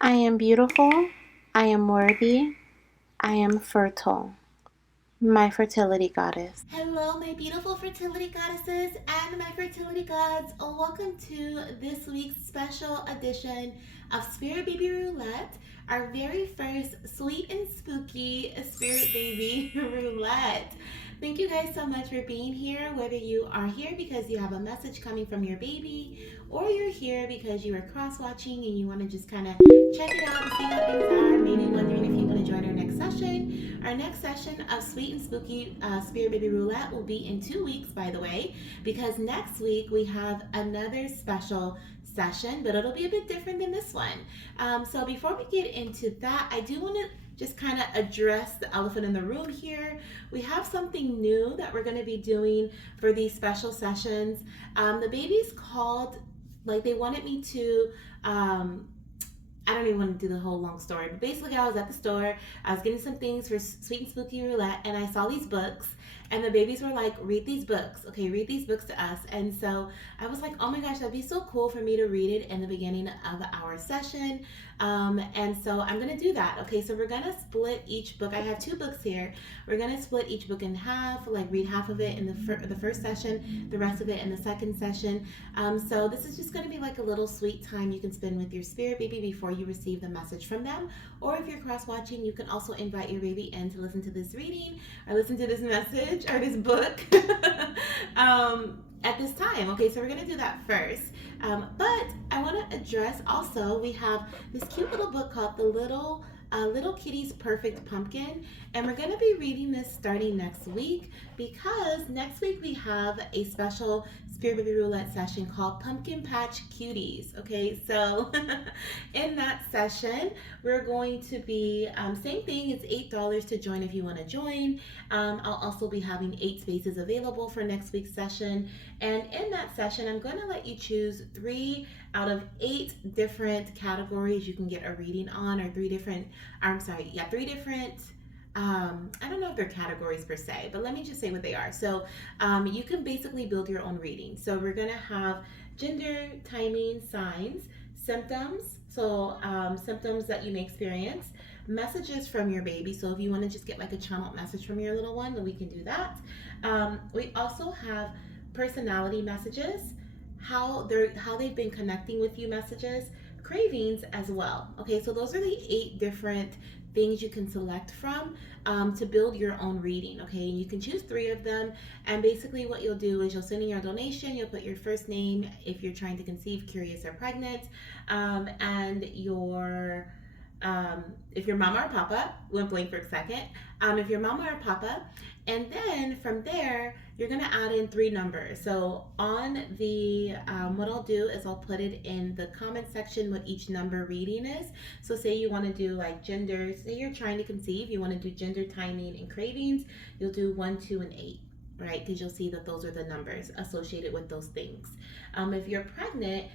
I am beautiful. I am worthy. I am fertile. My fertility goddess. Hello, my beautiful fertility goddesses and my fertility gods. Welcome to this week's special edition of Spirit Baby Roulette, our very first sweet and spooky Spirit Baby Roulette. Thank you guys so much for being here, whether you are here because you have a message coming from your baby, or you're here because you are cross watching and you want to just kind of check it out and see how things are, maybe wondering if you want to join our next session. Our next session of Sweet and Spooky Spirit Baby Roulette will be in 2 weeks, by the way, because next week we have another special session, but it'll be a bit different than this one. So before we get into that, I do want to just kind of address the elephant in the room here. We have something new that we're going to be doing for these special sessions. The babies called, like, they wanted me to. I don't even want to do the whole long story, but basically, I was at the store. I was getting some things for Sweet and Spooky Roulette, and I saw these books. And the babies were like, read these books. Okay, read these books to us. And so I was like, oh my gosh, that'd be so cool for me to read it in the beginning of our session. And so I'm going to do that. Okay, so we're going to split each book. I have 2 books here. We're going to split each book in half, like read half of it in the first session, the rest of it in the second session. So this is just going to be like a little sweet time you can spend with your spirit baby before you receive the message from them. Or if you're cross watching, you can also invite your baby in to listen to this reading or listen to this message or this book at this time. Okay, so we're going to do that first. But I want to address also, we have this cute little book called Little Kitty's Perfect Pumpkin, and we're going to be reading this starting next week because next week we have a special Spirit Baby Roulette session called Pumpkin Patch Cuties. Okay, so in that session, we're going to be, same thing, it's $8 to join if you want to join. I'll also be having 8 spaces available for next week's session. And in that session, I'm going to let you choose 3 out of 8 different categories you can get a reading on, or 3 different, I'm sorry, yeah, 3 different I don't know if they're categories per se, but let me just say what they are. So you can basically build your own reading. So we're going to have gender, timing, signs, symptoms, so symptoms that you may experience, messages from your baby. So if you want to just get like a channeled message from your little one, then we can do that. We also have personality messages, how they've been connecting with you messages, cravings as well. Okay, so those are the 8 different things you can select from to build your own reading. Okay, you can choose 3 of them, and basically what you'll do is you'll send in your donation. You'll put your first name if you're trying to conceive, curious, or pregnant, and your if you're mama or papa, went blank for a second. If you're mama or papa, and then from there you're gonna add in 3 numbers. So on the what I'll do is I'll put it in the comment section what each number reading is. So say you want to do like gender, say you're trying to conceive, you want to do gender, timing, and cravings, you'll do 1, 2, and 8. Right, because you'll see that those are the numbers associated with those things. If you're pregnant,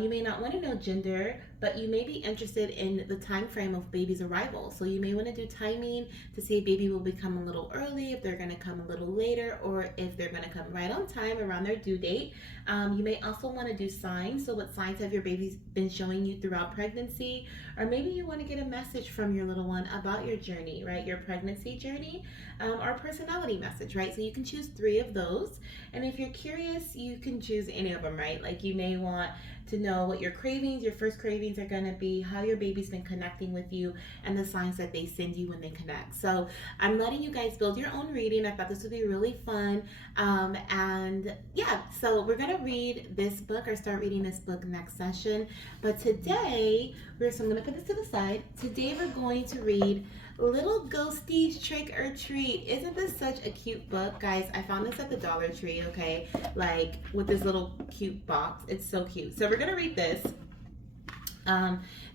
you may not want to know gender, but you may be interested in the time frame of baby's arrival. So you may want to do timing to see if baby will become a little early, if they're going to come a little later, or if they're going to come right on time around their due date. You may also want to do signs. So what signs have your babies been showing you throughout pregnancy? Or maybe you want to get a message from your little one about your journey, right? Your pregnancy journey, or personality message, right? So you can choose 3 of those. And if you're curious, you can choose any of them, right? Like you may want to know what your cravings, your first cravings are going to be, how your baby's been connecting with you, and the signs that they send you when they connect. So I'm letting you guys build your own reading. I thought this would be really fun. And yeah, so we're going to read this book or start reading this book next session. But today, so I'm going to put this to the side. Today we're going to read Little Ghosties Trick or Treat. Isn't this such a cute book? Guys, I found this at the Dollar Tree, okay? Like with this little cute box. It's so cute. So we're going to read this.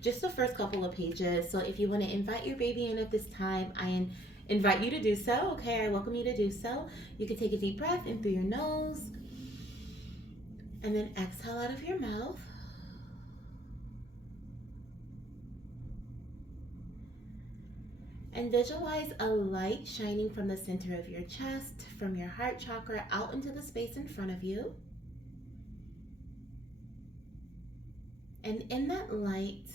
Just the first couple of pages. So if you want to invite your baby in at this time, I invite you to do so. Okay, I welcome you to do so. You can take a deep breath in through your nose and then exhale out of your mouth. And visualize a light shining from the center of your chest, from your heart chakra out into the space in front of you. And in that light,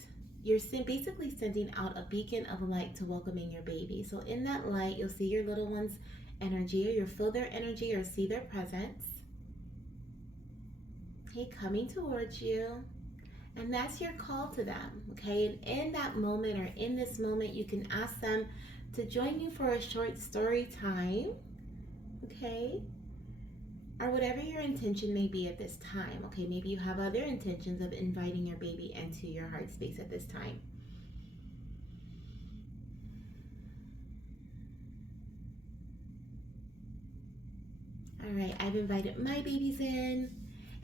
you're basically sending out a beacon of light to welcome in your baby. So in that light, you'll see your little one's energy, or you'll feel their energy or see their presence. Okay, coming towards you. And that's your call to them, okay? And in that moment, or in this moment, you can ask them to join you for a short story time, okay? Or whatever your intention may be at this time, okay? Maybe you have other intentions of inviting your baby into your heart space at this time. All right, I've invited my babies in.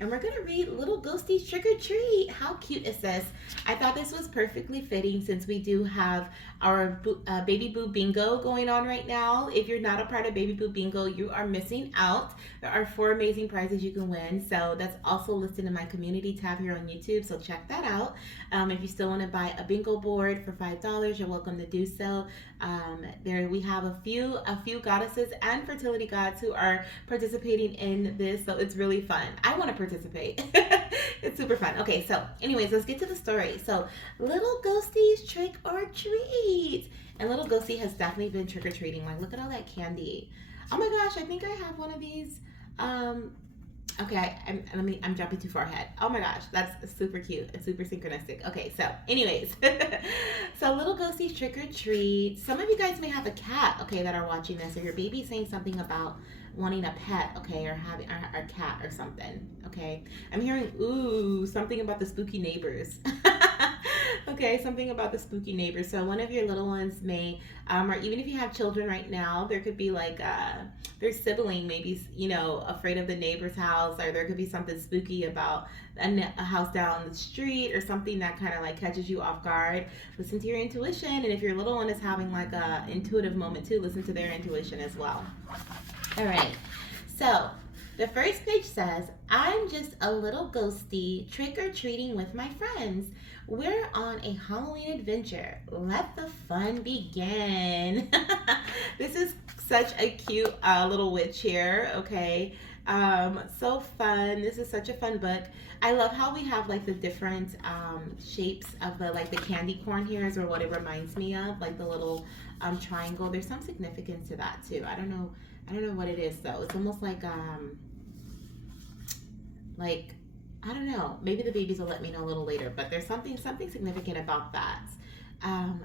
And we're gonna read Little Ghosties Trick or Treat. How cute is this? I thought this was perfectly fitting since we do have our Baby Boo Bingo going on right now. If you're not a part of Baby Boo Bingo, you are missing out. There are 4 amazing prizes you can win. So that's also listed in my community tab here on YouTube. So check that out. If you still want to buy a bingo board for $5, you're welcome to do so. There we have a few goddesses and fertility gods who are participating in this, so it's really fun. I want to participate. It's super fun. Okay, so anyways, let's get to the story. So Little Ghosties Trick or Treat. And Little Ghostie has definitely been trick-or-treating. Like, look at all that candy. Oh my gosh, I think I have one of these. Okay, I'm jumping too far ahead. Oh my gosh, that's super cute and super synchronistic. Okay, so anyways, so Little Ghosties Trick or Treat. Some of you guys may have a cat, okay, that are watching this, or your baby's saying something about wanting a pet, okay, or having a cat or something, okay. I'm hearing something about the spooky neighbors. Okay, something about the spooky neighbors. So one of your little ones may, or even if you have children right now, there could be like their sibling maybe, afraid of the neighbor's house, or there could be something spooky about a house down the street, or something that kind of like catches you off guard. Listen to your intuition, and if your little one is having like a intuitive moment too, listen to their intuition as well. All right, so the first page says, I'm just a little ghostie trick-or-treating with my friends. We're on a Halloween adventure. Let the fun begin. This is such a cute little witch here, okay? So fun. This is such a fun book. I love how we have like the different shapes of the candy corn here is what it reminds me of, like the little triangle. There's some significance to that too. I don't know what it is though. It's almost like I don't know. Maybe the babies will let me know a little later, but there's something significant about that.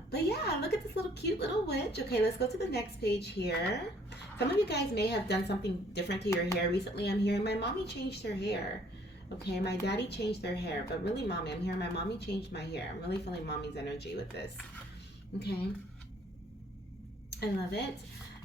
But yeah, look at this little cute little witch. Okay, let's go to the next page here. Some of you guys may have done something different to your hair recently. I'm hearing my mommy changed her hair. Okay, my daddy changed their hair, but really mommy, I'm hearing my mommy changed my hair. I'm really feeling mommy's energy with this. Okay, I love it.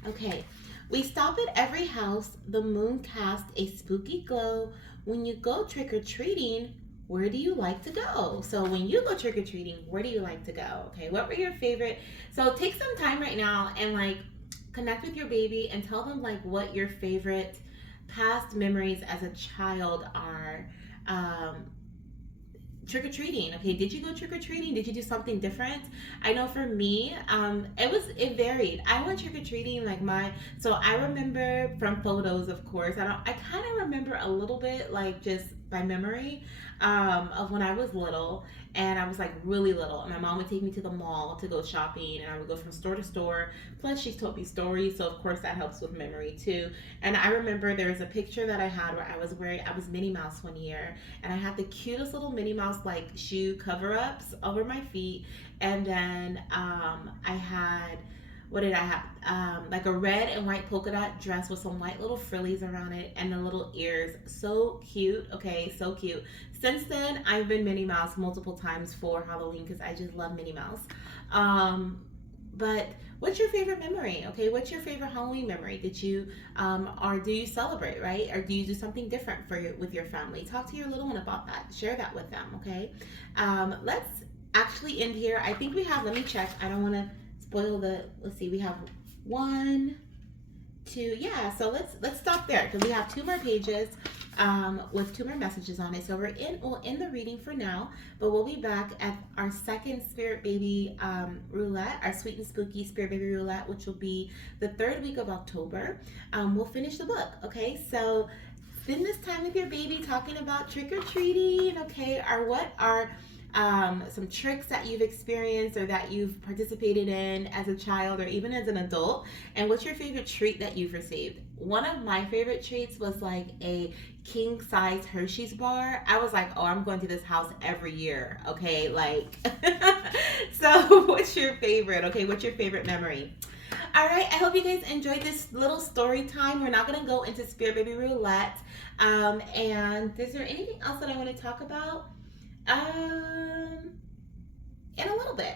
Okay, we stop at every house. The moon casts a spooky glow. When you go trick-or-treating, where do you like to go? So when you go trick-or-treating, where do you like to go? Okay, what were your favorite? So take some time right now and like connect with your baby and tell them like what your favorite past memories as a child are. Trick-or-treating. Okay, did you go trick-or-treating? Did you do something different? I know for me, it varied. I went trick-or-treating so I remember from photos, of course. I kind of remember a little bit like just by memory of when I was little, and I was like really little, and my mom would take me to the mall to go shopping, and I would go from store to store. Plus she's told me stories, so of course that helps with memory too. And I remember there was a picture that I had where I was Minnie Mouse one year, and I had the cutest little Minnie Mouse like shoe cover-ups over my feet, and then I had, what did I have? Like a red and white polka dot dress with some white little frillies around it and the little ears. So cute. Okay, so cute. Since then, I've been Minnie Mouse multiple times for Halloween because I just love Minnie Mouse. But what's your favorite memory? Okay, what's your favorite Halloween memory? Did you, or do you celebrate, right? Or do you do something different with your family? Talk to your little one about that. Share that with them, okay? Let's actually end here. I think we have, let me check. I don't want to spoil let's see, we have 1, 2, yeah, so let's stop there because we have 2 more pages with 2 more messages on it. So we'll end the reading for now, but we'll be back at our second Spirit Baby Roulette, our Sweet and Spooky Spirit Baby Roulette, which will be the 3rd week of October. We'll finish the book, okay? So spend this time with your baby talking about trick-or-treating, okay? Or what are some tricks that you've experienced or that you've participated in as a child or even as an adult, and what's your favorite treat that you've received. One of my favorite treats was like a king size Hershey's bar. I was like, oh, I'm going to this house every year. Okay, like, so what's your favorite? Okay, what's your favorite memory? All right, I hope you guys enjoyed this little story time. We're not going to go into Spirit Baby Roulette. And is there anything else that I want to talk about? Um, in a little bit,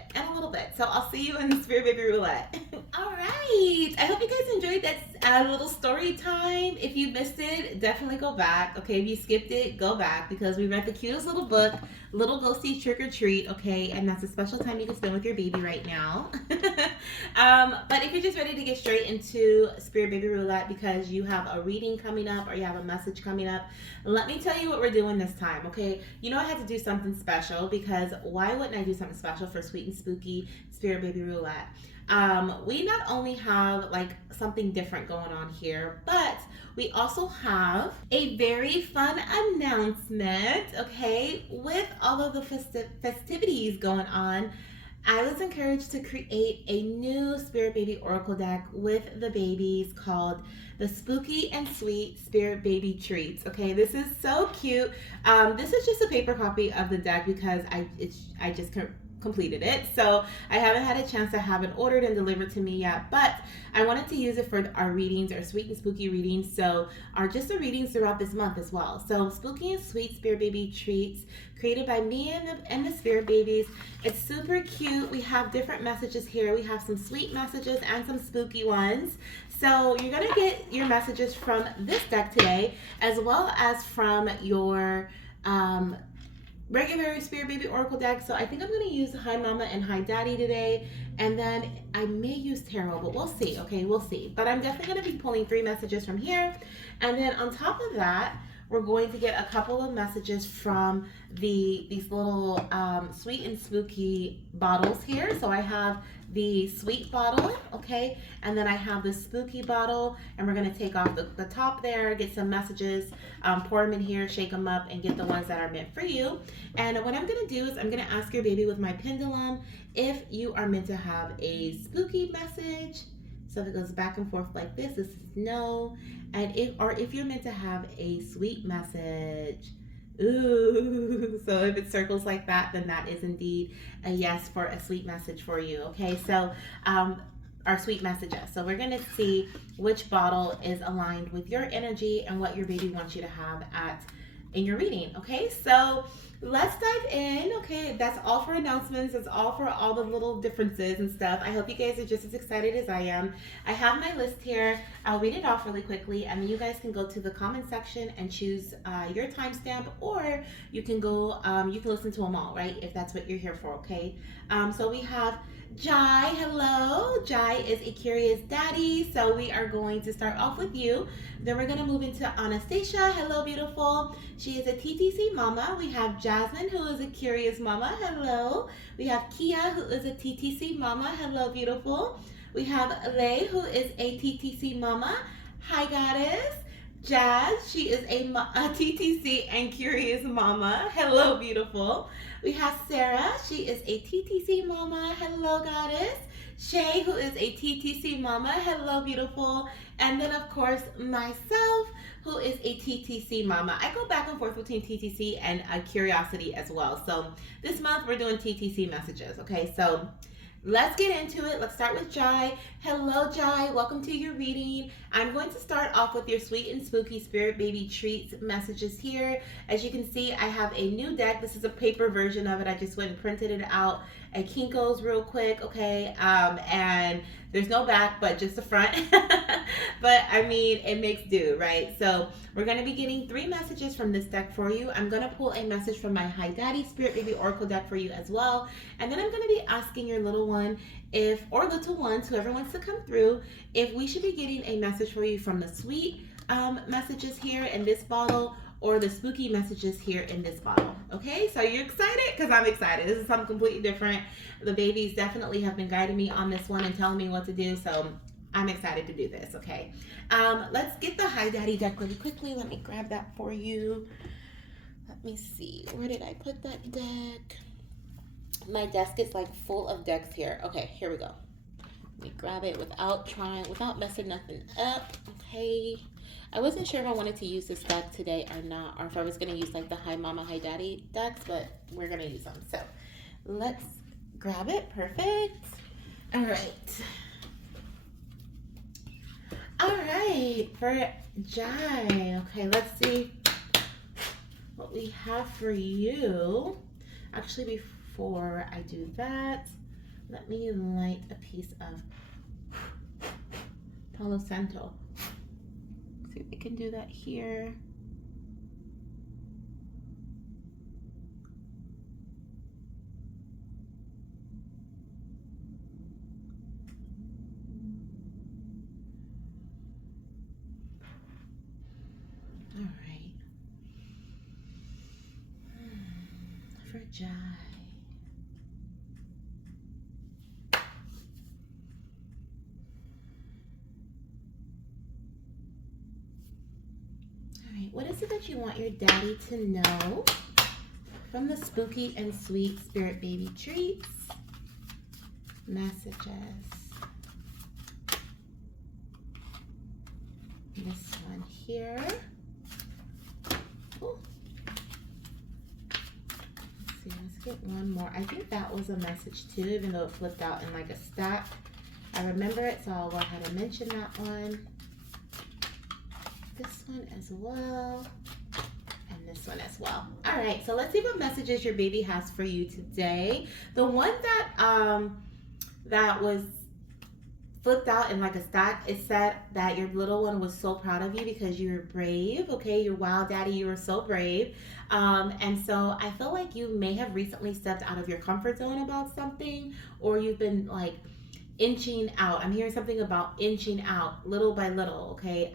So I'll see you in the Spirit Baby Roulette. All right. I hope you guys enjoyed that little story time. If you missed it, definitely go back. Okay, if you skipped it, go back because we read the cutest little book, Little Ghosties Trick or Treat. Okay, and that's a special time you can spend with your baby right now. But if you're just ready to get straight into Spirit Baby Roulette because you have a reading coming up or you have a message coming up, let me tell you what we're doing this time. Okay, you know I had to do something special because why wouldn't I do something special for Sweet and Spooky Spirit Baby Roulette? We not only have like something different going on here, but we also have a very fun announcement, okay? With all of the festivities going on, I was encouraged to create a new Spirit Baby Oracle deck with the babies called the Spooky and Sweet Spirit Baby Treats. Okay, this is so cute. This is just a paper copy of the deck because I just completed it. So I haven't had a chance to have it ordered and delivered to me yet, but I wanted to use it for our readings, our Sweet and Spooky readings. So are just the readings throughout this month as well. So Spooky and Sweet Spirit Baby Treats created by me and the Spirit Babies. It's super cute. We have different messages here. We have some sweet messages and some spooky ones. So you're going to get your messages from this deck today, as well as from your regular Spirit Baby Oracle deck. So I think I'm going to use Hi Mama and Hi Daddy today. And then I may use Tarot, but we'll see. Okay, we'll see. But I'm definitely going to be pulling 3 messages from here. And then on top of that, we're going to get a couple of messages from these little Sweet and Spooky bottles here. So I have the Sweet bottle, okay, and then I have the Spooky bottle, and we're going to take off the top there, get some messages, pour them in here, shake them up, and get the ones that are meant for you. And what I'm going to do is I'm going to ask your baby with my pendulum if you are meant to have a spooky message. So if it goes back and forth like this is no. And if you're meant to have a sweet message. Ooh, so if it circles like that, then that is indeed a yes for a sweet message for you. Okay, so our sweet messages. So we're gonna see which bottle is aligned with your energy and what your baby wants you to have in your reading. Okay, so let's dive in. Okay, that's all for announcements. That's all for all the little differences and stuff. I hope you guys are just as excited as I am. I have my list here. I'll read it off really quickly, and then you guys can go to the comment section and choose your timestamp, or you can go, you can listen to them all, right? If that's what you're here for, okay? So we have Jiayre, hello. Jiayre is a curious daddy, so we are going to start off with you. Then we're going to move into Anastasia, hello beautiful. She is a TTC mama. We have Jasmine, who is a curious mama, hello. We have Kia, who is a TTC mama, hello beautiful. We have Lei, who is a TTC mama, hi goddess. Jazz, she is a TTC and curious mama, hello beautiful. We have Cerra, she is a TTC mama, hello goddess. Shay, who is a TTC mama, hello beautiful. And then of course myself, who is a TTC mama. I go back and forth between TTC and curiosity as well. So this month we're doing TTC messages, okay? So let's get into it. Let's start with Jiayre. Hello, Jiayre. Welcome to your reading. I'm going to start off with your Sweet and Spooky Spirit Baby Treats messages here. As you can see, I have a new deck. This is a paper version of it. I just went and printed it out at Kinko's real quick, okay? And there's no back, but just the front. But I mean, it makes do, right? So we're going to be getting 3 messages from this deck for you. I'm going to pull a message from my Hi Daddy Spirit Baby Oracle deck for you as well. And then I'm going to be asking your little one or little ones, whoever wants to come through, if we should be getting a message for you from the sweet messages here in this bottle, or the spooky messages here in this bottle. Okay, so you're excited? Because I'm excited. This is something completely different. The babies definitely have been guiding me on this one and telling me what to do, so I'm excited to do this, okay? Let's get the Hi Daddy deck really quickly. Let me grab that for you. Let me see. Where did I put that deck? My desk is like full of decks here. Okay, here we go. Let me grab it without messing nothing up. Okay. I wasn't sure if I wanted to use this deck today or not, or if I was going to use like the Hi Mama, Hi Daddy decks, but we're going to use them. So let's grab it. Perfect. All right. All right. For Jai. Okay, let's see what we have for you. Actually, before I do that, let me light a piece of Palo Santo. See if we can do that here. All right. For Jai. What is it that you want your daddy to know from the spooky and sweet Spirit Baby treats? Messages. This one here. Ooh. Let's see, let's get one more. I think that was a message too, even though it flipped out in like a stack. I remember it, so I'll go ahead and mention that one. This one as well, and this one as well. All right, so let's see what messages your baby has for you today. The one that that was flipped out in like a stack, it said that your little one was so proud of you because you were brave. Okay, your wow daddy, you were so brave. And so I feel like you may have recently stepped out of your comfort zone about something, or you've been like inching out. I'm hearing something about inching out little by little. Okay,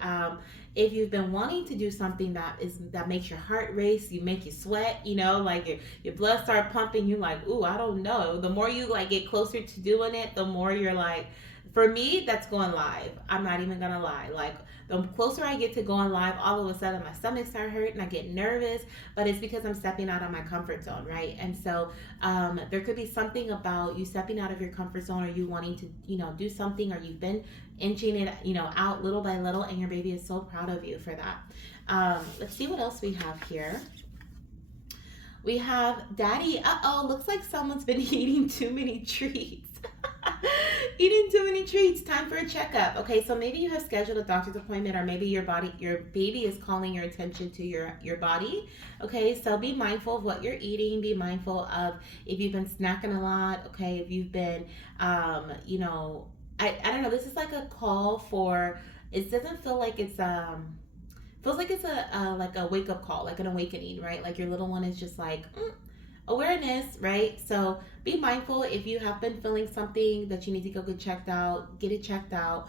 if you've been wanting to do something that makes your heart race, you make you sweat, you know, like your blood start pumping, you're like, ooh, I don't know. The more you like get closer to doing it, the more you're like, for me, that's going live. I'm not even gonna lie. Like the closer I get to going live, all of a sudden my stomach starts hurting, I get nervous, but it's because I'm stepping out of my comfort zone, right? And so there could be something about you stepping out of your comfort zone, or you wanting to, you know, do something, or you've been inching it, you know, out little by little, and your baby is so proud of you for that. Let's see what else we have here. We have daddy. Uh-oh, looks like someone's been eating too many treats. Eating too many treats. Time for a checkup. Okay, so maybe you have scheduled a doctor's appointment, or maybe your baby is calling your attention to your body. Okay, so be mindful of what you're eating. Be mindful of if you've been snacking a lot. Okay, if you've been, you know, I don't know. This is like a call for. It doesn't feel like it's feels like it's a like a wake up call, like an awakening, right? Like your little one is just like. Awareness, right? So be mindful if you have been feeling something that you need to go get checked out, get it checked out.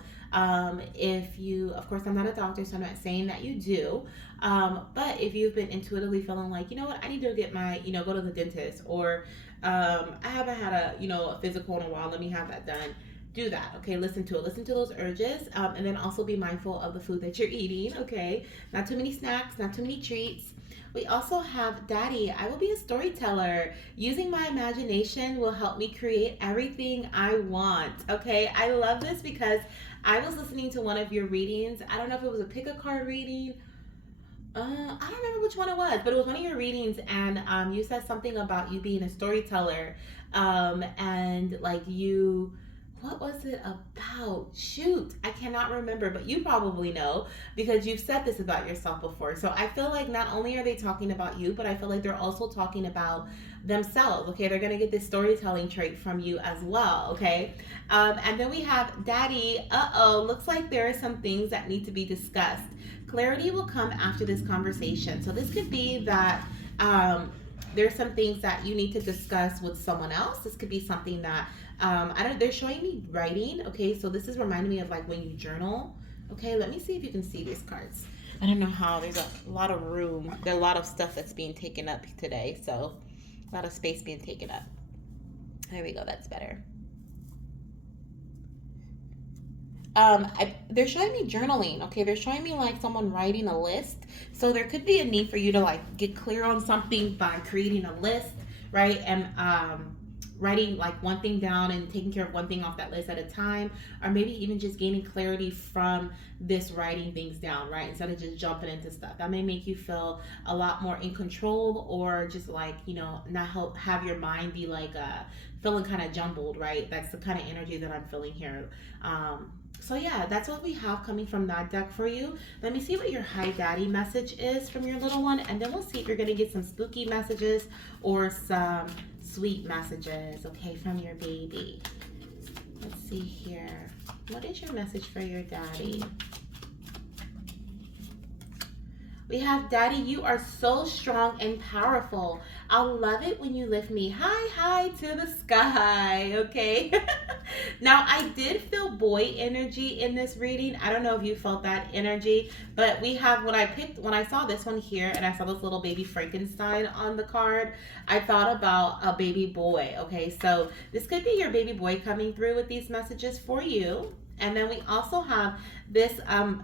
If you, of course, I'm not a doctor, so I'm not saying that you do. But if you've been intuitively feeling like, you know what, I need to get my, you know, go to the dentist, or I haven't had a, you know, a physical in a while, let me have that done. Do that, okay? Listen to it. Listen to those urges, and then also be mindful of the food that you're eating, okay? Not too many snacks, not too many treats. We also have daddy. I will be a storyteller. Using my imagination will help me create everything I want. Okay, I love this because I was listening to one of your readings. I don't know if it was a pick a card reading. I don't remember which one it was, but it was one of your readings, and you said something about you being a storyteller, and like you. What was it about? Shoot, I cannot remember, but you probably know because you've said this about yourself before. So I feel like not only are they talking about you, but I feel like they're also talking about themselves. Okay, they're gonna get this storytelling trait from you as well. Okay, and then we have daddy. Looks like there are some things that need to be discussed. Clarity will come after this conversation. So this could be that there's some things that you need to discuss with someone else. This could be something that they're showing me writing. Okay, so this is reminding me of like when you journal. Okay, let me see if you can see these cards. I don't know how. There's a lot of room. There's a lot of stuff that's being taken up today, so a lot of space being taken up. There we go. That's better. They're showing me journaling. Okay, they're showing me like someone writing a list. So there could be a need for you to like get clear on something by creating a list, right? And writing like one thing down and taking care of one thing off that list at a time, or maybe even just gaining clarity from this writing things down, right? Instead of just jumping into stuff. That may make you feel a lot more in control, or just like, not have your mind be like feeling kind of jumbled, right? That's the kind of energy that I'm feeling here. So yeah, that's what we have coming from that deck for you. Let me see what your hi daddy message is from your little one, and then we'll see if you're gonna get some spooky messages or some sweet messages, okay, from your baby. Let's see here. What is your message for your daddy? We have, Daddy, you are so strong and powerful. I'll love it when you lift me high to the sky, okay? Now, I did feel boy energy in this reading. I don't know if you felt that energy, but we have, when I saw this one here and I saw this little baby Frankenstein on the card, I thought about a baby boy, okay? So this could be your baby boy coming through with these messages for you. And then we also have this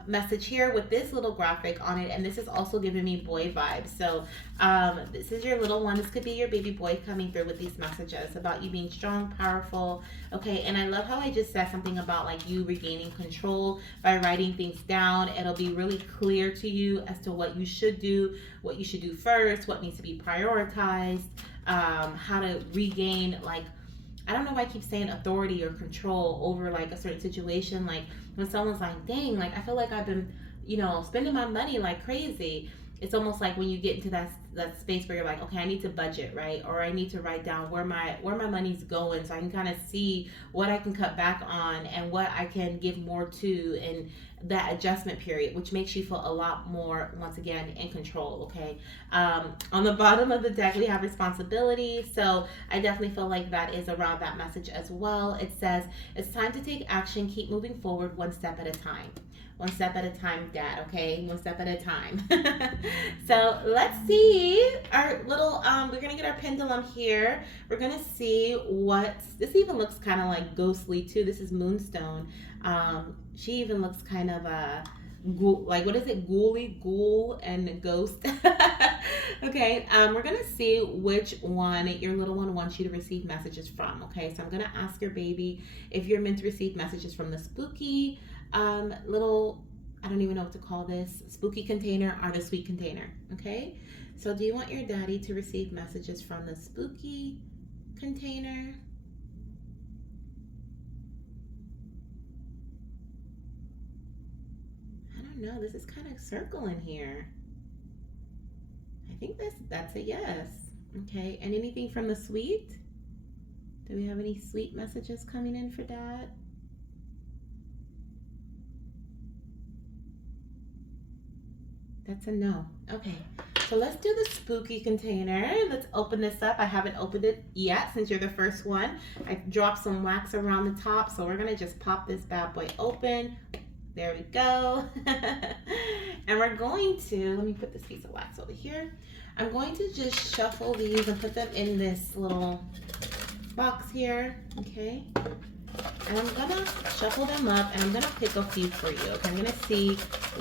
message here with this little graphic on it, and this is also giving me boy vibes. So this is your little one. This could be your baby boy coming through with these messages about you being strong, powerful. Okay, and I love how I just said something about like you regaining control by writing things down. It'll be really clear to you as to what you should do first, what needs to be prioritized, how to regain, like, I don't know why I keep saying authority or control over like a certain situation. Like when someone's like, dang, like I feel like I've been, spending my money like crazy. It's almost like when you get into that space where you're like, okay, I need to budget, right? Or I need to write down where my money's going, so I can kind of see what I can cut back on and what I can give more to, and that adjustment period, which makes you feel a lot more, once again, in control. Okay. On the bottom of the deck, we have responsibility. So I definitely feel like that is around that message as well. It says it's time to take action. Keep moving forward one step at a time. One step at a time, Dad, okay? One step at a time. So let's see our little, we're gonna get our pendulum here. We're gonna see what, this even looks kind of like ghostly too. This is Moonstone. She even looks kind of ghoul, like, what is it? Ghoul and ghost. Okay, we're gonna see which one your little one wants you to receive messages from, okay? So I'm gonna ask your baby if you're meant to receive messages from the spooky, little, I don't even know what to call this, spooky container or the sweet container, okay? So do you want your daddy to receive messages from the spooky container? I don't know, this is kind of circling here. I think that's a yes. Okay, and anything from the sweet? Do we have any sweet messages coming in for Dad? That's a no. Okay, so let's do the spooky container. Let's open this up. I haven't opened it yet since you're the first one. I dropped some wax around the top, so we're gonna just pop this bad boy open. There we go. And we're going to, let me put this piece of wax over here. I'm going to just shuffle these and put them in this little box here, okay? And I'm gonna shuffle them up, and I'm gonna pick a few for you, okay? I'm gonna see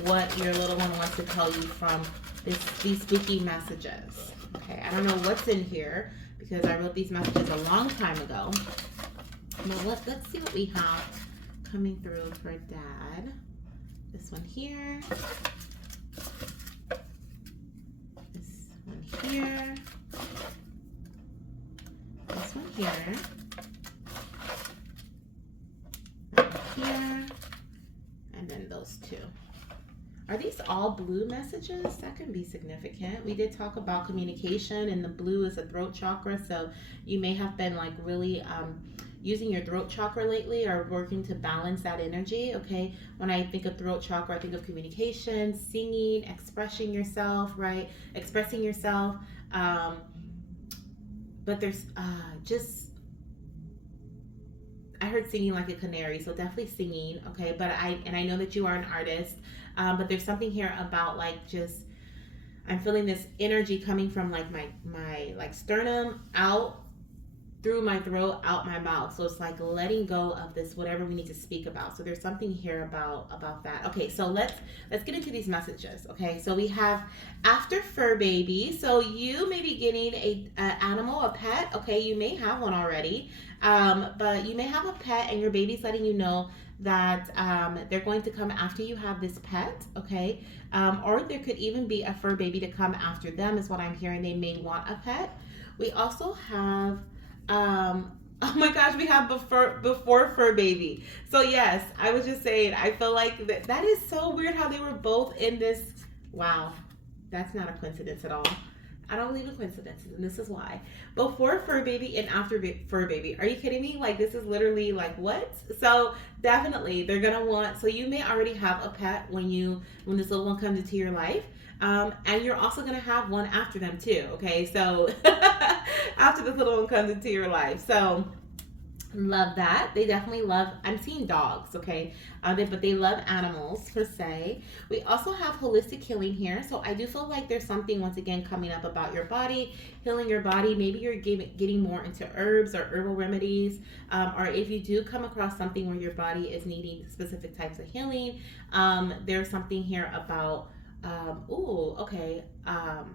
what your little one wants to tell you from these spooky messages, okay? I don't know what's in here because I wrote these messages a long time ago. But let's see what we have coming through for Dad. This one here. This one here. This one here. Here, and then those two. Are these all blue messages? That can be significant. We did talk about communication, and the blue is a throat chakra, so you may have been like really using your throat chakra lately, or working to balance that energy, okay? When I think of throat chakra, I think of communication, singing, expressing yourself, right? Expressing yourself. But there's I heard singing like a canary, so definitely singing, okay? But I know that you are an artist, but there's something here about like just, I'm feeling this energy coming from like my like sternum out through my throat, out my mouth. So it's like letting go of this, whatever we need to speak about. So there's something here about that. Okay, so let's get into these messages. Okay, so we have after fur baby. So you may be getting a animal, a pet. Okay, you may have one already, but you may have a pet, and your baby's letting you know that they're going to come after you have this pet. Okay, or there could even be a fur baby to come after them, is what I'm hearing. They may want a pet. We also have oh my gosh, we have before fur baby. So yes, I was just saying, I feel like that is so weird how they were both in this. Wow, that's not a coincidence at all. I don't believe in coincidences, and this is why. Before fur baby and after fur baby. Are you kidding me? Like, this is literally like what? So definitely they're gonna want. So you may already have a pet when this little one comes into your life. And you're also gonna have one after them too. Okay, so after this little one comes into your life, so love that. They definitely love. I'm seeing dogs. Okay, but they love animals per se. We also have holistic healing here, so I do feel like there's something once again coming up about your body, healing your body. Maybe you're getting more into herbs or herbal remedies, or if you do come across something where your body is needing specific types of healing, there's something here about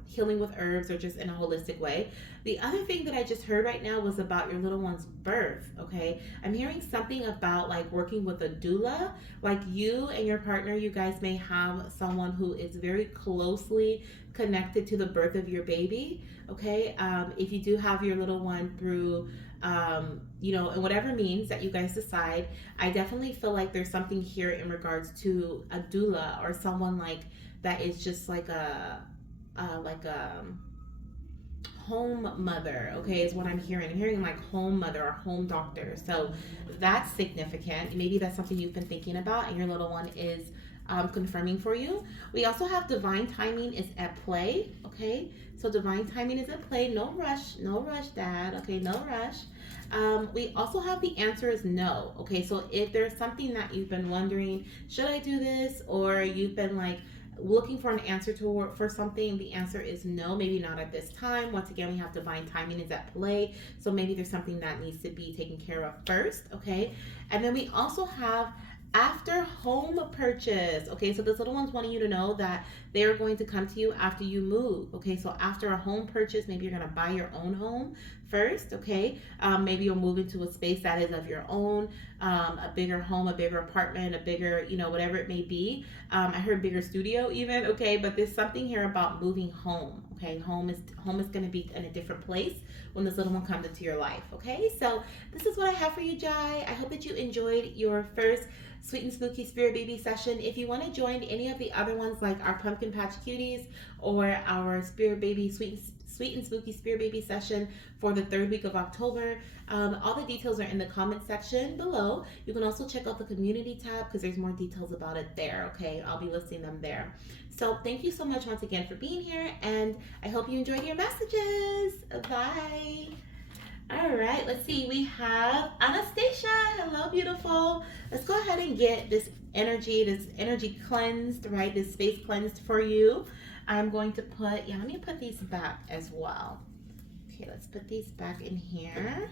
healing with herbs or just in a holistic way. The other thing that I just heard right now was about your little one's birth. Okay, I'm hearing something about like working with a doula. Like you and your partner, you guys may have someone who is very closely connected to the birth of your baby. Okay, if you do have your little one through in whatever means that you guys decide, I definitely feel like there's something here in regards to a doula or someone like that is just like a home mother. Okay, is what I'm hearing. I'm hearing like home mother or home doctor. So that's significant. Maybe that's something you've been thinking about, and your little one is confirming for you. We also have divine timing is at play. Okay, so divine timing is at play. No rush, dad. Okay, no rush. We also have the answer is no. Okay, so if there's something that you've been wondering, should I do this, or you've been like looking for an answer for something, the answer is no, maybe not at this time. Once again, we have divine timing is at play, so maybe there's something that needs to be taken care of first. Okay, and then we also have after home purchase. Okay, so this little one's wanting you to know that they're going to come to you after you move. Okay, so after a home purchase, maybe you're going to buy your own home first. Okay, maybe you'll move into a space that is of your own, a bigger home, a bigger apartment, a bigger, whatever it may be. I heard bigger studio even. Okay, but there's something here about moving home. Okay, home is going to be in a different place when this little one comes into your life. Okay, so this is what I have for you, Jai. I hope that you enjoyed your first Sweet and Spooky Spirit Baby session. If you want to join any of the other ones like our Pumpkin Patch Cuties or our Spirit Baby Sweet and Spooky Spirit Baby session for the 3rd week of October, all the details are in the comment section below. You can also check out the community tab because there's more details about it there. Okay, I'll be listing them there. So thank you so much once again for being here, and I hope you enjoyed your messages. Bye. All right, let's see. We have Anastasia. Hello, beautiful. Let's go ahead and get this energy cleansed, right? This space cleansed for you. I'm going to let me put these back as well. Okay, let's put these back in here.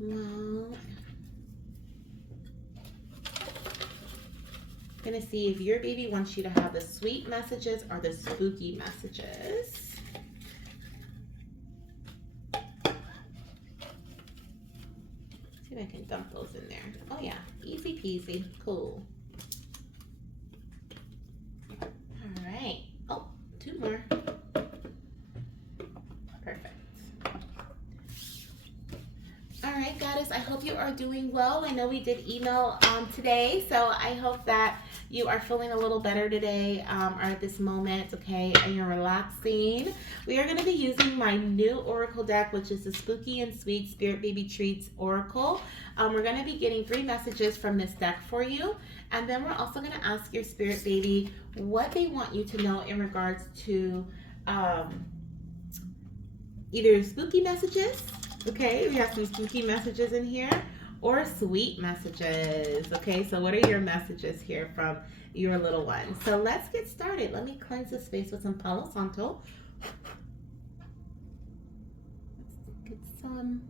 Well, I'm gonna see if your baby wants you to have the sweet messages or the spooky messages. See if I can dump those in there. Oh yeah, easy peasy, cool. All right. Oh, 2 more. Perfect. All right, goddess, I hope you are doing well. I know we did email today, so I hope that you are feeling a little better today or at this moment, okay, and you're relaxing. We are going to be using my new oracle deck, which is the Spooky and Sweet Spirit Baby Treats Oracle. We're going to be getting 3 messages from this deck for you, and then we're also going to ask your spirit baby what they want you to know in regards to either spooky messages. Okay, we have some spooky messages in here, or sweet messages. Okay, so what are your messages here from your little one? So let's get started. Let me cleanse the space with some Palo Santo. get some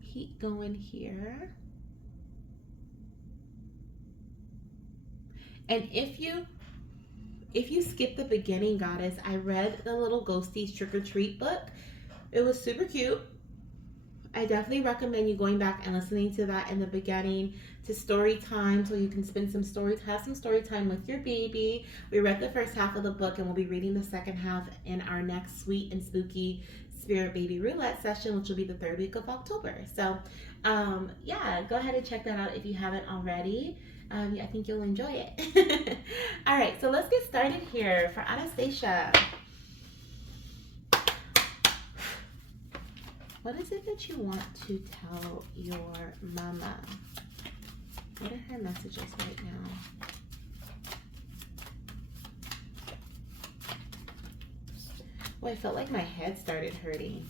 heat going here. And if you skip the beginning, goddess, I read the little Ghosties trick or treat book. It was super cute. I definitely recommend you going back and listening to that in the beginning, to story time, so you can have some story time with your baby. We read the first half of the book and we'll be reading the second half in our next Sweet and Spooky Spirit Baby Roulette session, which will be the third week of October. So yeah, go ahead and check that out if you haven't already. I think you'll enjoy it. All right, so let's get started here for Anastasia. What is it that you want to tell your mama? What are her messages right now? Oh, I felt like my head started hurting.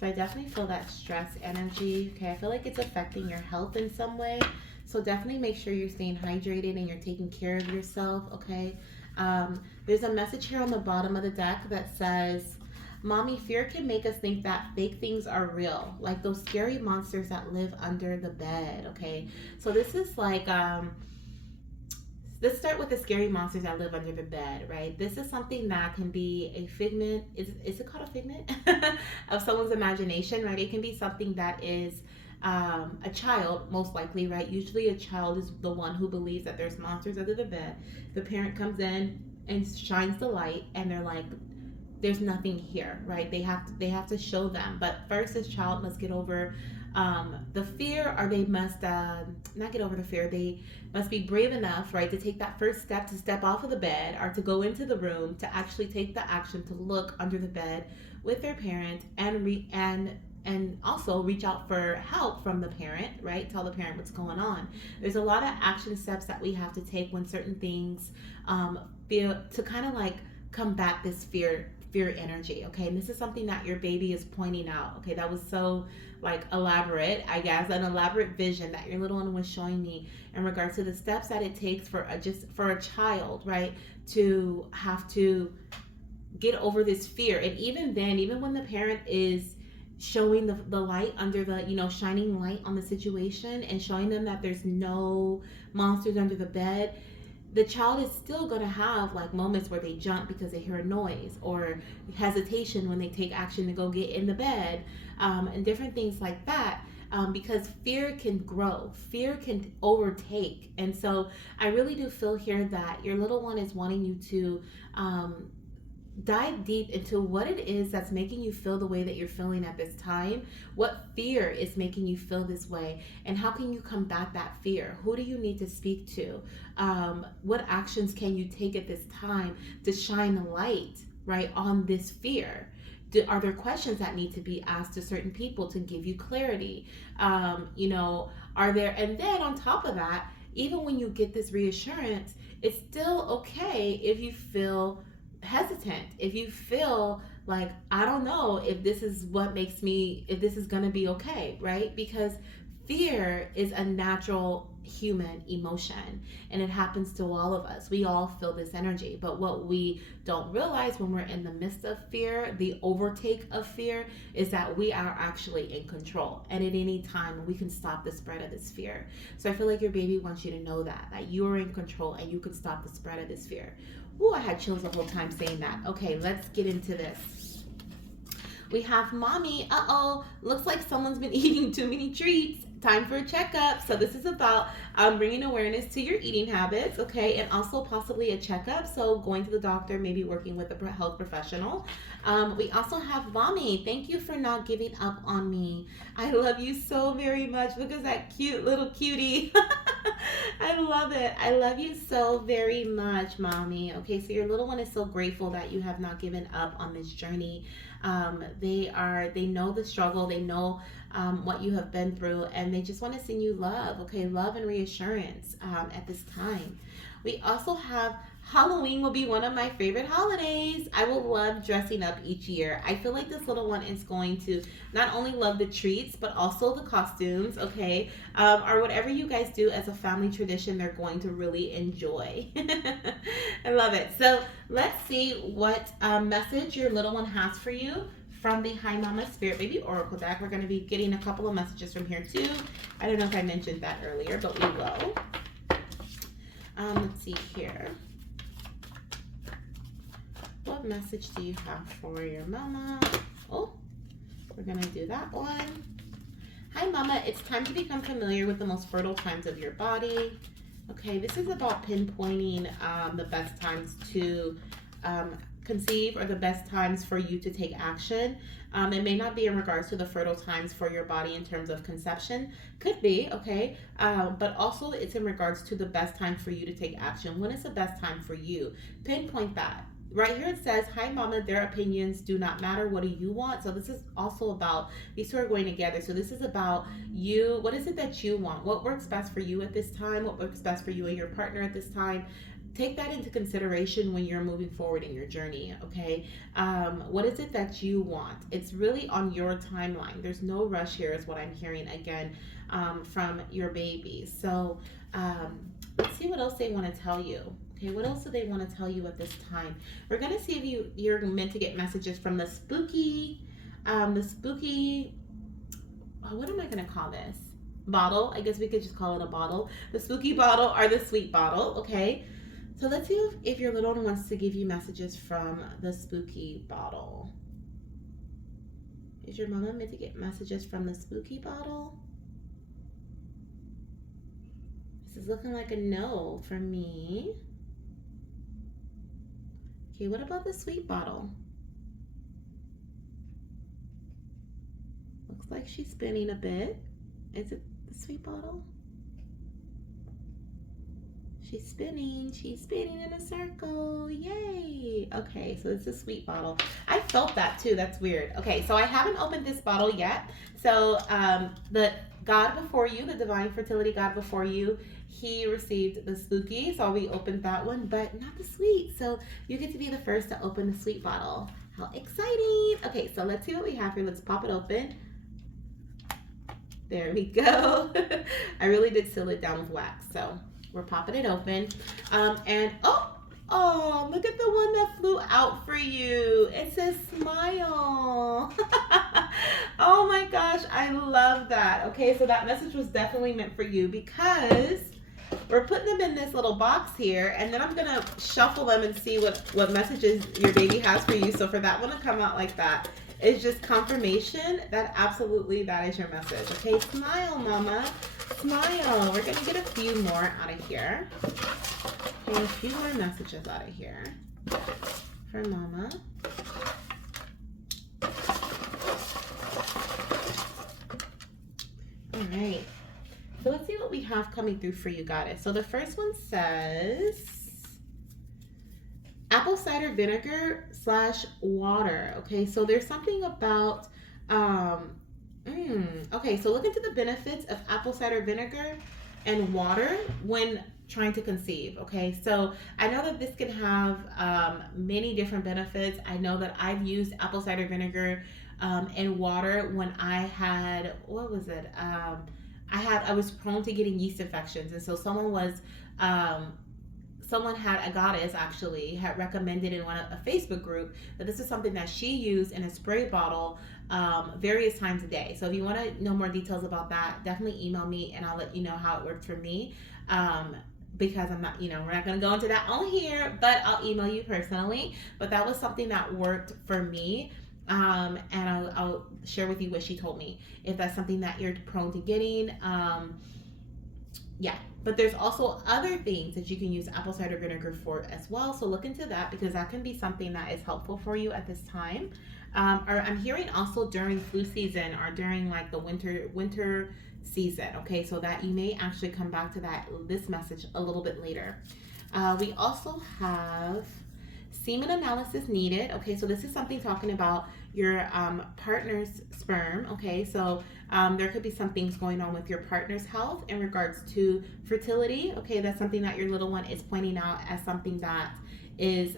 So I definitely feel that stress energy. Okay, I feel like it's affecting your health in some way. So definitely make sure you're staying hydrated and you're taking care of yourself, okay? There's a message here on the bottom of the deck that says, Mommy, fear can make us think that fake things are real, like those scary monsters that live under the bed, okay? So this is like, let's start with the scary monsters that live under the bed, right? This is something that can be a figment, is it called a figment? Of someone's imagination, right? It can be something that is a child, most likely, right? Usually a child is the one who believes that there's monsters under the bed. The parent comes in and shines the light and they're like, there's nothing here, right? They have to show them. But first, this child must get over the fear, or they must not get over the fear. They must be brave enough, right, to take that first step, to step off of the bed or to go into the room, to actually take the action to look under the bed with their parent and also reach out for help from the parent, right? Tell the parent what's going on. There's a lot of action steps that we have to take when certain things feel to kind of like combat this fear energy, okay? And this is something that your baby is pointing out, okay? That was so like elaborate, I guess, an elaborate vision that your little one was showing me in regards to the steps that it takes for a child, right, to have to get over this fear. And even then, even when the parent is showing the light under the, shining light on the situation and showing them that there's no monsters under the bed, the child is still going to have like moments where they jump because they hear a noise, or hesitation when they take action to go get in the bed, and different things like that, because fear can grow, fear can overtake. And so I really do feel here that your little one is wanting you to dive deep into what it is that's making you feel the way that you're feeling at this time. What fear is making you feel this way, and how can you combat that fear? Who do you need to speak to? What actions can you take at this time to shine a light, right, on this fear? Are there questions that need to be asked to certain people to give you clarity? Are there, and then on top of that, even when you get this reassurance, it's still okay if you feel hesitant, if you feel like, I don't know if this is if this is gonna be okay, right? Because fear is a natural human emotion, and it happens to all of us. We all feel this energy, but what we don't realize when we're in the midst of fear, the overtake of fear, is that we are actually in control, and at any time we can stop the spread of this fear. So I feel like your baby wants you to know that you are in control and you can stop the spread of this fear. Ooh, I had chills the whole time saying that. Okay, let's get into this. We have Mommy. Looks like someone's been eating too many treats. Time for a checkup. So this is about bringing awareness to your eating habits, okay, and also possibly a checkup. So going to the doctor, maybe working with a health professional. We also have Mommy. Thank you for not giving up on me. I love you so very much. Look at that cute little cutie. I love it. I love you so very much, Mommy. Okay, so your little one is so grateful that you have not given up on this journey. They know the struggle. They know what you have been through, and they just want to send you love, okay? Love and reassurance at this time. We also have Halloween will be one of my favorite holidays. I will love dressing up each year. I feel like this little one is going to not only love the treats, but also the costumes, okay? Or whatever you guys do as a family tradition, they're going to really enjoy. I love it. So let's see what message your little one has for you from the Hi Mama Spirit Baby Oracle deck. We're going to be getting a couple of messages from here too. I don't know if I mentioned that earlier, but we will. Let's see here. What message do you have for your mama? Oh, we're going to do that one. Hi Mama, it's time to become familiar with the most fertile times of your body. Okay, this is about pinpointing the best times to conceive, or the best times for you to take action. It may not be in regards to the fertile times for your body in terms of conception. Could be, okay, but also it's in regards to the best time for you to take action. When is the best time for you? Pinpoint that. Right here it says, hi Mama, their opinions do not matter. What do you want? So this is also about, these two are going together. So this is about you. What is it that you want? What works best for you at this time? What works best for you and your partner at this time? Take that into consideration when you're moving forward in your journey, okay? What is it that you want? It's really on your timeline. There's no rush here is what I'm hearing again from your baby. So let's see what else they want to tell you. Okay, what else do they want to tell you at this time? We're going to see if you're meant to get messages from the spooky, what am I going to call this? Bottle. I guess we could just call it a bottle. The spooky bottle or the sweet bottle, okay? So let's see if your little one wants to give you messages from the spooky bottle. Is your mama meant to get messages from the spooky bottle? This is looking like a no for me. Okay, what about the sweet bottle? Looks like she's spinning a bit. Is it the sweet bottle? She's spinning in a circle. Yay. Okay, so it's a sweet bottle. I felt that too. That's weird. Okay, so I haven't opened this bottle yet. So the God before you, the divine fertility God before you, he received the spooky. So we opened that one, but not the sweet. So you get to be the first to open the sweet bottle. How exciting. Okay, so let's see what we have here. Let's pop it open. There we go. I really did seal it down with wax. So we're popping it open. And oh, look at the one that flew out for you. It says smile. Oh my gosh, I love that. Okay, so that message was definitely meant for you because we're putting them in this little box here, and then I'm gonna shuffle them and see what messages your baby has for you. So for that one to come out like that, it's just confirmation that absolutely that is your message. Okay, smile, Mama. Smile. We're going to get a few more out of here. Okay, a few more messages out of here for Mama. All right. So let's see what we have coming through for you, Goddess. So the first one says apple cider vinegar / water. Okay, so there's something about okay, so look into the benefits of apple cider vinegar and water when trying to conceive. Okay, so I know that this can have many different benefits. I know that I've used apple cider vinegar and water when I had, what was it, I was prone to getting yeast infections, and so someone had, a goddess actually, had recommended in a Facebook group that this is something that she used in a spray bottle various times a day. So if you want to know more details about that, definitely email me and I'll let you know how it worked for me. Because I'm not, we're not going to go into that on here, but I'll email you personally. But that was something that worked for me. And I'll share with you what she told me if that's something that you're prone to getting. Yeah, but there's also other things that you can use apple cider vinegar for as well. So look into that because that can be something that is helpful for you at this time. Or I'm hearing also during flu season or during like the winter season. Okay, so that you may actually come back to this message a little bit later. We also have semen analysis needed. Okay, so this is something talking about your partner's sperm. Okay, so there could be some things going on with your partner's health in regards to fertility. Okay, that's something that your little one is pointing out as something that is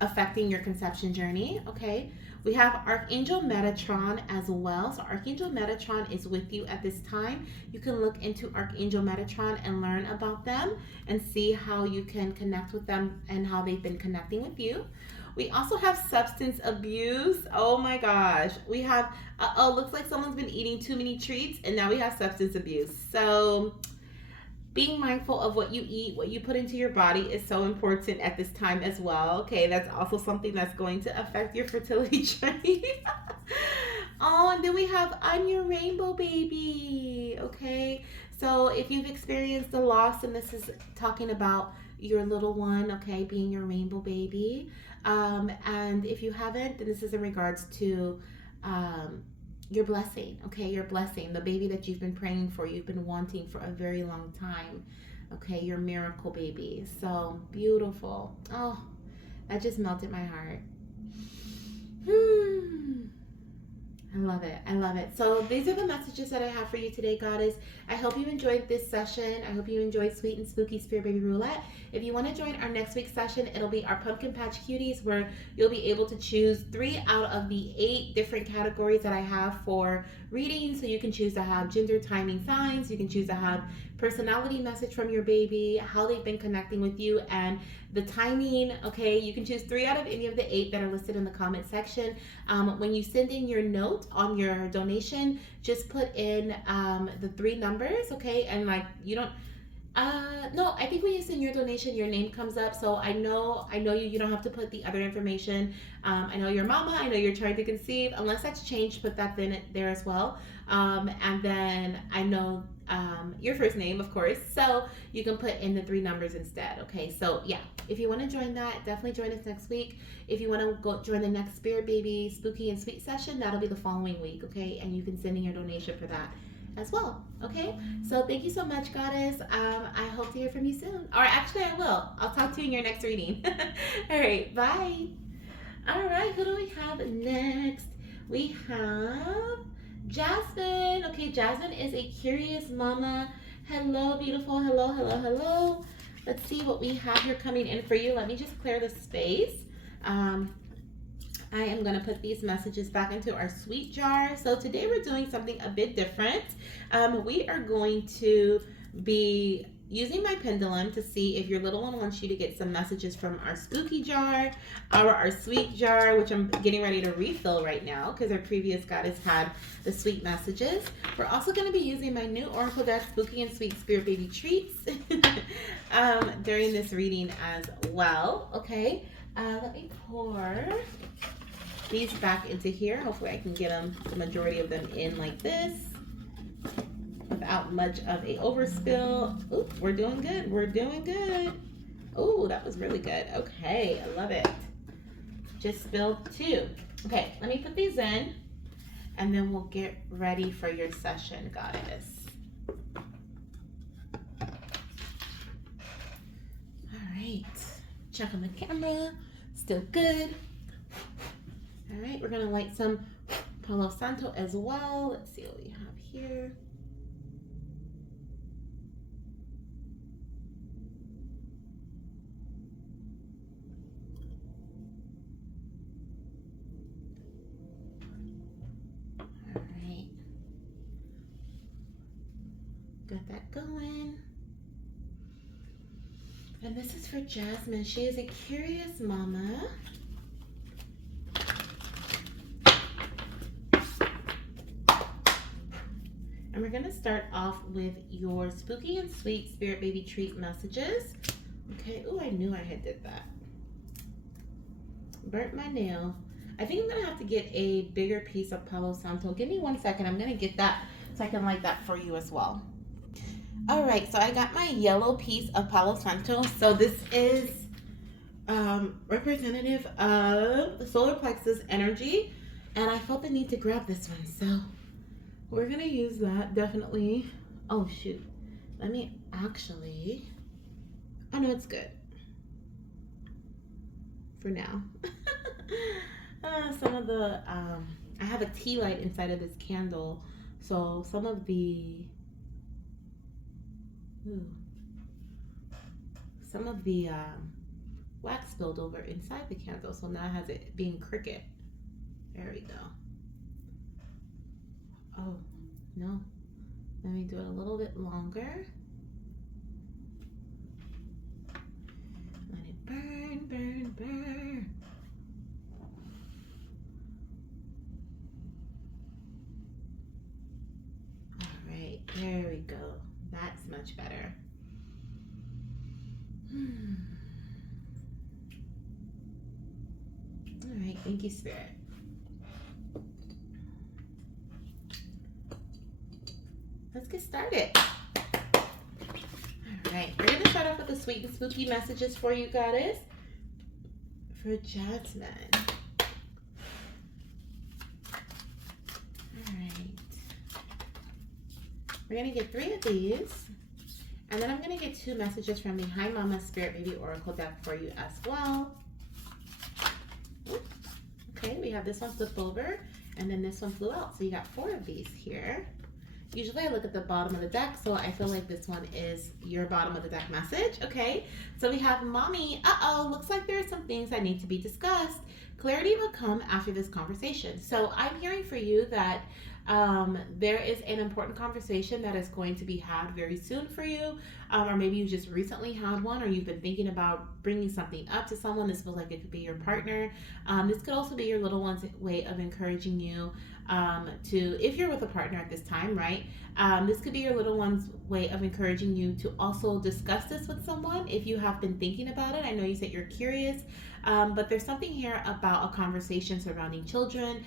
affecting your conception journey. Okay, we have Archangel Metatron as well. So Archangel Metatron is with you at this time. You can look into Archangel Metatron and learn about them and see how you can connect with them and how they've been connecting with you. We also have substance abuse. Oh my gosh. We have, oh, looks like someone's been eating too many treats, and now we have substance abuse. So, being mindful of what you eat, what you put into your body is so important at this time as well. Okay, that's also something that's going to affect your fertility journey. Oh, and then we have I'm Your Rainbow Baby. Okay, so if you've experienced a loss, and this is talking about your little one, okay, being your rainbow baby. And if you haven't, then this is in regards to um, your blessing, okay? Your blessing, the baby that you've been praying for, you've been wanting for a very long time, okay? Your miracle baby. So beautiful. Oh, that just melted my heart. I love it. I love it. So these are the messages that I have for you today, Goddess. I hope you enjoyed this session. I hope you enjoyed Sweet and Spooky Spirit Baby Roulette. If you want to join our next week's session, it'll be our Pumpkin Patch Cuties, where you'll be able to choose 3 out of the 8 different categories that I have for reading. So you can choose to have gender, timing, signs. You can choose to have personality message from your baby, how they've been connecting with you, and the timing. Okay, you can choose 3 out of any of the 8 that are listed in the comment section. When you send in your note on your donation, just put in the 3 numbers, okay? And like, you don't no, I think when you send your donation, your name comes up. So I know you don't have to put the other information. I know your mama, I know you're trying to conceive. Unless that's changed, put that in there as well. And then I know your first name, of course. So you can put in the 3 numbers instead. Okay, so yeah, if you want to join that, definitely join us next week. If you want to go join the next Spirit Baby, Spooky, and Sweet session, that'll be the following week, okay? And you can send in your donation for that as well. Okay, so thank you so much, Goddess. I hope to hear from you soon. Or actually, I will. I'll talk to you in your next reading. All right, bye. All right, who do we have next? We have Jasmine. Okay, Jasmine is a curious mama. Hello, beautiful. Hello, hello, hello. Let's see what we have here coming in for you. Let me just clear the space. I am going to put these messages back into our sweet jar. So today we're doing something a bit different. We are going to be using my pendulum to see if your little one wants you to get some messages from our spooky jar or our sweet jar, which I'm getting ready to refill right now because our previous goddess had the sweet messages. We're also going to be using my new oracle deck, Spooky and Sweet Spirit Baby Treats, during this reading as well. Okay, let me pour these back into here. Hopefully I can get them, the majority of them, in like this without much of a overspill. Ooh, we're doing good. We're doing good. Ooh, that was really good. Okay, I love it. Just spilled 2. Okay, let me put these in and then we'll get ready for your session, Goddess. All right, check on the camera. Still good. All right, we're gonna light some Palo Santo as well. Let's see what we have here. All right, got that going. And this is for Jasmine. She is a curious mama. And we're gonna start off with your Spooky and Sweet Spirit Baby Treat messages. Okay, oh, I knew I had did that. Burnt my nail. I think I'm gonna have to get a bigger piece of Palo Santo. Give me 1 second, I'm gonna get that so I can light that for you as well. All right, so I got my yellow piece of Palo Santo. So this is representative of the solar plexus energy. And I felt the need to grab this one, so we're gonna use that, definitely. Oh shoot, let me actually, oh no, it's good for now. Some of the, I have a tea light inside of this candle, so some of the, wax spilled over inside the candle, so now it has it being cricket. There we go. Oh, no. Let me do it a little bit longer. Let it burn, burn, burn. Thank you, Spirit. Let's get started. All right, we're going to start off with the sweet and spooky messages for you, Goddess. For Jasmine. All right. We're going to get 3 of these. And then I'm going to get 2 messages from the Hi Mama Spirit Baby Oracle deck for you as well. Okay, we have this one flipped over, and then this one flew out. So you got 4 of these here. Usually I look at the bottom of the deck, so I feel like this one is your bottom of the deck message. Okay, so we have Mommy. Looks like there are some things that need to be discussed. Clarity will come after this conversation. So I'm hearing for you that there is an important conversation that is going to be had very soon for you, or maybe you just recently had one, or you've been thinking about bringing something up to someone. This feels like it could be your partner. This could also be your little one's way of encouraging you to, if you're with a partner at this time, right? This could be your little one's way of encouraging you to also discuss this with someone if you have been thinking about it. I know you said you're curious, but there's something here about a conversation surrounding children,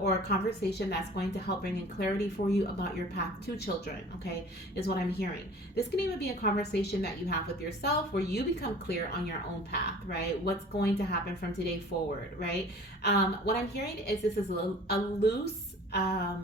or a conversation that's going to help bring in clarity for you about your path to children, okay, is what I'm hearing. This can even be a conversation that you have with yourself where you become clear on your own path, right? What's going to happen from today forward, right? What I'm hearing is this is a loose, I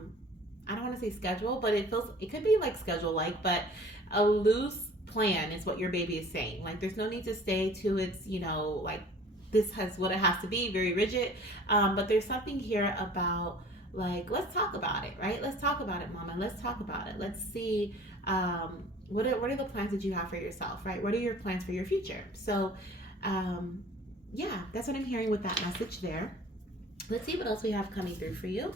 don't want to say schedule, but it could be like schedule-like, but a loose plan is what your baby is saying. Like, there's no need to stay to its, like, this has what it has to be, very rigid. But there's something here about, like, let's talk about it, right? Let's talk about it, Mama. Let's talk about it. Let's see, what are the plans that you have for yourself, right? What are your plans for your future? So, yeah, that's what I'm hearing with that message there. Let's see what else we have coming through for you.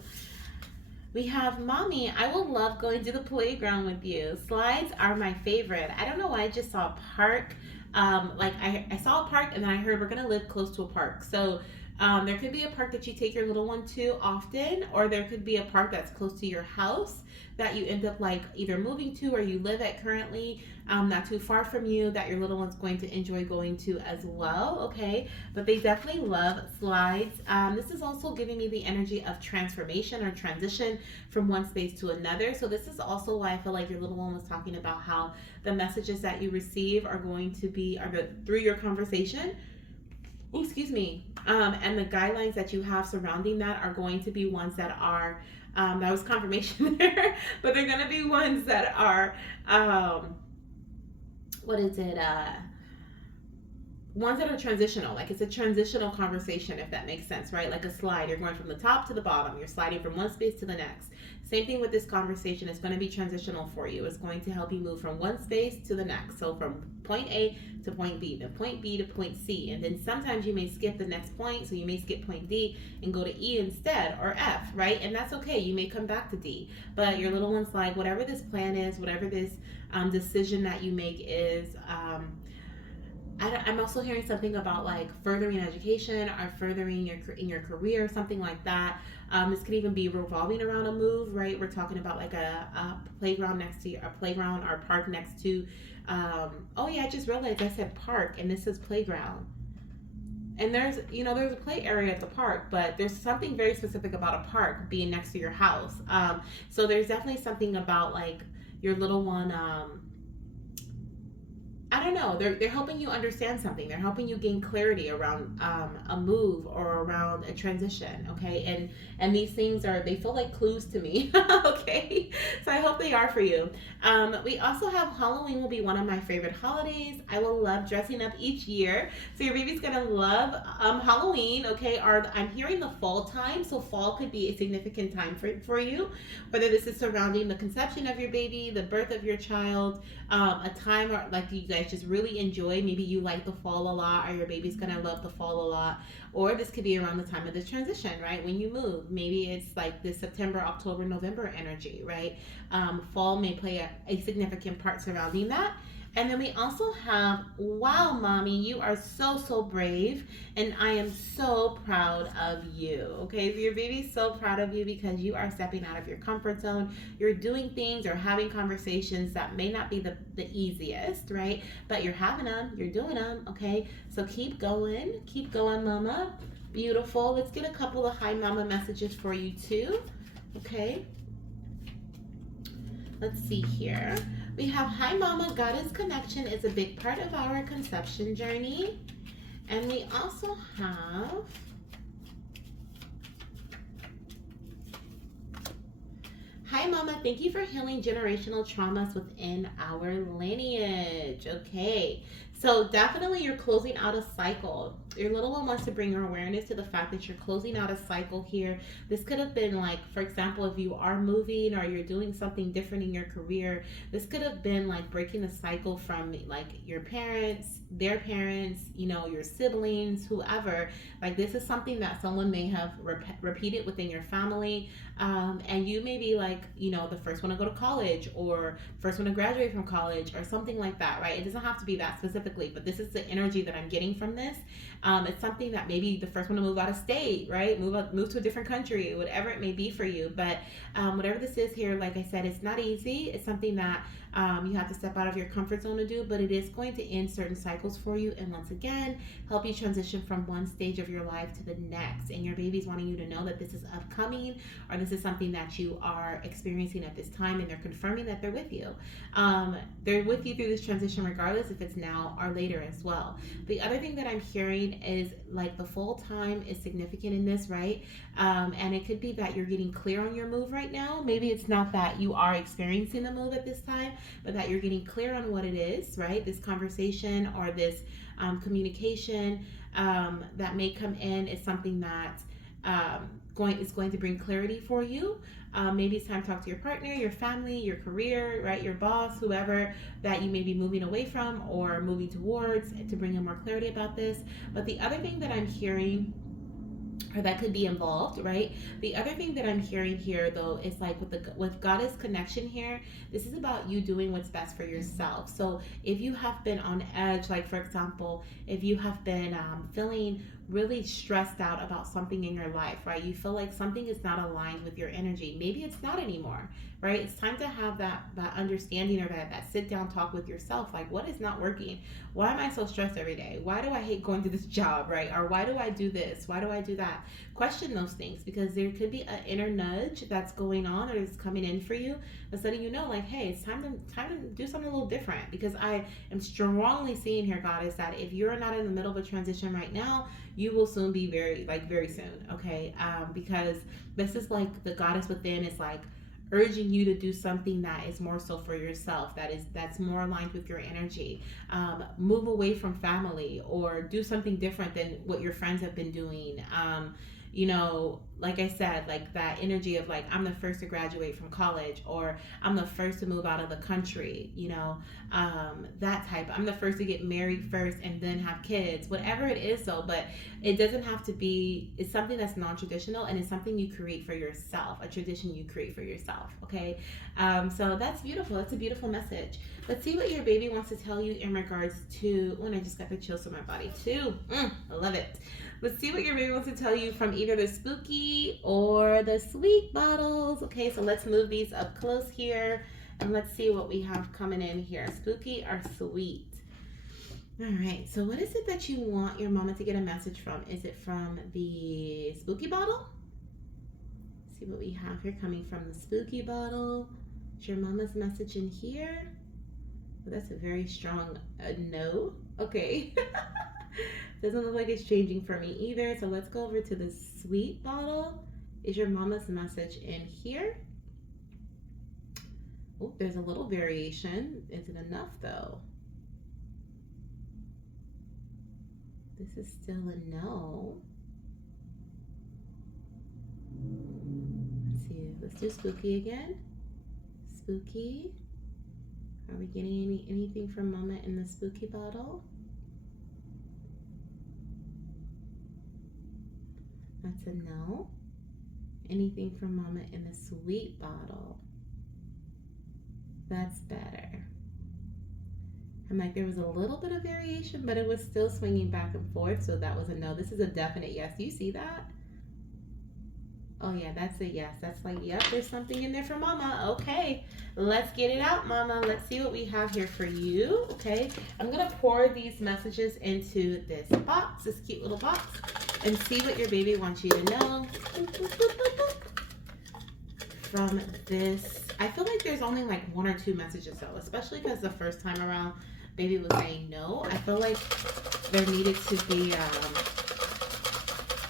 We have, Mommy, I will love going to the playground with you. Slides are my favorite. I don't know why I just saw a park. I saw a park, and then I heard we're going to live close to a park. So there could be a park that you take your little one to often, or there could be a park that's close to your house that you end up like either moving to or you live at currently, not too far from you, that your little one's going to enjoy going to as well, okay? But they definitely love slides. This is also giving me the energy of transformation or transition from one space to another. So this is also why I feel like your little one was talking about how the messages that you receive are going to be through your conversation. And the guidelines that you have surrounding that are going to be ones that are, that was confirmation there, but they're going to be ones that are, ones that are transitional. Like, it's a transitional conversation, if that makes sense, right? Like a slide. You're going from the top to the bottom. You're sliding from one space to the next. Same thing with this conversation. It's going to be transitional for you. It's going to help you move from one space to the next. So from point A to point B, then point B to point C. And then sometimes you may skip the next point. So you may skip point D and go to E instead, or F, right? And that's okay. You may come back to D. But your little one's like, whatever this plan is, whatever this decision that you make is, I'm also hearing something about like furthering education or furthering in your career, something like that. This could even be revolving around a move, right? We're talking about like a playground next to a playground or park next to. I just realized I said park and this is playground. And there's a play area at the park, but there's something very specific about a park being next to your house. So there's definitely something about like your little one. I don't know. They're helping you understand something. They're helping you gain clarity around a move or around a transition. Okay, and these things they feel like clues to me. Okay, so I hope they are for you. We also have Halloween will be one of my favorite holidays. I will love dressing up each year. So your baby's gonna love Halloween. Okay, I'm hearing the fall time. So fall could be a significant time for you, whether this is surrounding the conception of your baby, the birth of your child, a time or like you guys just really enjoy. Maybe you like the fall a lot, or your baby's gonna love the fall a lot, or this could be around the time of this transition, right? When you move, maybe it's like this September, October, November energy, right? Fall may play a significant part surrounding that. And then we also have, wow, Mommy, you are so brave, and I am so proud of you. Okay, so your baby's so proud of you because you are stepping out of your comfort zone. You're doing things or having conversations that may not be the easiest, right? But you're having them, you're doing them, okay? So keep going, Mama. Beautiful. Let's get a couple of hi mama messages for you too. Okay. Let's see here. We have hi mama, goddess connection is a big part of our conception journey. And we also have hi mama, thank you for healing generational traumas within our lineage. Okay. So definitely you're closing out a cycle. Your little one wants to bring your awareness to the fact that you're closing out a cycle here. This could have been like, for example, if you are moving or you're doing something different in your career, this could have been like breaking the cycle from like your parents, their parents, you know, your siblings, whoever. Like this is something that someone may have repeated within your family. And you may be like, you know, the first one to go to college or first one to graduate from college or something like that, right? It doesn't have to be that specifically, but this is the energy that I'm getting from this. It's something that maybe the first one to move out of state, right? Move to a different country, whatever it may be for you. But whatever this is here, like I said, it's not easy. It's something that you have to step out of your comfort zone to do, but it is going to end certain cycles for you. And once again, help you transition from one stage of your life to the next. And your baby's wanting you to know that this is upcoming or this is something that you are experiencing at this time, and they're confirming that they're with you. They're with you through this transition regardless if it's now or later as well. The other thing that I'm hearing is like the full time is significant in this, right? And it could be that you're getting clear on your move right now. Maybe it's not that you are experiencing the move at this time, but that you're getting clear on what it is, right? This conversation or this communication that may come in is something that is going to bring clarity for you. Maybe it's time to talk to your partner, your family, your career, right? Your boss, whoever that you may be moving away from or moving towards to bring in more clarity about this. But the other thing that I'm hearing, or that could be involved, right? The other thing that I'm hearing here though is like with goddess connection here, this is about you doing what's best for yourself. So if you have been on edge, like for example, if you have been feeling really stressed out about something in your life, right? You feel like something is not aligned with your energy. Maybe it's not anymore, right? It's time to have that understanding or that sit down talk with yourself. Like, what is not working? Why am I so stressed every day? Why do I hate going to this job, right? Or why do I do this? Why do I do that? Question those things, because there could be an inner nudge that's going on or is coming in for you that's letting you know, like, hey, it's time to do something a little different. Because I am strongly seeing here, goddess, that if you're not in the middle of a transition right now, you will soon be very soon, okay? Because this is like the goddess within is like urging you to do something that is more so for yourself, that's more aligned with your energy. Move away from family or do something different than what your friends have been doing. You know, like I said, like that energy of like, I'm the first to graduate from college, or I'm the first to move out of the country, you know, that type. I'm the first to get married first and then have kids, whatever it is though. But it doesn't have to be, it's something that's non-traditional, and it's something you create for yourself, a tradition you create for yourself, okay? So that's beautiful. That's a beautiful message. Let's see what your baby wants to tell you in regards to, oh, and I just got the chills on my body too. I love it. Let's see what your baby wants to tell you from either the Spooky or the Sweet bottles. Okay, so let's move these up close here and let's see what we have coming in here. Spooky or Sweet? All right, so what is it that you want your mama to get a message from? Is it from the Spooky bottle? Let's see what we have here coming from the Spooky bottle. Is your mama's message in here? Well, that's a very strong no. Okay. Doesn't look like it's changing for me either. So let's go over to the Sweet bottle. Is your mama's message in here? Oh, there's a little variation. Is it enough though? This is still a no. Let's see. Let's do Spooky again. Spooky. Are we getting anything from mama in the Spooky bottle? That's a no. Anything from mama in the Sweet bottle? That's better. I'm like, there was a little bit of variation, but it was still swinging back and forth, so that was a no. This is a definite yes. Do you see that? Oh yeah, that's a yes. That's like, yep, there's something in there for mama. Okay, let's get it out, mama. Let's see what we have here for you. Okay, I'm gonna pour these messages into this box, this cute little box. and see what your baby wants you to know from this. I feel like there's only like 1 or 2 messages though, especially because the first time around baby was saying no. I feel like there needed to be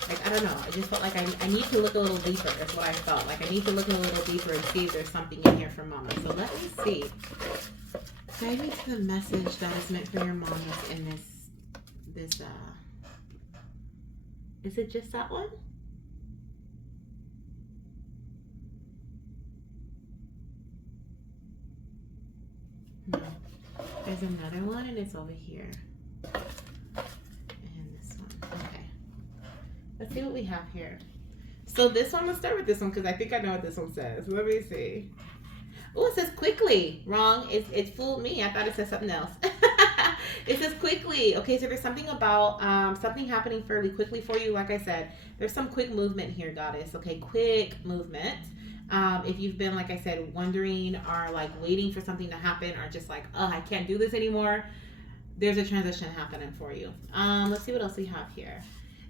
like, I don't know, I just felt like I need to look a little deeper. That's what I felt like. I need to look a little deeper and see if there's something in here for mama. So let me see. Guide me to the message that is meant for your mamas in this is it just that one? No. There's another one and it's over here. And this one. Okay. Let's see what we have here. So this one, let's start with this one because I think I know what this one says. Let me see. Oh, it says quickly. Wrong. It fooled me. I thought it said something else. It says quickly. Okay, so there's something about something happening fairly quickly for you. Like I said, there's some quick movement here, goddess. Okay, quick movement. If you've been, like I said, wondering or like waiting for something to happen or just like, oh, I can't do this anymore, there's a transition happening for you. Let's see what else we have here.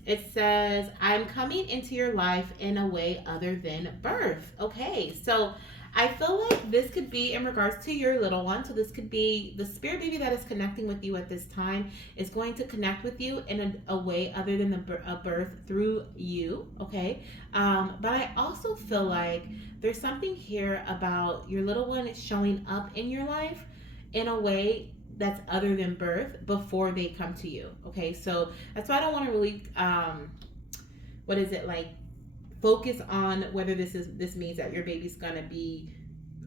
It says, I'm coming into your life in a way other than birth. Okay, so I feel like this could be in regards to your little one. So this could be the spirit baby that is connecting with you at this time is going to connect with you in a way other than a birth through you. Okay. But I also feel like there's something here about your little one is showing up in your life in a way that's other than birth before they come to you. Okay. So that's why I don't want to really, focus on whether this means that your baby's gonna be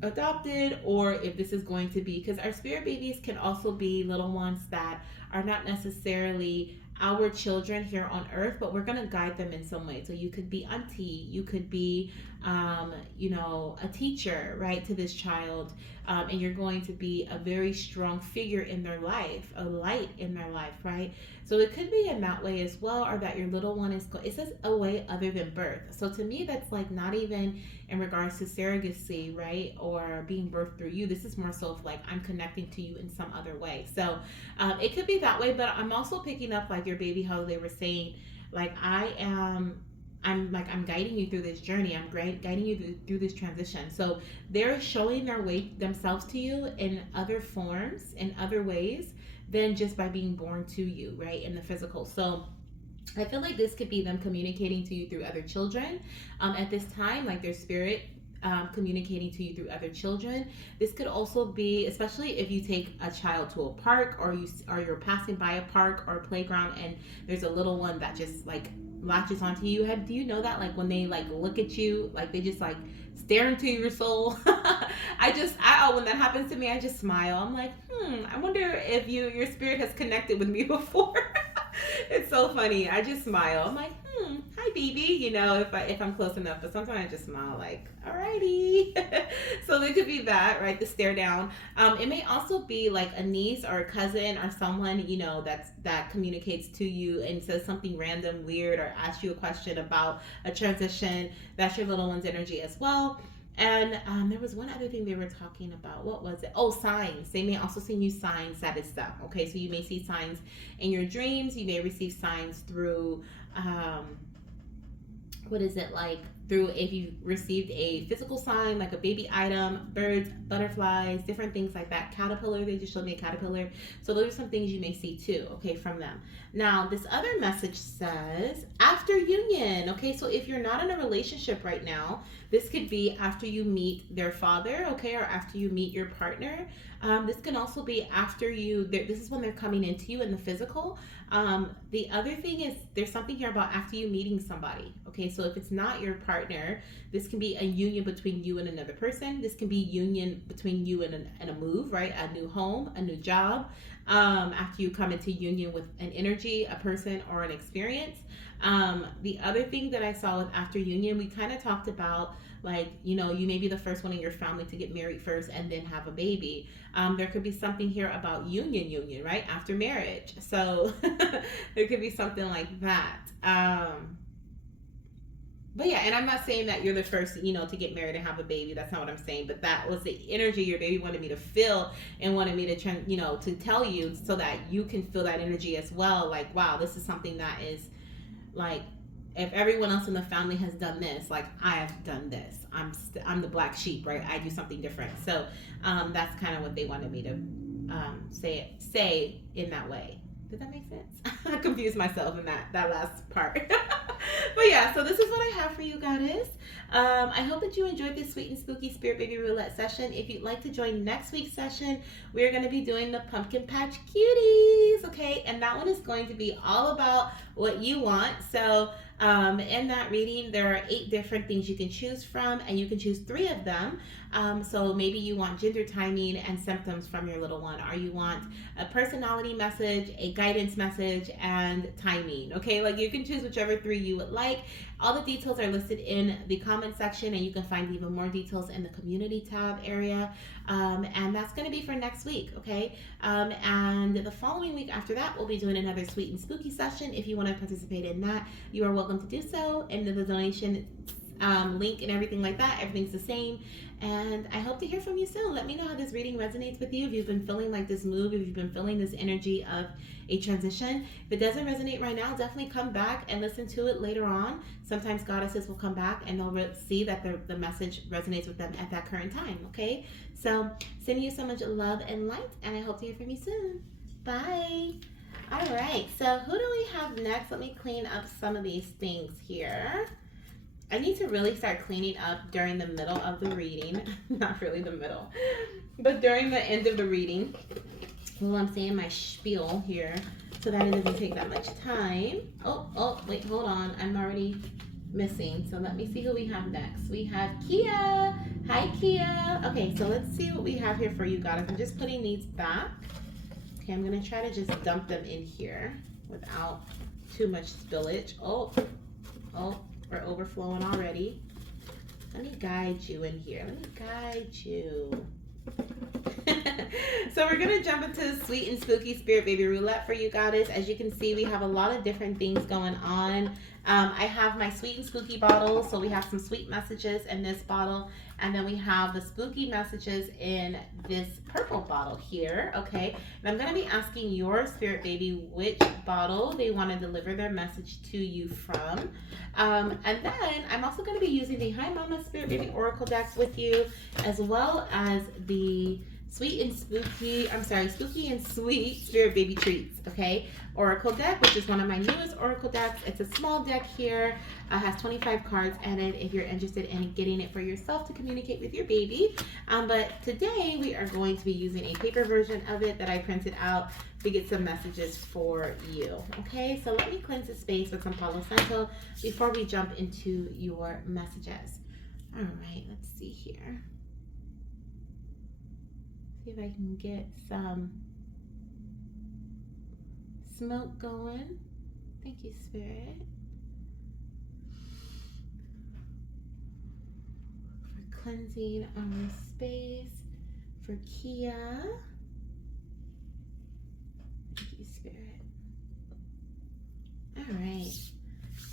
adopted or if this is going to be, because our spirit babies can also be little ones that are not necessarily our children here on earth, but we're going to guide them in some way. So you could be auntie, you could be a teacher, right, to this child, and you're going to be a very strong figure in their life, a light in their life, right? So it could be in that way as well, or that your little one it says a way other than birth. So to me, that's like not even in regards to surrogacy, right, or being birthed through you. This is more so of like I'm connecting to you in some other way. So it could be that way, but I'm also picking up like your baby, how they were saying, like I'm guiding you through this journey. I'm guiding you through this transition. So they're showing their way themselves to you in other forms, in other ways than just by being born to you, right, in the physical. So I feel like this could be them communicating to you through other children at this time, like their spirit communicating to you through other children. This could also be, especially if you take a child to a park or you're passing by a park or a playground and there's a little one that just like latches onto you. Do you know that like when they like look at you, like they just like stare into your soul? When that happens to me, I just smile. I'm like, I wonder if your spirit has connected with me before. It's so funny. I just smile. I'm like, hi baby, if I'm close enough, but sometimes I just smile like, alrighty. So there could be that, right? The stare down. It may also be like a niece or a cousin or someone, that communicates to you and says something random, weird, or asks you a question about a transition. That's your little one's energy as well. And there was one other thing they were talking about. What was it? Oh, signs. They may also send you signs that is them. Okay, so you may see signs in your dreams. You may receive signs through, through if you received a physical sign, like a baby item, birds, butterflies, different things like that. Caterpillar, they just showed me a caterpillar. So those are some things you may see too, okay, from them. Now, this other message says, after union. Okay, so if you're not in a relationship right now, this could be after you meet their father, okay, or after you meet your partner. This can also be after this is when they're coming into you in the physical. The other thing is there's something here about after you meeting somebody. Okay, so if it's not your partner, this can be a union between you and another person. This can be union between you and a move, right? A new home, a new job. After you come into union with an energy, a person, or an experience. The other thing that I saw with after union, we kind of talked about like, you may be the first one in your family to get married first and then have a baby. There could be something here about union, right? After marriage. So there could be something like that. But yeah, and I'm not saying that you're the first, to get married and have a baby. That's not what I'm saying. But that was the energy your baby wanted me to feel and wanted me to, to tell you so that you can feel that energy as well. Like, wow, this is something that is like if everyone else in the family has done this, like I have done this. I'm the black sheep, right? I do something different. So that's kind of what they wanted me to say in that way. Did that make sense? I confused myself in that last part. But yeah, so this is what I have for you, goddess. I hope that you enjoyed this sweet and spooky Spirit Baby Roulette session. If you'd like to join next week's session, we're going to be doing the Pumpkin Patch Cuties, okay? And that one is going to be all about what you want. So in that reading, there are 8 different things you can choose from, and you can choose 3 of them. So maybe you want gender timing and symptoms from your little one, or you want a personality message, a guidance message, and timing. Okay, like you can choose whichever 3 you would like. All the details are listed in the comment section, and you can find even more details in the community tab area. And that's going to be for next week, okay? And the following week after that, we'll be doing another sweet and spooky session. If you want to participate in that, you are welcome to do so. And the donation link and everything like that, everything's the same. And I hope to hear from you soon. Let me know how this reading resonates with you. If you've been feeling like this move, if you've been feeling this energy of a transition. If it doesn't resonate right now, definitely come back and listen to it later on. Sometimes goddesses will come back and they'll see that the message resonates with them at that current time, okay? So sending you so much love and light, and I hope to hear from you soon. Bye. All right, so who do we have next? Let me clean up some of these things here. I need to really start cleaning up during the middle of the reading. Not really the middle, but during the end of the reading. Well, I'm saying my spiel here so that it doesn't take that much time. Oh, wait, hold on. I'm already missing. So let me see who we have next. We have Kia. Hi, Kia. Okay, so let's see what we have here for you, goddess. I'm just putting these back. Okay, I'm going to try to just dump them in here without too much spillage. Oh, we're overflowing already. Let me guide you in here. Let me guide you. So we're going to jump into sweet and spooky Spirit Baby Roulette for you, goddess. As you can see, we have a lot of different things going on. I have my sweet and spooky bottle. So we have some sweet messages in this bottle. And then we have the spooky messages in this purple bottle here, okay? And I'm going to be asking your Spirit Baby which bottle they want to deliver their message to you from. And then I'm also going to be using the Hi Mama Spirit Baby Oracle decks with you, as well as the Spooky and Sweet Spirit Baby Treats, okay? Oracle deck, which is one of my newest Oracle decks. It's a small deck here. Has 25 cards in it if you're interested in getting it for yourself to communicate with your baby. But today we are going to be using a paper version of it that I printed out to get some messages for you. Okay, so let me cleanse the space with some Palo Santo before we jump into your messages. All right, let's see here. See if I can get some smoke going. Thank you, Spirit. For cleansing our space. For Kia. Thank you, Spirit. All right.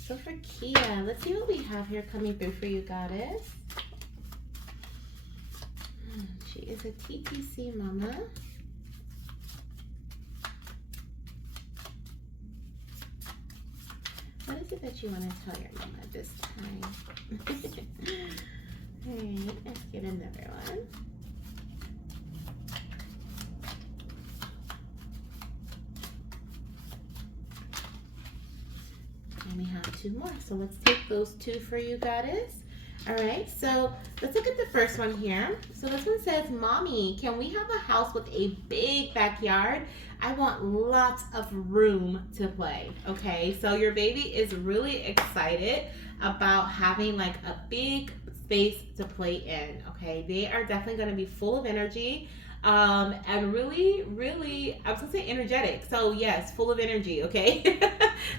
So for Kia, let's see what we have here coming through for you, goddess. She is a TTC mama. What is it that you want to tell your mama this time? Alright, let's get another one. And we have 2 more. So let's take those 2 for you, goddess. All right, so let's look at the first one here. So this one says, Mommy, can we have a house with a big backyard? I want lots of room to play. Okay, so your baby is really excited about having like a big space to play in. Okay, they are definitely going to be full of energy. And really, I was gonna say energetic. So yes, full of energy, okay?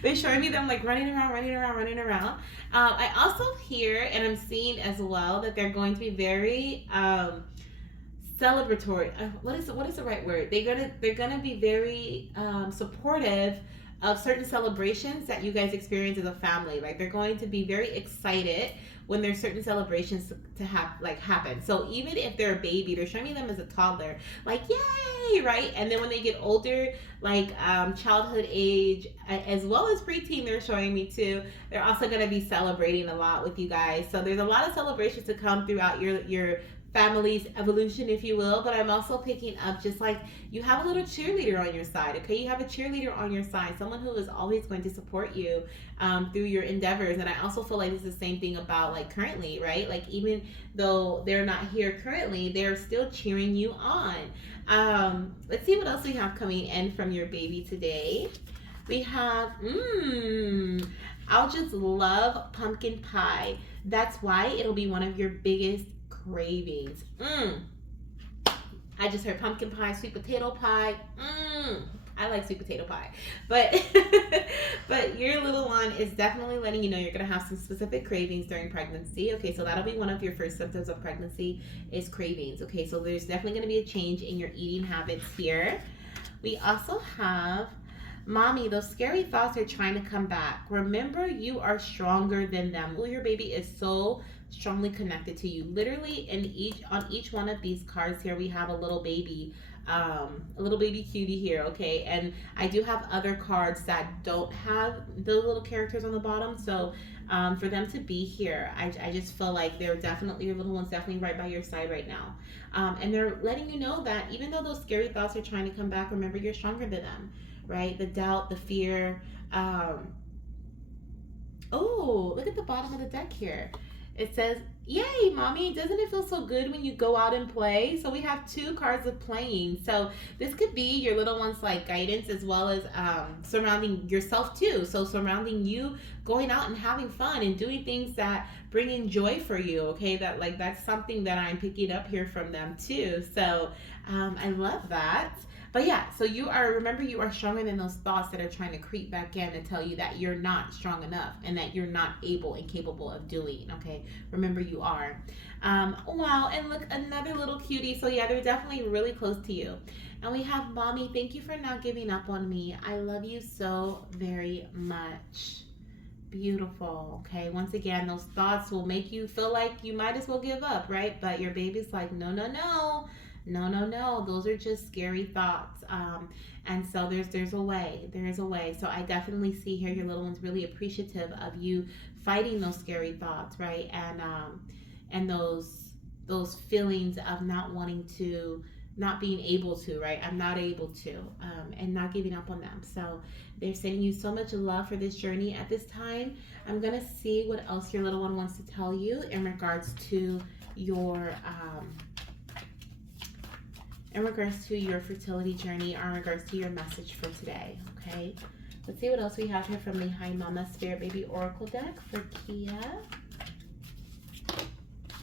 They're showing me them like running around. I also hear, and I'm seeing as well, that they're going to be very celebratory. What is the right word? They're gonna be very supportive of certain celebrations that you guys experience as a family. Like they're going to be very excited when there's certain celebrations to happen. So even if they're a baby, they're showing me them as a toddler, like yay, right? And then when they get older, like childhood age, as well as preteen, they're showing me too. They're also going to be celebrating a lot with you guys. So there's a lot of celebrations to come throughout your family's evolution, if you will. But I'm also picking up just like you have a little cheerleader on your side, okay? You have a cheerleader on your side, someone who is always going to support you through your endeavors. And I also feel like it's the same thing about like currently, right? Like even though they're not here currently, they're still cheering you on. Let's see what else we have coming in from your baby today. We have, I'll just love pumpkin pie. That's why it'll be one of your biggest cravings. I just heard pumpkin pie, sweet potato pie. I like sweet potato pie, but but your little one is definitely letting you know you're gonna have some specific cravings during pregnancy. Okay, so that'll be one of your first symptoms of pregnancy is cravings. Okay, so there's definitely gonna be a change in your eating habits here. We also have, mommy, those scary thoughts are trying to come back. Remember, you are stronger than them. Oh, your baby is so strongly connected to you. Literally, on each one of these cards here, we have a little baby cutie here, okay? And I do have other cards that don't have the little characters on the bottom. So for them to be here, I just feel like they're definitely, your little one's definitely right by your side right now. And they're letting you know that even though those scary thoughts are trying to come back, remember, you're stronger than them, right? The doubt, the fear. Oh, look at the bottom of the deck here. It says, yay, mommy, doesn't it feel so good when you go out and play? So we have two cards of playing. So this could be your little one's like guidance, as well as surrounding yourself too. So surrounding you, going out and having fun and doing things that bring in joy for you. Okay, that's something that I'm picking up here from them too. So I love that. But yeah, so remember, you are stronger than those thoughts that are trying to creep back in and tell you that you're not strong enough and that you're not able and capable of doing, okay? Remember, you are. Wow, and look, another little cutie. So yeah, they're definitely really close to you. And we have, mommy, thank you for not giving up on me. I love you so very much. Beautiful. Okay, once again, those thoughts will make you feel like you might as well give up, right? But your baby's like, no, no, no. No, no, no. Those are just scary thoughts. And so there's a way. There is a way. So I definitely see here your little one's really appreciative of you fighting those scary thoughts, right? And those feelings of not wanting to, not being able to, right? I'm not able to, and not giving up on them. So they're sending you so much love for this journey at this time. I'm gonna see what else your little one wants to tell you in regards to your fertility journey, or in regards to your message for today. Okay, let's see what else we have here from the Hi Mama Spirit Baby Oracle deck for Kia.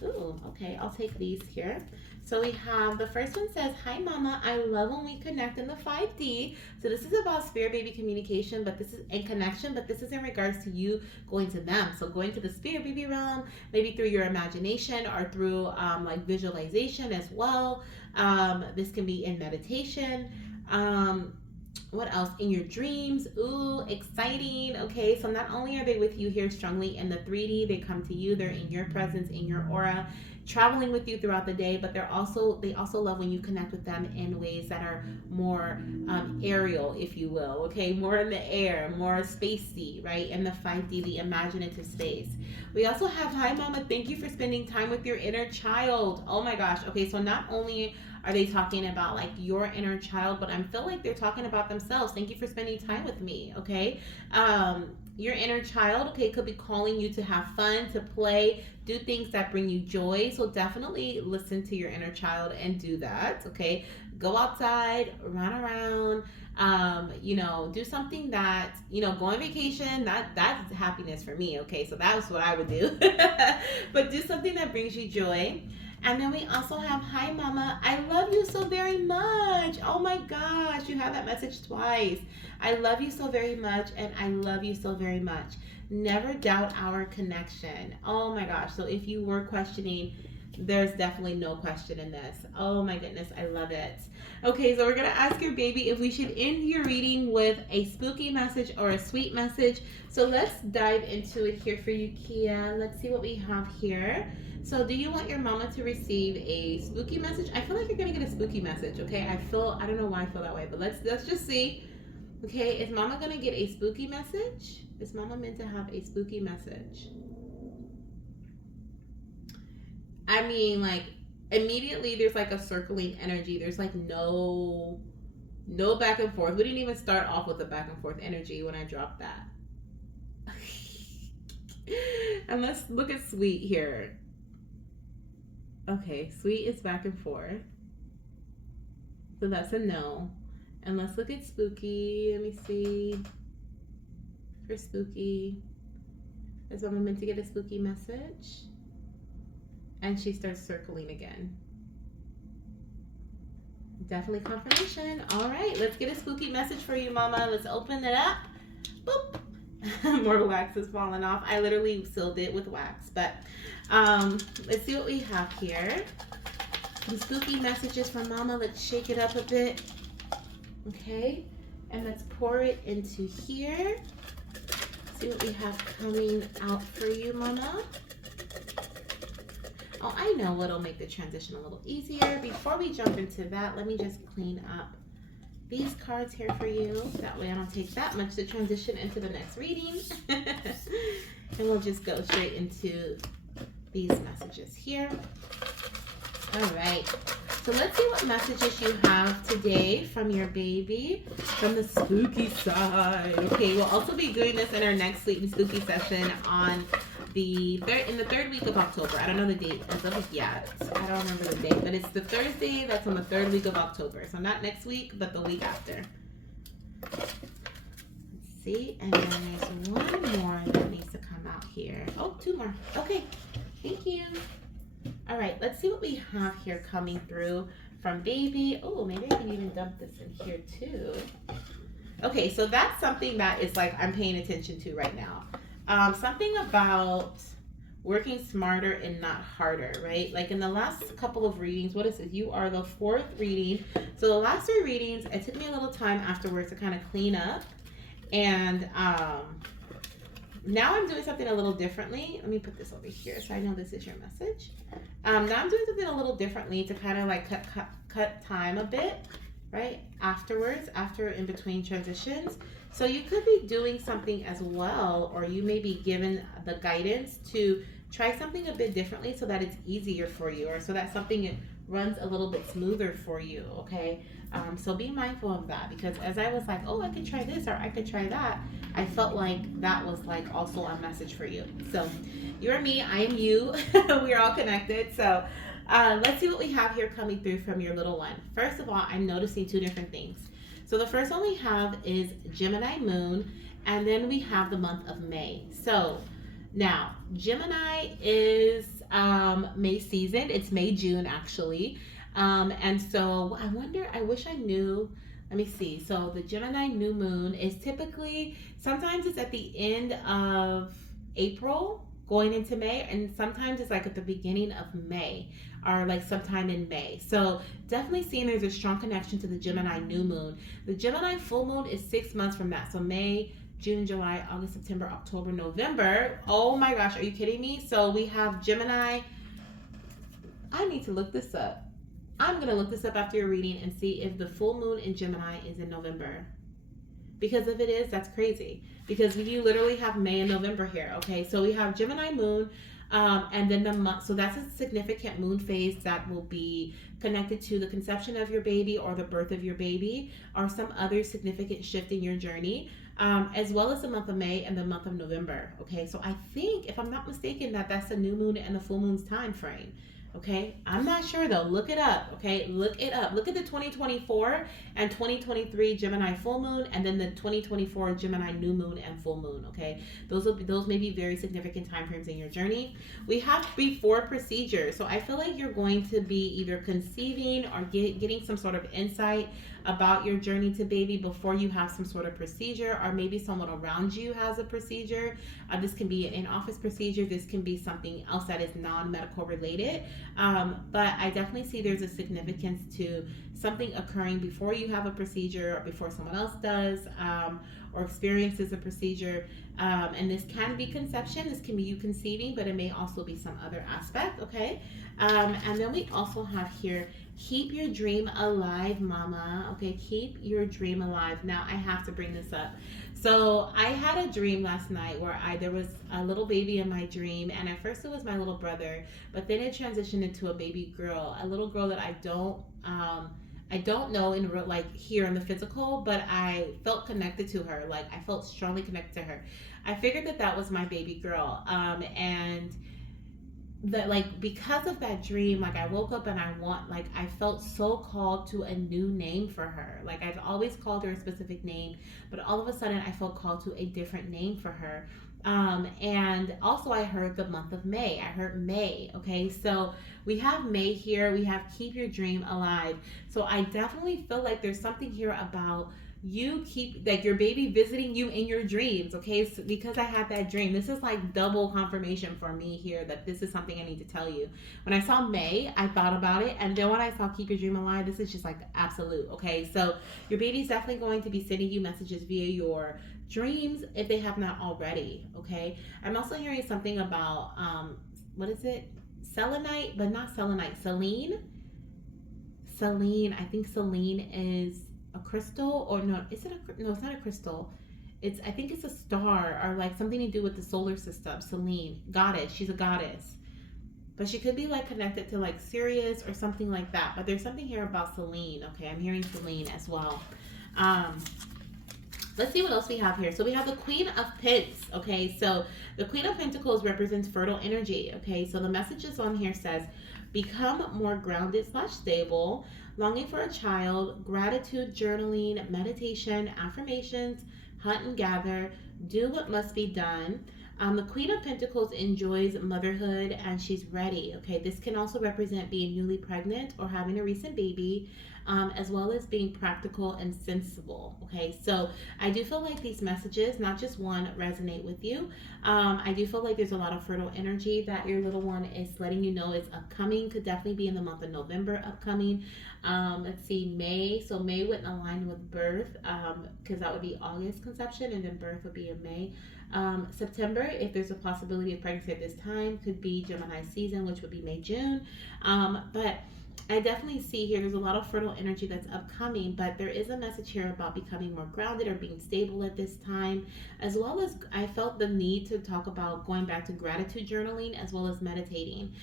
Ooh, okay, I'll take these here. So we have, the first one says, hi mama, I love when we connect in the 5D. So this is about spirit baby communication, but this is in connection, but this is in regards to you going to them. So going to the spirit baby realm, maybe through your imagination or through like visualization as well. This can be in meditation. What else? In your dreams. Ooh, exciting. Okay, so not only are they with you here strongly in the 3D, they come to you, they're in your presence, in your aura, traveling with you throughout the day, but they also love when you connect with them in ways that are more aerial, if you will. Okay, more in the air, more spacey, right? In the 5D, the imaginative space. We also have, hi mama, thank you for spending time with your inner child. Oh my gosh. Okay, so not only are they talking about like your inner child, but I feel like they're talking about themselves. Thank you for spending time with me. Okay, your inner child, okay, could be calling you to have fun, to play, do things that bring you joy. So definitely listen to your inner child and do that. Okay, go outside, run around, do something that, go on vacation. That's happiness for me. Okay, so that was what I would do. But do something that brings you joy. And then we also have, hi mama, I love you so very much. Oh my gosh, you have that message twice. I love you so very much, and I love you so very much. Never doubt our connection. Oh my gosh. So if you were questioning, There's definitely no question in this. Oh my goodness, I love it. Okay, so we're gonna ask your baby if we should end your reading with a spooky message or a sweet message. So let's dive into it here for you, Kia. Let's see what we have here. So do you want your mama to receive a spooky message? I feel like you're gonna get a spooky message, okay? I don't know why I feel that way, but let's just see. Okay, is mama gonna get a spooky message? Is mama meant to have a spooky message? I mean, like, immediately there's like a circling energy. There's like no back and forth. We didn't even start off with the back and forth energy when I dropped that. And let's look at Sweet here. Okay, Sweet is back and forth. So that's a no. And let's look at Spooky. Let me see. For Spooky. Is mama meant to get a spooky message? And she starts circling again. Definitely confirmation. All right, let's get a spooky message for you, mama. Let's open it up. Boop. More wax is falling off. I literally sealed it with wax. But let's see what we have here. Some spooky messages from mama. Let's shake it up a bit. Okay. And let's pour it into here. See what we have coming out for you, mama. Oh, I know what'll make the transition a little easier. Before we jump into that, let me just clean up these cards here for you. That way I don't take that much to transition into the next reading. And we'll just go straight into these messages here. All right. So let's see what messages you have today from your baby, from the spooky side. Okay, we'll also be doing this in our next Sweet and Spooky session on the third week of October. I don't know the date as of yet. I don't remember the date, but it's the Thursday that's on the third week of October. So not next week, but the week after. Let's see, and then there's one more that needs to come out here. Oh, two more. Okay, thank you. All right, let's see what we have here coming through from baby. Oh, maybe I can even dump this in here too. Okay, so that's something that is like I'm paying attention to right now. Something about working smarter and not harder, right? Like in the last couple of readings, what is it? You are the fourth reading. So the last three readings, it took me a little time afterwards to kind of clean up. And now I'm doing something a little differently. Let me put this over here so I know this is your message. Now I'm doing something a little differently to kind of like cut time a bit, right? Afterwards, after in between transitions. So you could be doing something as well, or you may be given the guidance to try something a bit differently so that it's easier for you, or so that something runs a little bit smoother for you, okay? So be mindful of that, because as I was like, oh, I could try this or I could try that, I felt like that was like also a message for you. So you're me, I am you. We're all connected. So let's see what we have here coming through from your little one. First of all, I'm noticing two different things. So the first one we have is Gemini moon, and then we have the month of May. So now Gemini is May season. It's May, June actually. And so I wonder, I wish I knew. Let me see. So the Gemini new moon is typically, sometimes it's at the end of April going into May, and sometimes it's like at the beginning of May or like sometime in May. So definitely seeing there's a strong connection to the Gemini new moon. The Gemini full moon is 6 months from that. So May, June, July, August, September, October, November. Oh my gosh, are you kidding me? So we have Gemini. I need to look this up. I'm going to look this up after your reading and see if the full moon in Gemini is in November. Because if it is, that's crazy. Because you literally have May and November here, okay? So we have Gemini moon, and then the month. So that's a significant moon phase that will be connected to the conception of your baby or the birth of your baby or some other significant shift in your journey, as well as the month of May and the month of November, okay? So I think, if I'm not mistaken, that's the new moon and the full moon's time frame. Okay, I'm not sure though. Look it up. Okay, look it up. Look at the 2024 and 2023 Gemini full moon, and then the 2024 Gemini new moon and full moon. Okay, those may be very significant time frames in your journey. We have before procedure, so I feel like you're going to be either conceiving or getting some sort of insight about your journey to baby before you have some sort of procedure, or maybe someone around you has a procedure. This can be an in-office procedure. This can be something else that is non-medical related. But I definitely see there's a significance to something occurring before you have a procedure or before someone else does, or experiences a procedure. And this can be conception, this can be you conceiving, but it may also be some other aspect, okay? And then we also have here, keep your dream alive, mama. Okay, keep your dream alive. Now I have to bring this up. So I had a dream last night where there was a little baby in my dream, and at first it was my little brother, but then it transitioned into a baby girl, a little girl that I don't know in real, like here in the physical, but I felt connected to her. Like I felt strongly connected to her. I figured that that was my baby girl, and that, like, because of that dream, like I woke up and I felt so called to a new name for her. Like I've always called her a specific name, but all of a sudden I felt called to a different name for her. And also I heard the month of May. I heard May. Okay, so we have May here, we have keep your dream alive. So I definitely feel like there's something here about you keep, like, your baby visiting you in your dreams. Okay, so because I had that dream, this is like double confirmation for me here that this is something I need to tell you. When I saw May, I thought about it, and then when I saw keep your dream alive, this is just like absolute. Okay, so your baby's definitely going to be sending you messages via your dreams if they have not already. Okay, I'm also hearing something about what is it, selenite, but not selenite, Selene. I think Selene is a crystal, or no? Is it a, no? It's not a crystal. It's, I think it's a star, or like something to do with the solar system. Selene, goddess. She's a goddess, but she could be like connected to like Sirius or something like that. But there's something here about Selene. Okay, I'm hearing Selene as well. Um, let's see what else we have here. So we have the Queen of Pence. Okay, so the Queen of Pentacles represents fertile energy. Okay, so the messages on here says, become more grounded slash stable, longing for a child, gratitude journaling, meditation, affirmations, hunt and gather, do what must be done. The Queen of Pentacles enjoys motherhood and she's ready. Okay, this can also represent being newly pregnant or having a recent baby, as well as being practical and sensible. Okay, so I do feel like these messages, not just one, resonate with you. I do feel like there's a lot of fertile energy that your little one is letting you know is upcoming. Could definitely be in the month of November upcoming. Let's see, May. So May wouldn't align with birth, because that would be August conception, and then birth would be in May. September, if there's a possibility of pregnancy at this time, could be Gemini season, which would be May, June. But I definitely see here there's a lot of fertile energy that's upcoming, but there is a message here about becoming more grounded or being stable at this time, as well as I felt the need to talk about going back to gratitude journaling as well as meditating.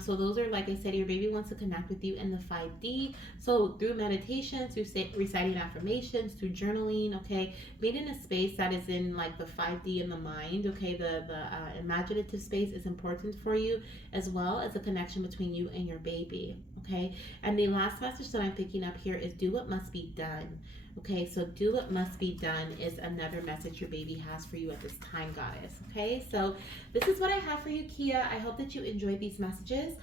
So those are, like I said, your baby wants to connect with you in the 5D. So through meditation, through reciting affirmations, through journaling, okay, being in a space that is in like the 5D in the mind, okay, the imaginative space is important for you, as well as a connection between you and your baby. Okay, and the last message that I'm picking up here is do what must be done. Okay, so do what must be done is another message your baby has for you at this time, goddess. Okay, so this is what I have for you, Kia. I hope that you enjoyed these messages.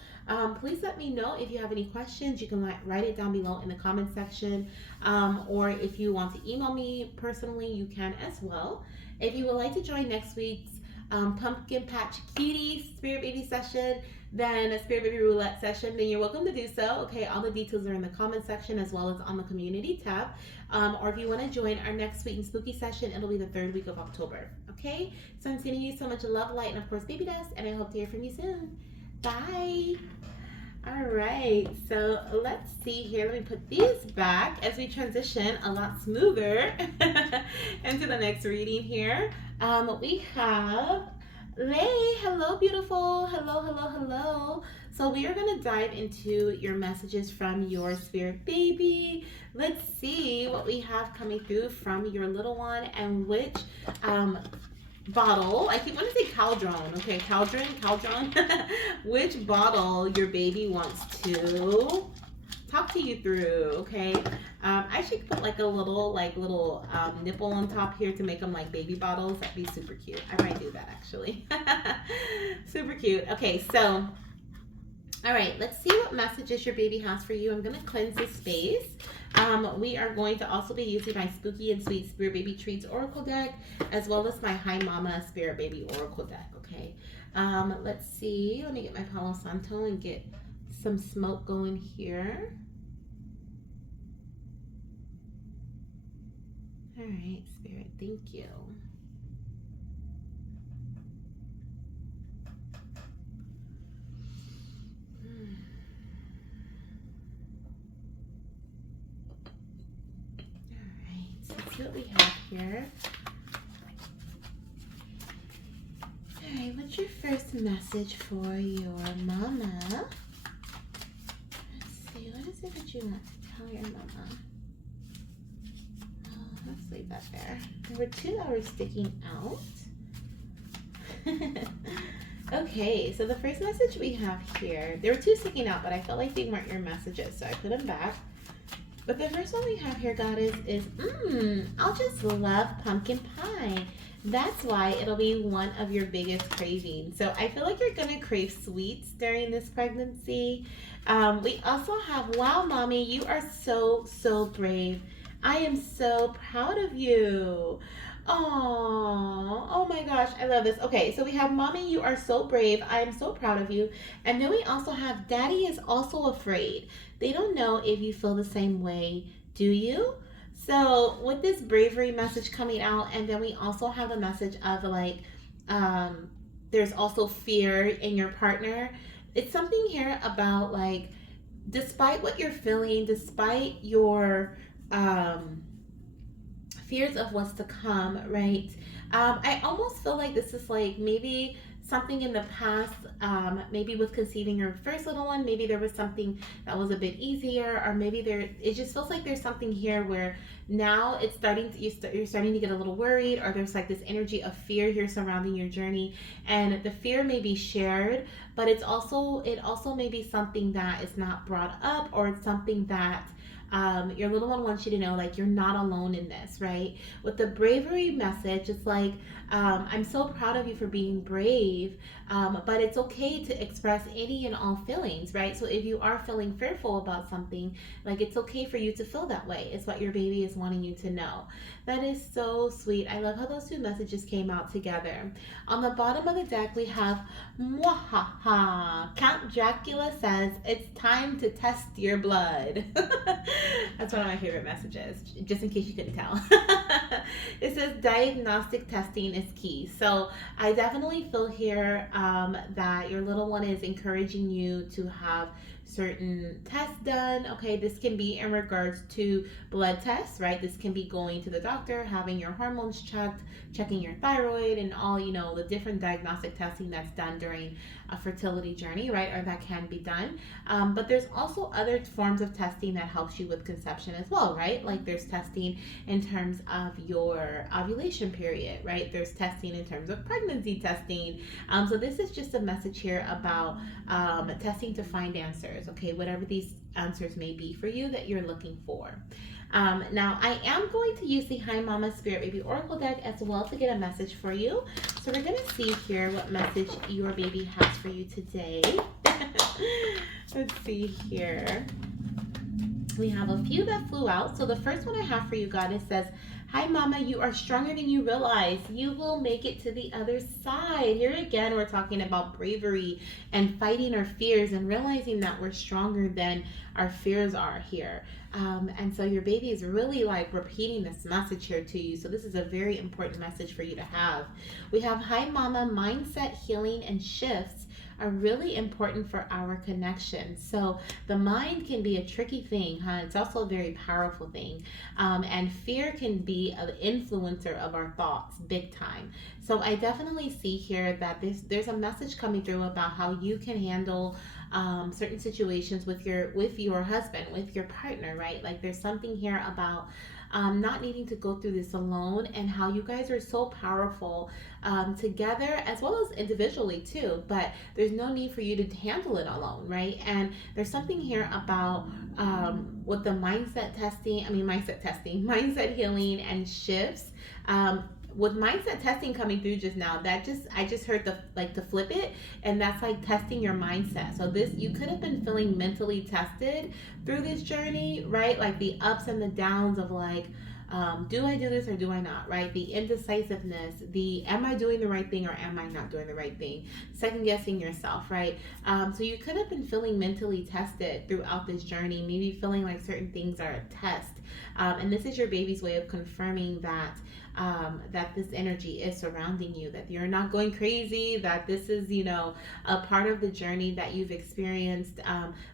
Please let me know if you have any questions. You can write it down below in the comment section, or if you want to email me personally, you can as well. If you would like to join next week's Pumpkin Patch Cuties Spirit Baby session, then a Spirit Baby Roulette session, then you're welcome to do so. Okay, all the details are in the comment section as well as on the community tab. Or if you want to join our next Sweet and Spooky session, it'll be the 3rd week of October. Okay, so I'm sending you so much love, light, and of course baby dust, and I hope to hear from you soon. Bye. All right, so let's see here. Let me put these back as we transition a lot smoother into the next reading here. We have Lay. Hello, beautiful. Hello, hello, hello. So we are going to dive into your messages from your spirit baby. Let's see what we have coming through from your little one and which bottle, I keep wanting to say cauldron, okay, cauldron, which bottle your baby wants to talk to you through. Okay, I should put like a little nipple on top here to make them like baby bottles. That'd be super cute. I might do that actually. Super cute. Okay, so all right, let's see what messages your baby has for you. I'm going to cleanse this space. We are going to also be using my Spooky and Sweet Spirit Baby Treats Oracle deck, as well as my Hi Mama Spirit Baby Oracle deck, okay? Let's see. Let me get my Palo Santo and get some smoke going here. All right, Spirit, thank you. Let's see what we have here. Alright, what's your first message for your mama? Let's see, what is it that you want to tell your mama? Oh, let's leave that there. There were two that were sticking out. Okay, so the first message we have here, there were two sticking out, but I felt like they weren't your messages, so I put them back. But the first one we have here, Goddess, is, I'll just love pumpkin pie. That's why it'll be one of your biggest cravings. So I feel like you're going to crave sweets during this pregnancy. We also have, wow, Mommy, you are so, so brave. I am so proud of you. Oh my gosh, I love this. Okay, so we have Mommy, you are so brave. I am so proud of you. And then we also have Daddy is also afraid. They don't know if you feel the same way, do you? So with this bravery message coming out, and then we also have a message of like, there's also fear in your partner. It's something here about like, despite what you're feeling, despite your fears of what's to come, right? I almost feel like this is like maybe something in the past, maybe with conceiving your first little one, maybe there was something that was a bit easier, or maybe it just feels like there's something here where now it's you're starting to get a little worried, or there's like this energy of fear here surrounding your journey, and the fear may be shared, but it also may be something that is not brought up, or it's something that your little one wants you to know, like, you're not alone in this, right? With the bravery message, it's like, I'm so proud of you for being brave, but it's okay to express any and all feelings, right? So if you are feeling fearful about something, like, it's okay for you to feel that way. It's what your baby is wanting you to know. That is so sweet. I love how those two messages came out together. On the bottom of the deck, we have Mwahaha. Count Dracula says, it's time to test your blood. That's one of my favorite messages, just in case you couldn't tell. It says diagnostic testing is key. So I definitely feel here that your little one is encouraging you to have certain tests done. Okay, this can be in regards to blood tests, right? This can be going to the doctor, having your hormones checked, checking your thyroid, and all, the different diagnostic testing that's done during a fertility journey, right? Or that can be done. But there's also other forms of testing that helps you with conception as well, right? Like there's testing in terms of your ovulation period, right? There's testing in terms of pregnancy testing. So this is just a message here about testing to find answers, okay? Whatever these answers may be for you that you're looking for. Now, I am going to use the Hi Mama Spirit Baby Oracle deck as well to get a message for you. So we're going to see here what message your baby has for you today. Let's see here. We have a few that flew out. So the first one I have for you, Goddess, says, hi Mama, you are stronger than you realize. You will make it to the other side. Here again, we're talking about bravery and fighting our fears and realizing that we're stronger than our fears are here. And so your baby is really like repeating this message here to you. So this is a very important message for you to have. We have, hi Mama, mindset healing and shifts are really important for our connection. So the mind can be a tricky thing, huh? It's also a very powerful thing. And fear can be an influencer of our thoughts big time. So I definitely see here that there's a message coming through about how you can handle certain situations with your husband, with your partner, right? Like there's something here about not needing to go through this alone, and how you guys are so powerful together as well as individually too, but there's no need for you to handle it alone, right? And there's something here about with the mindset healing and shifts. With mindset testing coming through just now, I just heard to flip it, and that's like testing your mindset. So this, you could have been feeling mentally tested through this journey, right? Like the ups and the downs of like Do I do this or do I not, right? The indecisiveness, the am I doing the right thing or am I not doing the right thing? Second guessing yourself, right? So you could have been feeling mentally tested throughout this journey, maybe feeling like certain things are a test. And this is your baby's way of confirming that that this energy is surrounding you, that you're not going crazy, that this is, a part of the journey that you've experienced.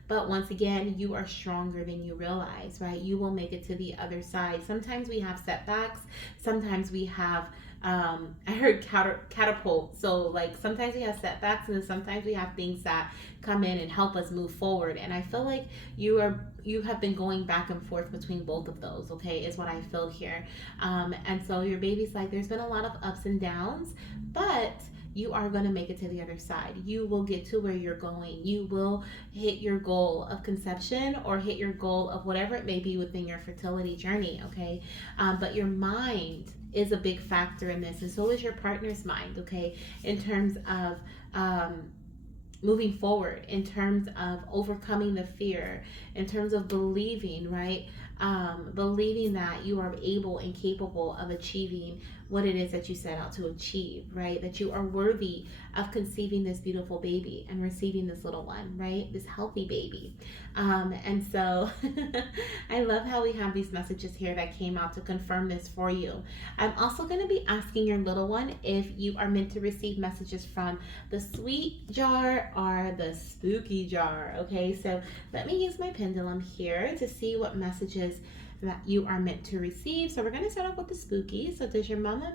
But once again, you are stronger than you realize, right? You will make it to the other side. Sometimes we have setbacks, sometimes we have I heard catapult. So like sometimes we have setbacks, and then sometimes we have things that come in and help us move forward. And I feel like you have been going back and forth between both of those. Okay, is what I feel here. And so your baby's like, there's been a lot of ups and downs, but you are going to make it to the other side. You will get to where you're going. You will hit your goal of conception or hit your goal of whatever it may be within your fertility journey, okay? But your mind is a big factor in this, and so is your partner's mind, okay? In terms of moving forward, in terms of overcoming the fear, in terms of believing, right? Believing that you are able and capable of achieving what it is that you set out to achieve, right? That you are worthy of conceiving this beautiful baby and receiving this little one, right? This healthy baby. And so I love how we have these messages here that came out to confirm this for you. I'm also going to be asking your little one if you are meant to receive messages from the Sweet jar or the Spooky jar, okay? So let me use my pendulum here to see what messages that you are meant to receive. So we're going to start off with the Spooky. So does your mama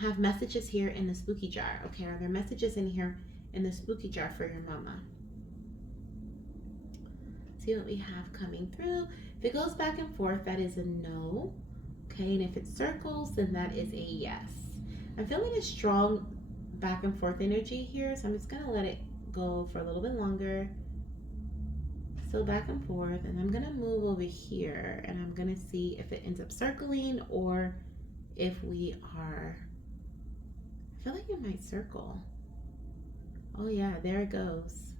have messages here in the Spooky jar? Okay, are there messages in here in the Spooky jar for your mama? See what we have coming through. If it goes back and forth, that is a no. Okay, and if it circles, then that is a yes. I'm feeling a strong back and forth energy here, so I'm just going to let it go for a little bit longer. So back and forth, and I'm going to move over here, and I'm going to see if it ends up circling or if we are, I feel like it might circle. Oh yeah, there it goes.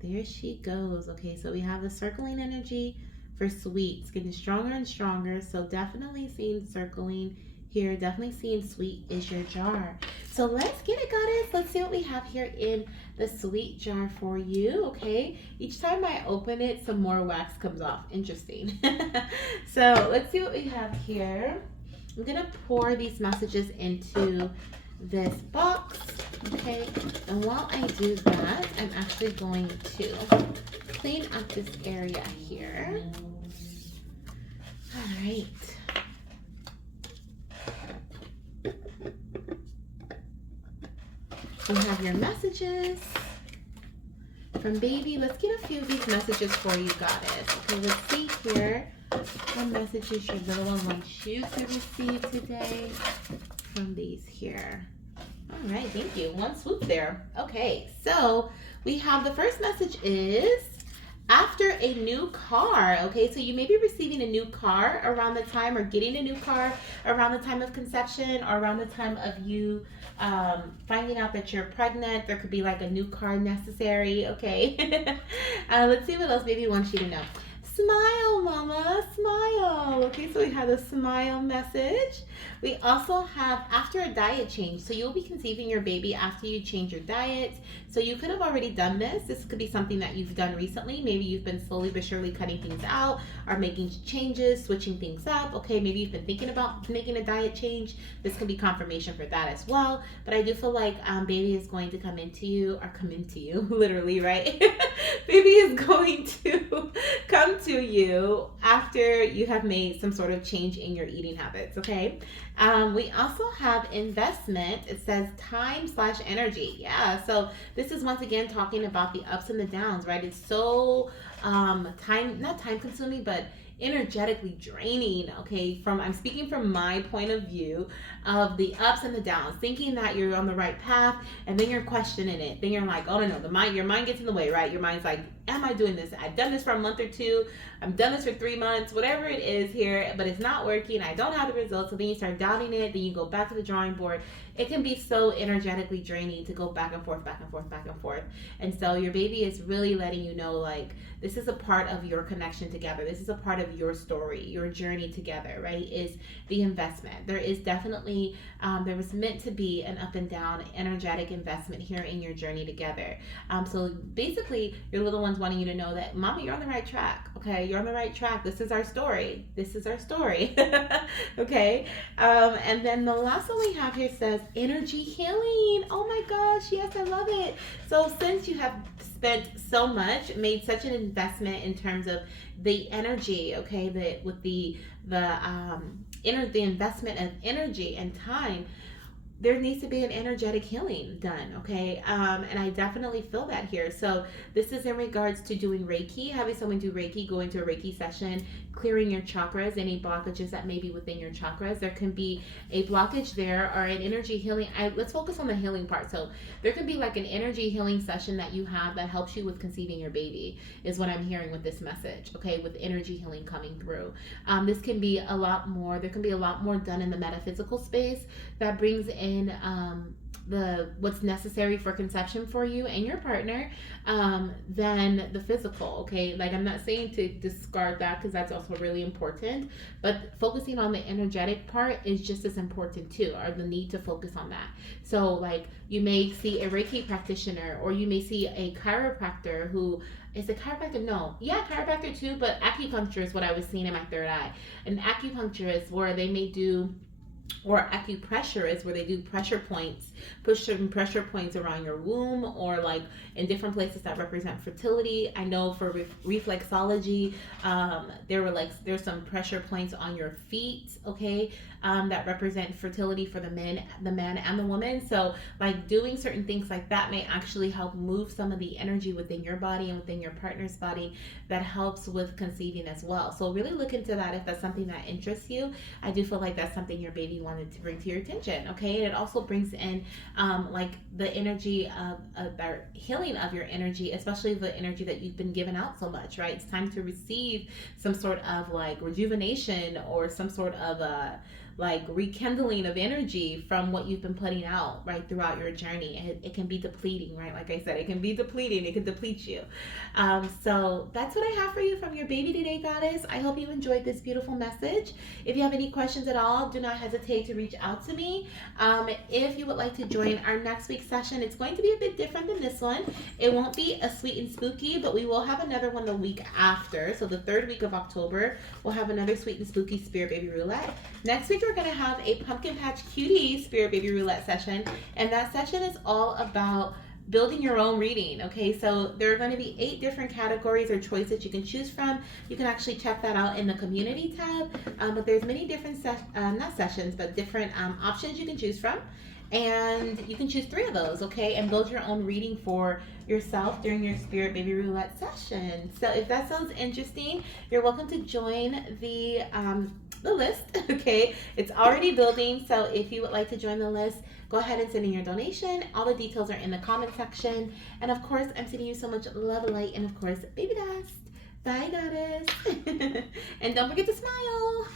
There she goes. Okay, so we have the circling energy for Sweet. It's getting stronger and stronger, so definitely seeing circling here. Definitely seeing Sweet is your jar. So let's get it, goddess. Let's see what we have here in the Sweet jar for you, okay? Each time I open it, some more wax comes off. Interesting. So let's see what we have here. I'm going to pour these messages into this box, okay? And while I do that, I'm actually going to clean up this area here. All right. You have your messages from baby. Let's get a few of these messages for you, goddess. Okay, let's see here what messages your little one wants you to receive today from these here. All right, thank you. One swoop there. Okay, so we have the first message is after a new car. Okay, so you may be receiving a new car around the time, or getting a new car around the time of conception, or around the time of you finding out that you're pregnant. There could be like a new car necessary. Okay. Let's see what else baby wants you to know. Smile, mama, smile. Okay, so we have a smile message. We also have after a diet change. So you'll be conceiving your baby after you change your diet. So you could have already done this. This could be something that you've done recently. Maybe you've been slowly but surely cutting things out or making changes, switching things up. Okay, maybe you've been thinking about making a diet change. This could be confirmation for that as well. But I do feel like baby is going to come into you, or come into you, literally, right? Baby is going to come to you after you have made some sort of change in your eating habits, okay? We also have investment. It says time/energy. Yeah, so this is once again talking about the ups and the downs, right? It's so not time consuming, but energetically draining. Okay, I'm speaking from my point of view of the ups and the downs, thinking that you're on the right path, and then you're questioning it. Then you're like, oh no, your mind gets in the way, right? Your mind's like, am I doing this? I've done this for a month or two. I've done this for 3 months, whatever it is here, but it's not working. I don't have the results. So then you start doubting it. Then you go back to the drawing board. it can be so energetically draining to go back and forth, back and forth, back and forth. And so your baby is really letting you know, like, this is a part of your connection together. This is a part of your story, your journey together, right? Is the investment. There is definitely, there was meant to be an up and down energetic investment here in your journey together. So basically, your little one's wanting you to know that, Mama, you're on the right track. Okay, you're on the right track. This is our story. This is our story. Okay. And then the last one we have here says energy healing. Oh my gosh, yes, I love it. So since you have spent so much, made such an investment in terms of the energy, okay, with the investment of energy and time, there needs to be an energetic healing done, okay? And I definitely feel that here. So this is in regards to doing Reiki, having someone do Reiki, going to a Reiki session, clearing your chakras, any blockages that may be within your chakras. There can be a blockage there or an energy healing. Let's focus on the healing part. So there can be like an energy healing session that you have that helps you with conceiving your baby, is what I'm hearing with this message, okay? With energy healing coming through. This can be a lot more. There can be a lot more done in the metaphysical space that brings in what's necessary for conception for you and your partner, than the physical, okay? Like, I'm not saying to discard that, because that's also really important, but focusing on the energetic part is just as important too, or the need to focus on that. So like, you may see a Reiki practitioner, or you may see a chiropractor who is a chiropractor. No, yeah, chiropractor too, but acupuncture is what I was seeing in my third eye. An acupuncturist, where they may do, or acupressure is where they do pressure points, push certain pressure points around your womb, or like in different places that represent fertility. I know for reflexology, there's some pressure points on your feet, okay, that represent fertility for the man and the woman. So like, doing certain things like that may actually help move some of the energy within your body and within your partner's body that helps with conceiving as well. So really look into that if that's something that interests you. I do feel like that's something your baby wanted to bring to your attention, okay? And it also brings in like the energy of the healing of your energy, especially the energy that you've been given out so much, right? It's time to receive some sort of like rejuvenation, or some sort of like rekindling of energy from what you've been putting out, right, throughout your journey. It can be depleting, right? Like I said, it can be depleting. It can deplete you. So that's what I have for you from your baby today, goddess. I hope you enjoyed this beautiful message. If you have any questions at all, do not hesitate to reach out to me. If you would like to join our next week's session, it's going to be a bit different than this one. It won't be a sweet and spooky, but we will have another one the week after. So the third week of October, we'll have another sweet and spooky Spirit Baby Roulette. Next week, we're going to have a Pumpkin Patch Cuties Spirit Baby Roulette session, and that session is all about building your own reading, okay? So there are going to be 8 different categories or choices that you can choose from. You can actually check that out in the community tab, but there's many different not sessions, but different options you can choose from, and you can choose 3 of those, okay, and build your own reading for yourself during your Spirit Baby Roulette session. So if that sounds interesting, you're welcome to join the list, okay? It's already building, so if you would like to join the list, go ahead and send in your donation. All the details are in the comment section. And of course, I'm sending you so much love and light, and of course, baby dust. Bye, goddess. And don't forget to smile.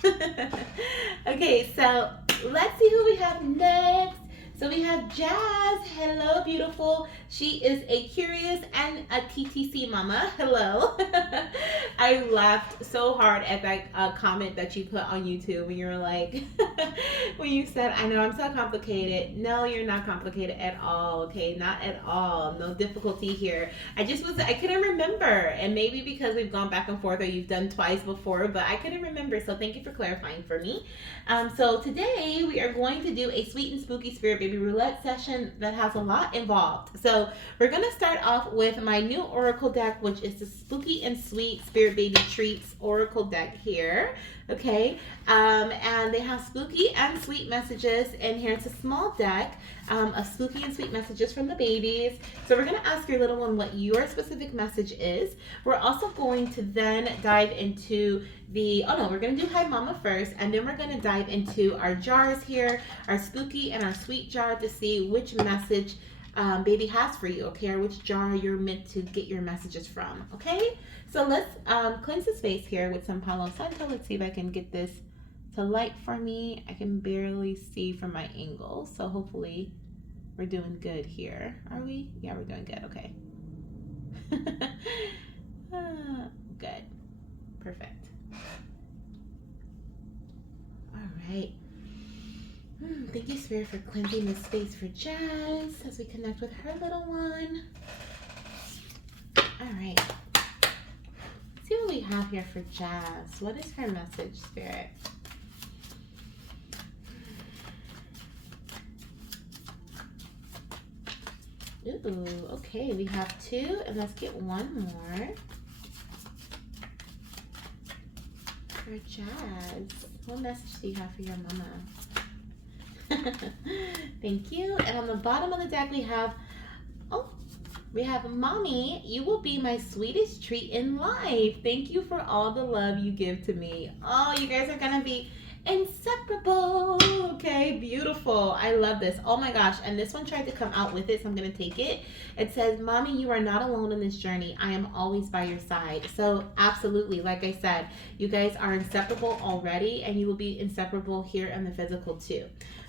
Okay, so let's see who we have next. So we have Jazz. Hello, beautiful. She is a curious and a TTC mama. Hello. I laughed so hard at that comment that you put on YouTube when you were like, when you said, I know I'm so complicated. No, you're not complicated at all, okay? Not at all. No difficulty here. I couldn't remember. And maybe because we've gone back and forth, or you've done twice before, but I couldn't remember. So thank you for clarifying for me. So today we are going to do a sweet and spooky Spirit Baby Roulette session that has a lot involved. So we're going to start off with my new oracle deck, which is the Spooky and Sweet Spirit Baby Treats oracle deck here. Okay, and they have spooky and sweet messages in here. It's a small deck of spooky and sweet messages from the babies. So we're going to ask your little one what your specific message is. We're also going to then dive into we're going to do Hi Mama first, and then we're going to dive into our jars here, our spooky and our sweet jar, to see which message baby has for you, okay, or which jar you're meant to get your messages from, okay? So let's cleanse the space here with some Palo Santo. Let's see if I can get this to light for me. I can barely see from my angle, so hopefully we're doing good here. Are we? Yeah, we're doing good. Okay. Good. Perfect. All right. Thank you, Spirit, for cleansing this space for Jazz as we connect with her little one. All right. Let's see what we have here for Jazz. What is her message, Spirit? Ooh, okay. We have 2, and let's get 1 more. For Jazz. What message do you have for your mama? Thank you. And on the bottom of the deck we have, we have, Mommy, you will be my sweetest treat in life. Thank you for all the love you give to me. Oh, you guys are gonna be inseparable. Okay, beautiful. I love this. Oh my gosh. And this one tried to come out with it, so I'm gonna take it. It says, Mommy, you are not alone in this journey. I am always by your side. So absolutely, like I said, you guys are inseparable already, and you will be inseparable here in the physical too.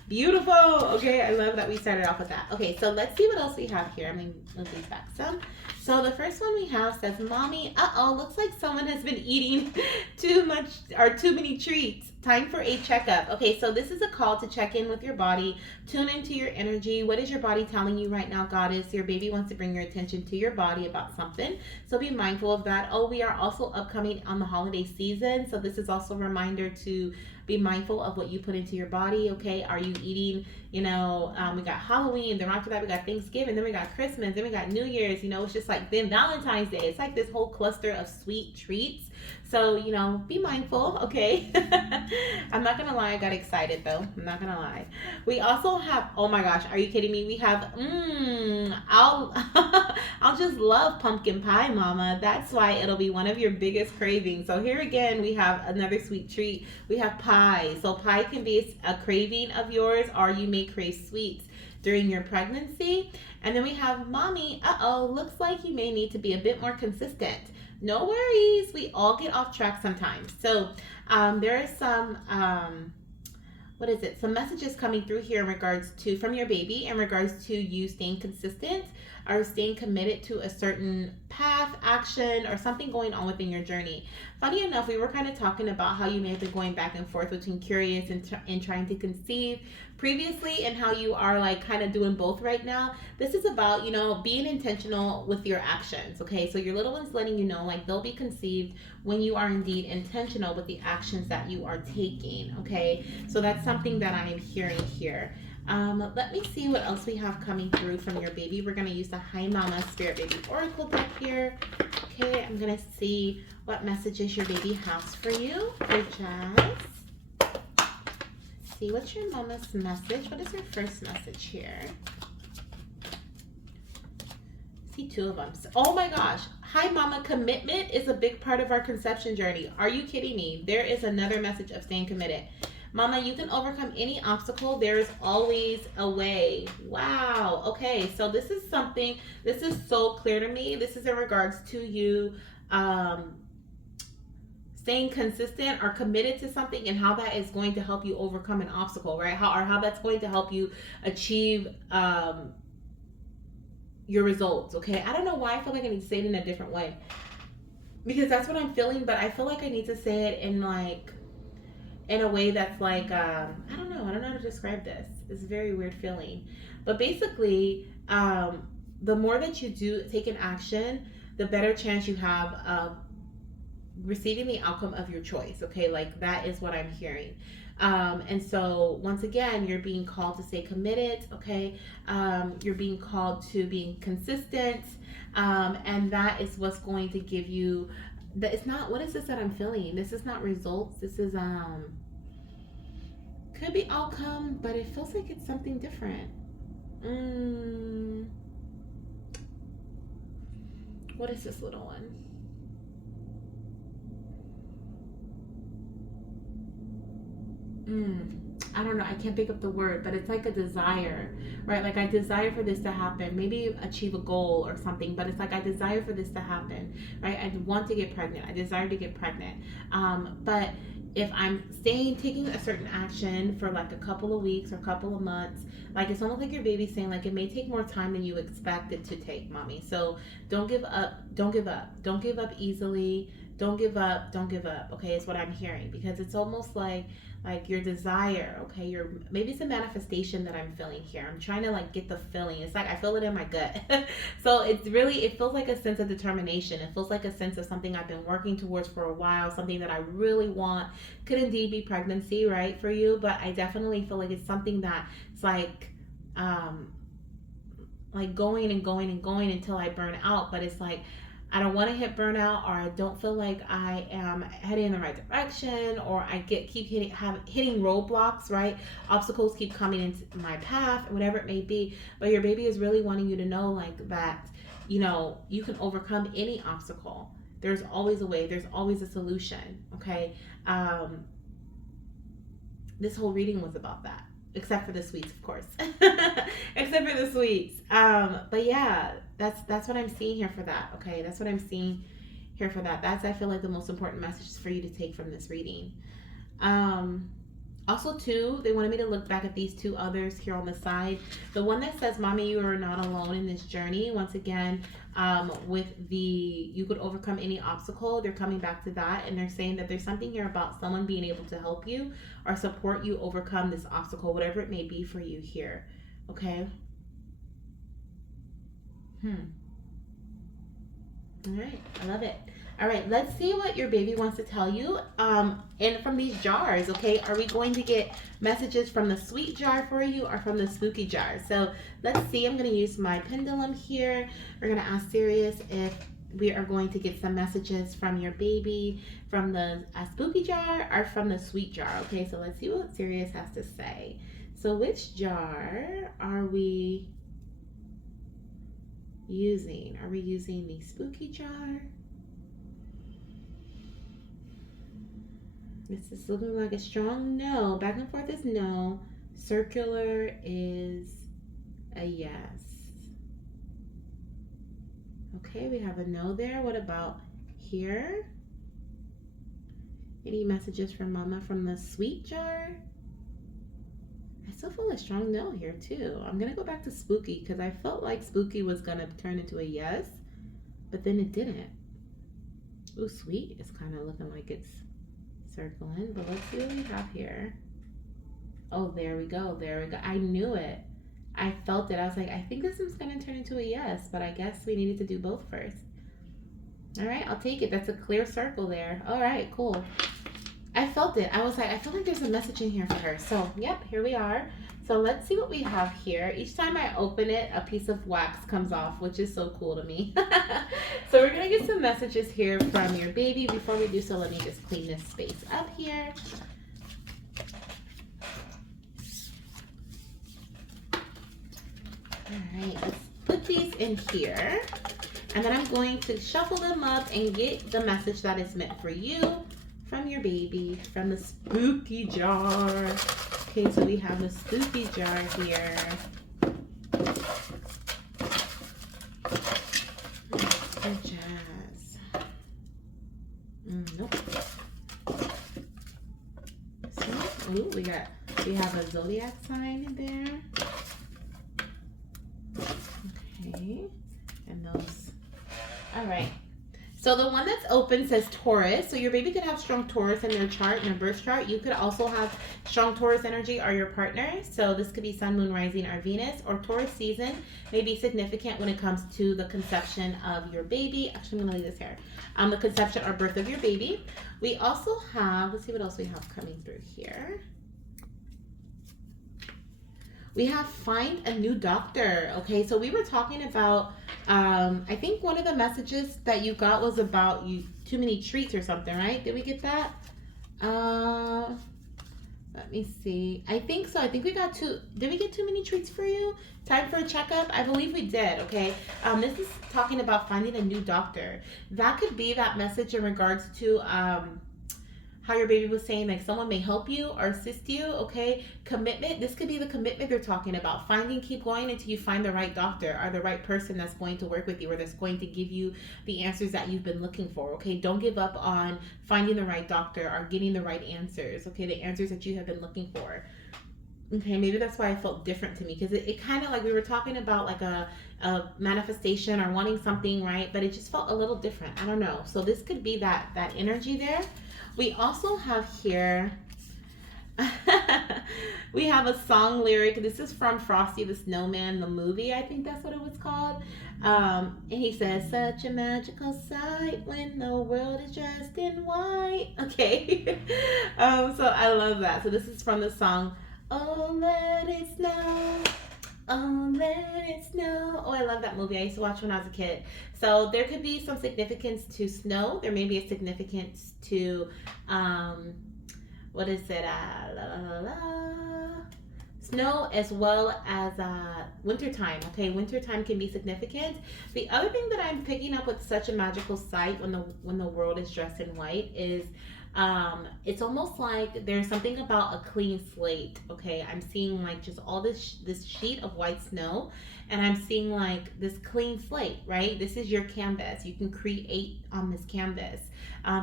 Beautiful. Okay, I love that we started off with that. Okay, so let's see what else we have here. I'm gonna move these back some. So the first one we have says, Mommy, looks like someone has been eating too much or too many treats. Time for a checkup. Okay, so this is a call to check in with your body, tune into your energy. What is your body telling you right now, Goddess? Your baby wants to bring your attention to your body about something, so be mindful of that. Oh, we are also upcoming on the holiday season, so this is also a reminder to be mindful of what you put into your body. Okay, are you eating, we got Halloween, then after that we got Thanksgiving, then we got Christmas, then we got New Year's. It's just like then Valentine's Day. It's like this whole cluster of sweet treats. So, be mindful, okay? I'm not gonna lie, I got excited though. I'm not gonna lie. We also have, oh my gosh, are you kidding me? We have, I'll just love pumpkin pie, Mama. That's why it'll be one of your biggest cravings. So here again, we have another sweet treat. We have pie. So pie can be a craving of yours, or you may crave sweets during your pregnancy. And then we have, Mommy, looks like you may need to be a bit more consistent. No worries. We all get off track sometimes. So there is some, some messages coming through here in regards to, from your baby, in regards to you staying consistent or staying committed to a certain path, action, or something going on within your journey. Funny enough, we were kind of talking about how you may have been going back and forth between curious and trying to conceive previously, and how you are like kind of doing both right now. This is about, being intentional with your actions. Okay, so your little one's letting you know, like, they'll be conceived when you are indeed intentional with the actions that you are taking. Okay, so that's something that I am hearing here. Let me see what else we have coming through from your baby. We're going to use the Hi Mama Spirit Baby Oracle deck here. Okay, I'm going to see what messages your baby has for you. For Jazz. See, what's your mama's message? What is her first message here? See 2 of them. Oh my gosh. Hi Mama, commitment is a big part of our conception journey. Are you kidding me? There is another message of staying committed. Mama, you can overcome any obstacle. There is always a way. Wow. Okay, so this is something, this is so clear to me. This is in regards to you staying consistent or committed to something, and how that is going to help you overcome an obstacle, right? How that's going to help you achieve your results. Okay, I don't know why I feel like I need to say it in a different way, because that's what I'm feeling, but I feel like I need to say it in a way that's like, I don't know how to describe this. It's a very weird feeling. But basically, the more that you do take an action, the better chance you have of receiving the outcome of your choice. Okay, like that is what I'm hearing. And so once again, you're being called to stay committed. Okay, you're being called to being consistent, and that is what's going to give you. That it's not, what is this that I'm feeling? This is not results. This is could be outcome, but it feels like it's something different. What is this little one? I don't know, I can't think of the word, but it's like a desire, right? Like I desire for this to happen, maybe achieve a goal or something, but it's like I desire for this to happen, right? I want to get pregnant. I desire to get pregnant. But if I'm taking a certain action for like a couple of weeks or a couple of months, like it's almost like your baby's saying, like, it may take more time than you expect it to take, mommy. So don't give up. Don't give up. Don't give up easily. Don't give up. Don't give up. Okay, is what I'm hearing, because it's almost like your desire, okay, your maybe it's a manifestation that I'm feeling here. I'm trying to like get the feeling. It's like I feel it in my gut. So it's really, it feels like a sense of determination. It feels like a sense of something I've been working towards for a while, something that I really want. Could indeed be pregnancy, right, for you, but I definitely feel like it's something that it's like going and going and going until I burn out. But it's like I don't want to hit burnout, or I don't feel like I am heading in the right direction, or I keep hitting roadblocks, right? Obstacles keep coming into my path, whatever it may be. But your baby is really wanting you to know, like, that, you know, you can overcome any obstacle. There's always a way. There's always a solution. Okay. This whole reading was about that, except for the sweets, of course. Except for the sweets. But yeah, that's what I'm seeing here for that. Okay, that's what I'm seeing here for that. That's, I feel like, the most important message for you to take from this reading. Also, too, they wanted me to look back at these two others here on the side. The one that says, "Mommy, you are not alone in this journey." Once again, with the you could overcome any obstacle, they're coming back to that, and they're saying that there's something here about someone being able to help you or support you overcome this obstacle, whatever it may be for you here. Okay. All right, I love it. All right, let's see what your baby wants to tell you. And from these jars, okay, are we going to get messages from the sweet jar for you or from the spooky jar? So let's see. I'm going to use my pendulum here. We're going to ask Sirius if we are going to get some messages from your baby from the spooky jar or from the sweet jar. Okay, so let's see what Sirius has to say. So which jar are we using? Are we using the spooky jar? This is looking like a strong no. Back and forth is no. Circular is a yes. Okay, we have a no there. What about here? Any messages from Mama from the sweet jar? I still feel a strong no here too. I'm gonna go back to spooky because I felt like spooky was gonna turn into a yes, but then it didn't. Ooh, sweet is kind of looking like it's circling, but let's see what we have here. Oh, there we go. There we go. I knew it. I felt it. I was like, I think this is going to turn into a yes, but I guess we needed to do both first. All right, I'll take it. That's a clear circle there. All right, cool. I felt it. I was like, I feel like there's a message in here for her. So, yep, here we are. So let's see what we have here. Each time I open it, a piece of wax comes off, which is so cool to me. So we're going to get some messages here from your baby. Before we do so, let me just clean this space up here. All right, let's put these in here. And then I'm going to shuffle them up and get the message that is meant for you from your baby, from the spooky jar. Okay, so we have the spooky jar here. For Jazz. Nope. So, ooh, we have a zodiac sign in there. Okay, and those. All right. So the one that's open says Taurus. So your baby could have strong Taurus in their chart, in their birth chart. You could also have strong Taurus energy or your partner. So this could be Sun, Moon, Rising, or Venus. Or Taurus season may be significant when it comes to the conception of your baby. Actually, I'm going to leave this here. The conception or birth of your baby. We also have, let's see what else we have coming through here. We have find a new doctor. Okay, so we were talking about, I think one of the messages that you got was about you too many treats or something, right? Did we get that? Let me see. I think so. I think we got did we get too many treats for you? Time for a checkup? I believe we did, okay? This is talking about finding a new doctor. That could be that message in regards to, how your baby was saying, like someone may help you or assist you, okay? Commitment, this could be the commitment they're talking about. Finding, keep going until you find the right doctor or the right person that's going to work with you or that's going to give you the answers that you've been looking for, okay? Don't give up on finding the right doctor or getting the right answers, okay? The answers that you have been looking for. Okay, maybe that's why it felt different to me because it kind of like we were talking about like a manifestation or wanting something, right? But it just felt a little different. I don't know. So this could be that energy there. We also have here we have a song lyric. This is from Frosty the Snowman, the movie. I think that's what it was called. And he says, "Such a magical sight when the world is dressed in white." Okay. So I love that. So this is from the song, "Oh, let it snow. Oh, let it snow." Oh, I love that movie. I used to watch when I was a kid. So there could be some significance to snow. There may be a significance to what is it? La, la, la, la. Snow as well as wintertime. Okay, wintertime can be significant. The other thing that I'm picking up with such a magical sight when the world is dressed in white is it's almost like there's something about a clean slate. Okay, I'm seeing like just all this sheet of white snow, and I'm seeing like this clean slate. Right, this is your canvas. You can create on this canvas.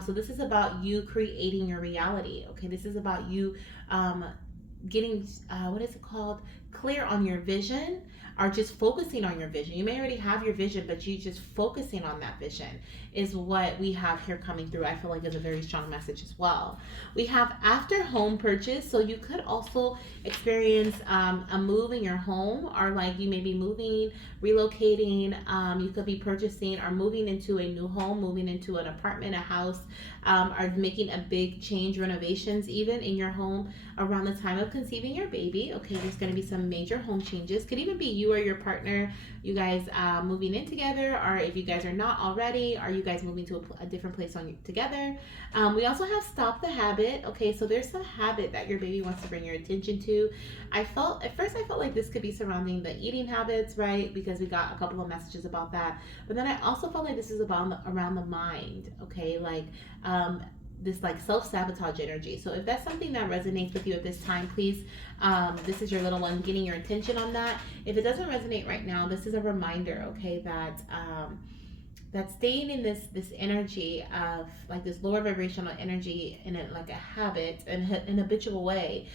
So this is about you creating your reality. Okay, this is about you getting what is it called, clear on your vision, or just focusing on your vision. You may already have your vision, but you just focusing on that vision is what we have here coming through. I feel like is a very strong message as well. We have after home purchase, so you could also experience a move in your home, or like you may be moving, relocating. You could be purchasing or moving into a new home, moving into an apartment, a house, or making a big change, renovations even in your home around the time of conceiving your baby. Okay, there's going to be some major home changes. Could even be you or your partner, you guys moving in together, or if you guys are not already, are you guys moving to a different place together. We also have stop the habit. Okay, so there's some habit that your baby wants to bring your attention to. At first I felt like this could be surrounding the eating habits, right? Because we got a couple of messages about that. But then I also felt like this is about around the mind. Okay, like this like self-sabotage energy. So if that's something that resonates with you at this time, please, this is your little one getting your attention on that. If it doesn't resonate right now, this is a reminder, okay, that staying in this energy of like this lower vibrational energy in it like a habit and an habitual way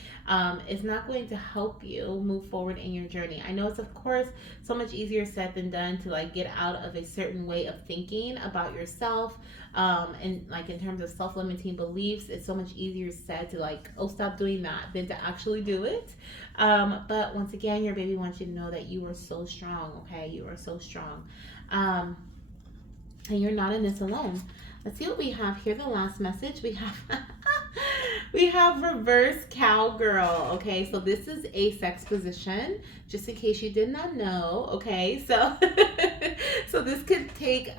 is not going to help you move forward in your journey. I know it's of course so much easier said than done to like get out of a certain way of thinking about yourself, and like in terms of self-limiting beliefs, it's so much easier said to like, oh, stop doing that than to actually do it. But once again, your baby wants you to know that you are so strong. Okay, you are so strong. And you're not in this alone. Let's see what we have here. The last message we have we have reverse cowgirl. Okay, so this is a sex position, just in case you did not know. Okay, so so this could take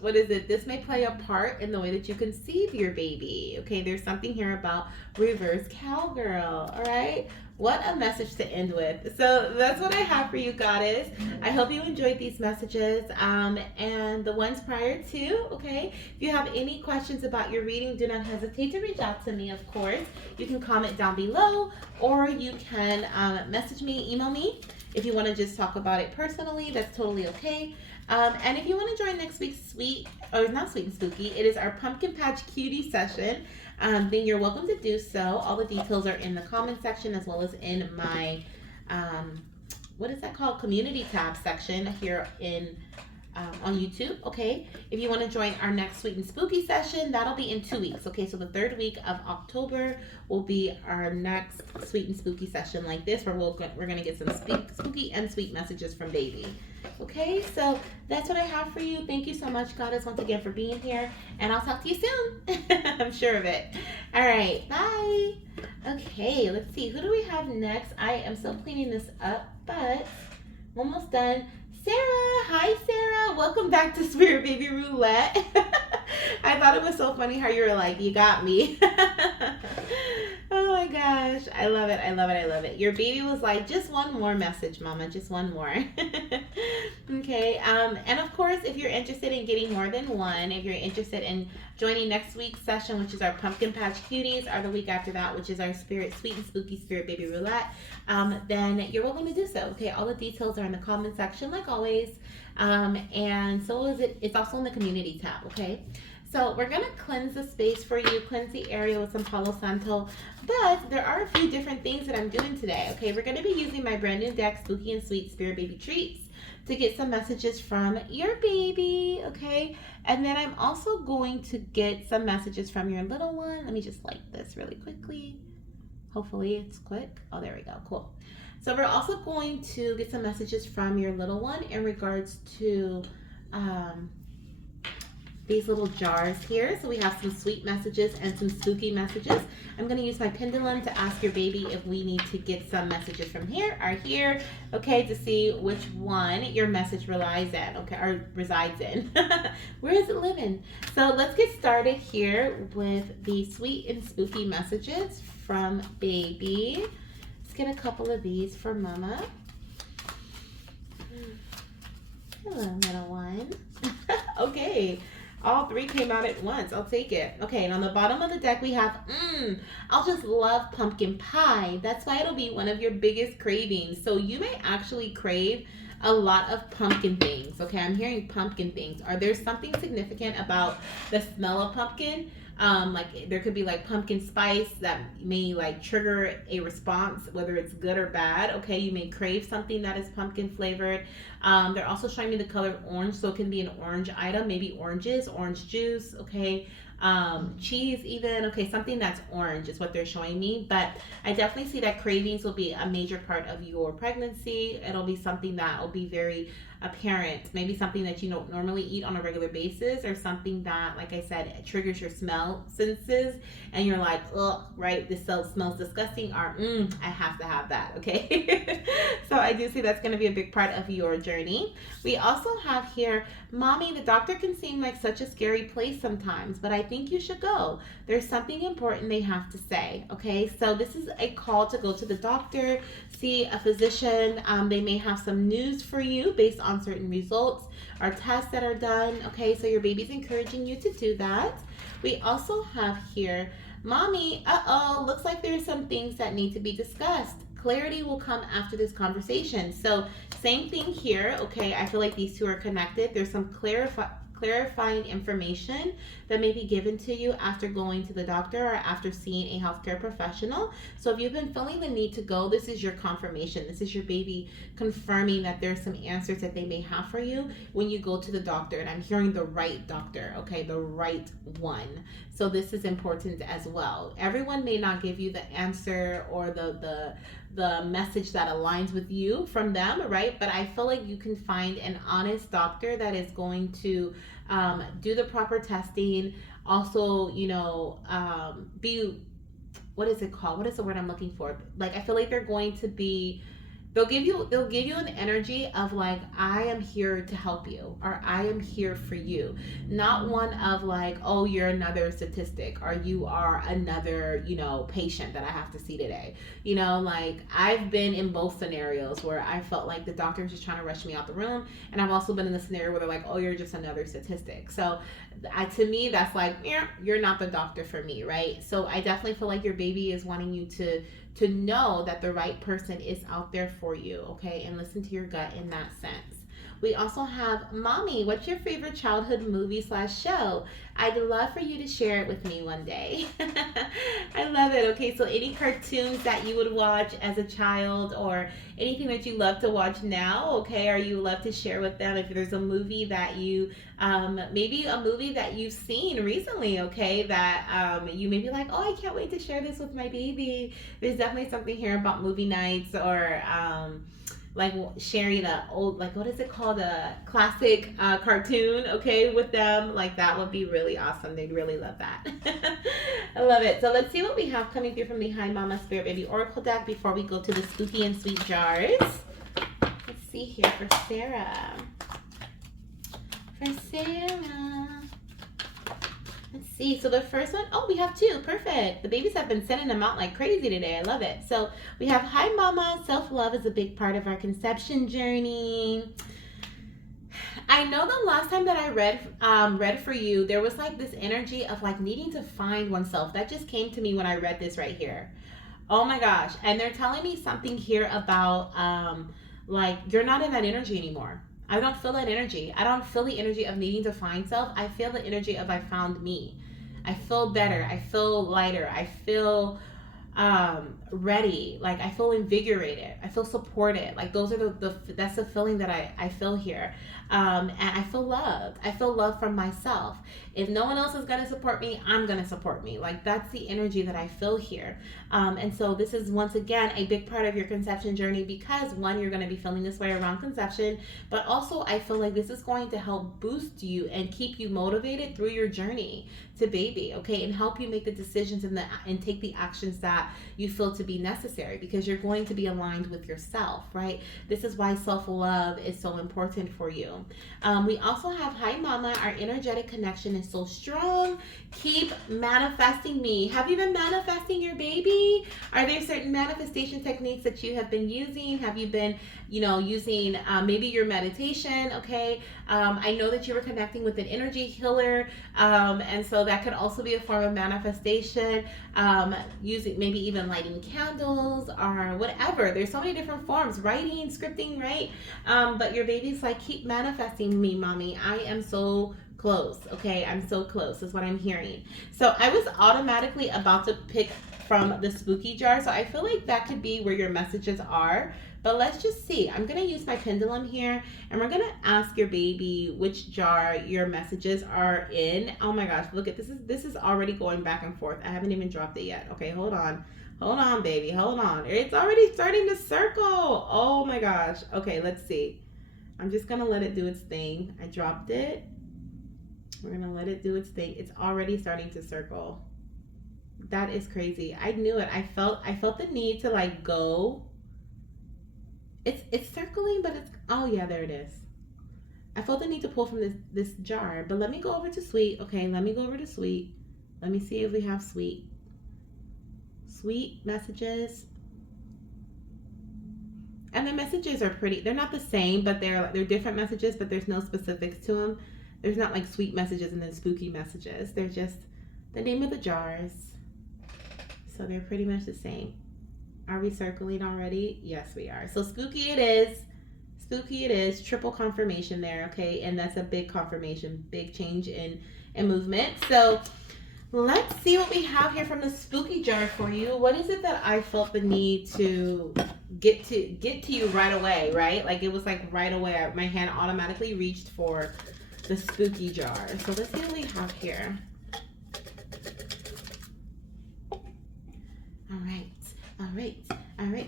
what is it? This may play a part in the way that you conceive your baby. Okay, there's something here about reverse cowgirl. All right. What a message to end with. So that's what I have for you, goddess. I hope you enjoyed these messages and the ones prior to, okay? If you have any questions about your reading, do not hesitate to reach out to me, of course. You can comment down below, or you can message me, email me. If you want to just talk about it personally, that's totally okay. And if you want to join next week's Sweet and Spooky, it is our Pumpkin Patch Cutie session. Then you're welcome to do so. All the details are in the comment section as well as in my, what is that called? Community tab section here in on YouTube, okay? If you want to join our next Sweet and Spooky session, that'll be in 2 weeks, okay? So the 3rd week of October will be our next Sweet and Spooky session like this, where we're going to get some spooky and sweet messages from baby. Okay, so that's what I have for you. Thank you so much, goddess, once again for being here, and I'll talk to you soon. I'm sure of it. All right, bye. Okay, let's see. Who do we have next? I am still cleaning this up, but I'm almost done. Cerra, hi Cerra. Welcome back to Spirit Baby Roulette. I thought it was so funny how you were like, you got me. Oh my my gosh. I love it. I love it. I love it. Your baby was like, just one more message, Mama. Just one more. Okay. And of course, if you're interested in getting more than one, if you're interested in joining next week's session, which is our Pumpkin Patch Cuties, or the week after that, which is our Sweet and Spooky Spirit Baby Roulette, then you're welcome to do so. Okay. All the details are in the comment section, like always. And so is it. It's also in the community tab. Okay. So we're going to cleanse the space for you, cleanse the area with some Palo Santo, but there are a few different things that I'm doing today. Okay, we're going to be using my brand new deck, Spooky and Sweet Spirit Baby Treats, to get some messages from your baby, okay? And then I'm also going to get some messages from your little one. Let me just light this really quickly. Hopefully it's quick. Oh, there we go. Cool. So we're also going to get some messages from your little one in regards to these little jars here. So we have some sweet messages and some spooky messages. I'm going to use my pendulum to ask your baby if we need to get some messages from here or here, okay, to see which one your message relies in, okay, or resides in. Where is it living? So let's get started here with the sweet and spooky messages from baby. Let's get a couple of these for Mama. Hello, little one. Okay. All three came out at once. I'll take it. Okay, and on the bottom of the deck we have, I'll just love pumpkin pie. That's why it'll be one of your biggest cravings. So you may actually crave a lot of pumpkin things. Okay, I'm hearing pumpkin things. Are there something significant about the smell of pumpkin? Like there could be like pumpkin spice that may like trigger a response, whether it's good or bad. Okay, you may crave something that is pumpkin flavored. They're also showing me the color orange, so it can be an orange item, maybe oranges, orange juice, okay, cheese even, okay, something that's orange is what they're showing me. But I definitely see that cravings will be a major part of your pregnancy. It'll be something that will be very apparent, maybe something that you don't normally eat on a regular basis, or something that, like I said, it triggers your smell senses and you're like, ugh, right, this smells disgusting, or I have to have that, okay? So I do see that's going to be a big part of your journey. We also have here, Mommy, the doctor can seem like such a scary place sometimes, but I think you should go. There's something important they have to say, okay? So this is a call to go to the doctor, see a physician. They may have some news for you based on certain results or tests that are done, okay? So your baby's encouraging you to do that. We also have here, Mommy, looks like there's some things that need to be discussed. Clarity will come after this conversation. So same thing here, okay? I feel like these two are connected. There's some clarifying information that may be given to you after going to the doctor or after seeing a healthcare professional. So if you've been feeling the need to go, this is your confirmation. This is your baby confirming that there's some answers that they may have for you when you go to the doctor. And I'm hearing the right doctor, okay, the right one. So this is important as well. Everyone may not give you the answer or the message that aligns with you from them, right? But I feel like you can find an honest doctor that is going to do the proper testing. Also, be, what is it called? What is the word I'm looking for? Like, I feel like they're going to be, they'll give you an energy of like, I am here to help you, or I am here for you. Not one of like, oh, you're another statistic, or you are another, patient that I have to see today. Like I've been in both scenarios where I felt like the doctor was just trying to rush me out the room. And I've also been in the scenario where they're like, oh, you're just another statistic. So to me, that's like, you're not the doctor for me, right? So I definitely feel like your baby is wanting you to know that the right person is out there for you, okay? And listen to your gut in that sense. We also have, Mommy, what's your favorite childhood movie/show? I'd love for you to share it with me one day. I love it. Okay, so any cartoons that you would watch as a child, or anything that you love to watch now, okay, or you love to share with them. If there's a movie that you, maybe a movie that you've seen recently, okay, that you may be like, oh, I can't wait to share this with my baby. There's definitely something here about movie nights, or like sharing a old, like, what is it called, a classic cartoon, okay, with them. Like that would be really awesome. They'd really love that. I love it. So let's see what we have coming through from the Hi Mama Spirit Baby Oracle deck before we go to the spooky and sweet jars. Let's see here for Cerra. Let's see. So the first one, oh, we have two. Perfect. The babies have been sending them out like crazy today. I love it. So we have Hi Mama. Self-love is a big part of our conception journey. I know the last time that I read for you, there was like this energy of like needing to find oneself. That just came to me when I read this right here. Oh my gosh. And they're telling me something here about like you're not in that energy anymore. I don't feel that energy. I don't feel the energy of needing to find self. I feel the energy of I found me. I feel better. I feel lighter. I feel ready. Like I feel invigorated. I feel supported. Like those are the that's the feeling that I feel here. And I feel loved. I feel love from myself. If no one else is gonna support me, I'm gonna support me. Like that's the energy that I feel here. And so this is once again a big part of your conception journey because one, you're gonna be feeling this way around conception, but also I feel like this is going to help boost you and keep you motivated through your journey to baby, okay, and help you make the decisions and take the actions that you feel to be necessary because you're going to be aligned with yourself, right? This is why self-love is so important for you. We also have Hi Mama. Our energetic connection is so strong. Keep manifesting me. Have you been manifesting your baby? Are there certain manifestation techniques that you have been using? Have you been, using maybe your meditation? Okay. I know that you were connecting with an energy healer. And so that could also be a form of manifestation. Using maybe even lighting candles or whatever. There's so many different forms. Writing, scripting, right? But your baby's like, keep manifesting me, mommy. I am so close. Okay, I'm so close is what I'm hearing. So I was automatically about to pick from the Sp0oKy jar. So I feel like that could be where your messages are. But let's just see. I'm going to use my pendulum here and we're going to ask your baby which jar your messages are in. Oh my gosh, look at this. This is already going back and forth. I haven't even dropped it yet. Okay, hold on. Hold on, baby. Hold on. It's already starting to circle. Oh my gosh. Okay, let's see. I'm just going to let it do its thing. I dropped it. We're going to let it do its thing. It's already starting to circle. That is crazy. I knew it. I felt the need to like go. It's circling, but it's, oh yeah, there it is. I felt the need to pull from this jar, but let me go over to Sweeet. Okay, let me go over to Sweeet. Let me see if we have Sweeet. Sweeet messages. And the messages are pretty. They're not the same, but they're different messages, but there's no specifics to them. There's not like sweet messages and then Sp0oKy messages. They're just the name of the jars. So they're pretty much the same. Are we circling already? Yes, we are. So Sp0oKy it is. Sp0oKy it is. Triple confirmation there, okay? And that's a big confirmation, big change in movement. So let's see what we have here from the Sp0oKy jar for you. What is it that I felt the need to get to you right away, right? Like it was like right away. My hand automatically reached for the Sp0oKy jar. So let's see what we have here. All right.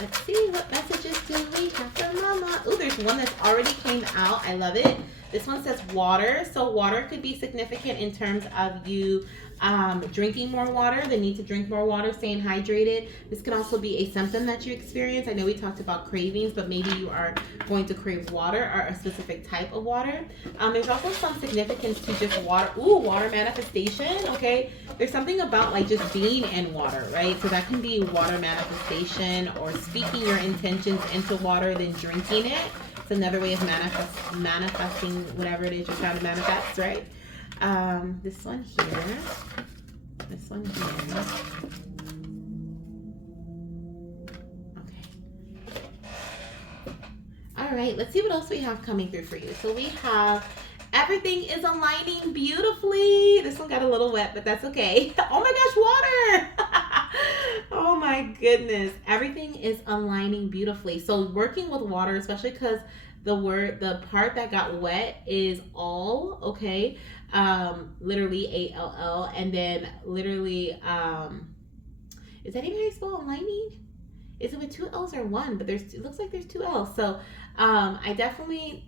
Let's see what messages do we have from Mama. Oh, there's one that's already came out. I love it. This one says water. So water could be significant in terms of you drinking more water, the need to drink more water, staying hydrated. This can also be a symptom that you experience. I know we talked about cravings, but maybe you are going to crave water or a specific type of water. There's also some significance to just water. Ooh, water manifestation. Okay. There's something about like just being in water, right? So that can be water manifestation or speaking your intentions into water, then drinking it. It's another way of manifesting whatever it is you're trying to manifest, right? This one here. This one here. Okay. All right, let's see what else we have coming through for you. So we have everything is aligning beautifully. This one got a little wet, but that's okay. Oh my gosh, water! Oh my goodness. Everything is aligning beautifully. So working with water, especially because the part that got wet is all, okay? Literally ALL, and then literally, is that even how you spell aligning? Is it with two L's or one? But it looks like there's two L's. So I definitely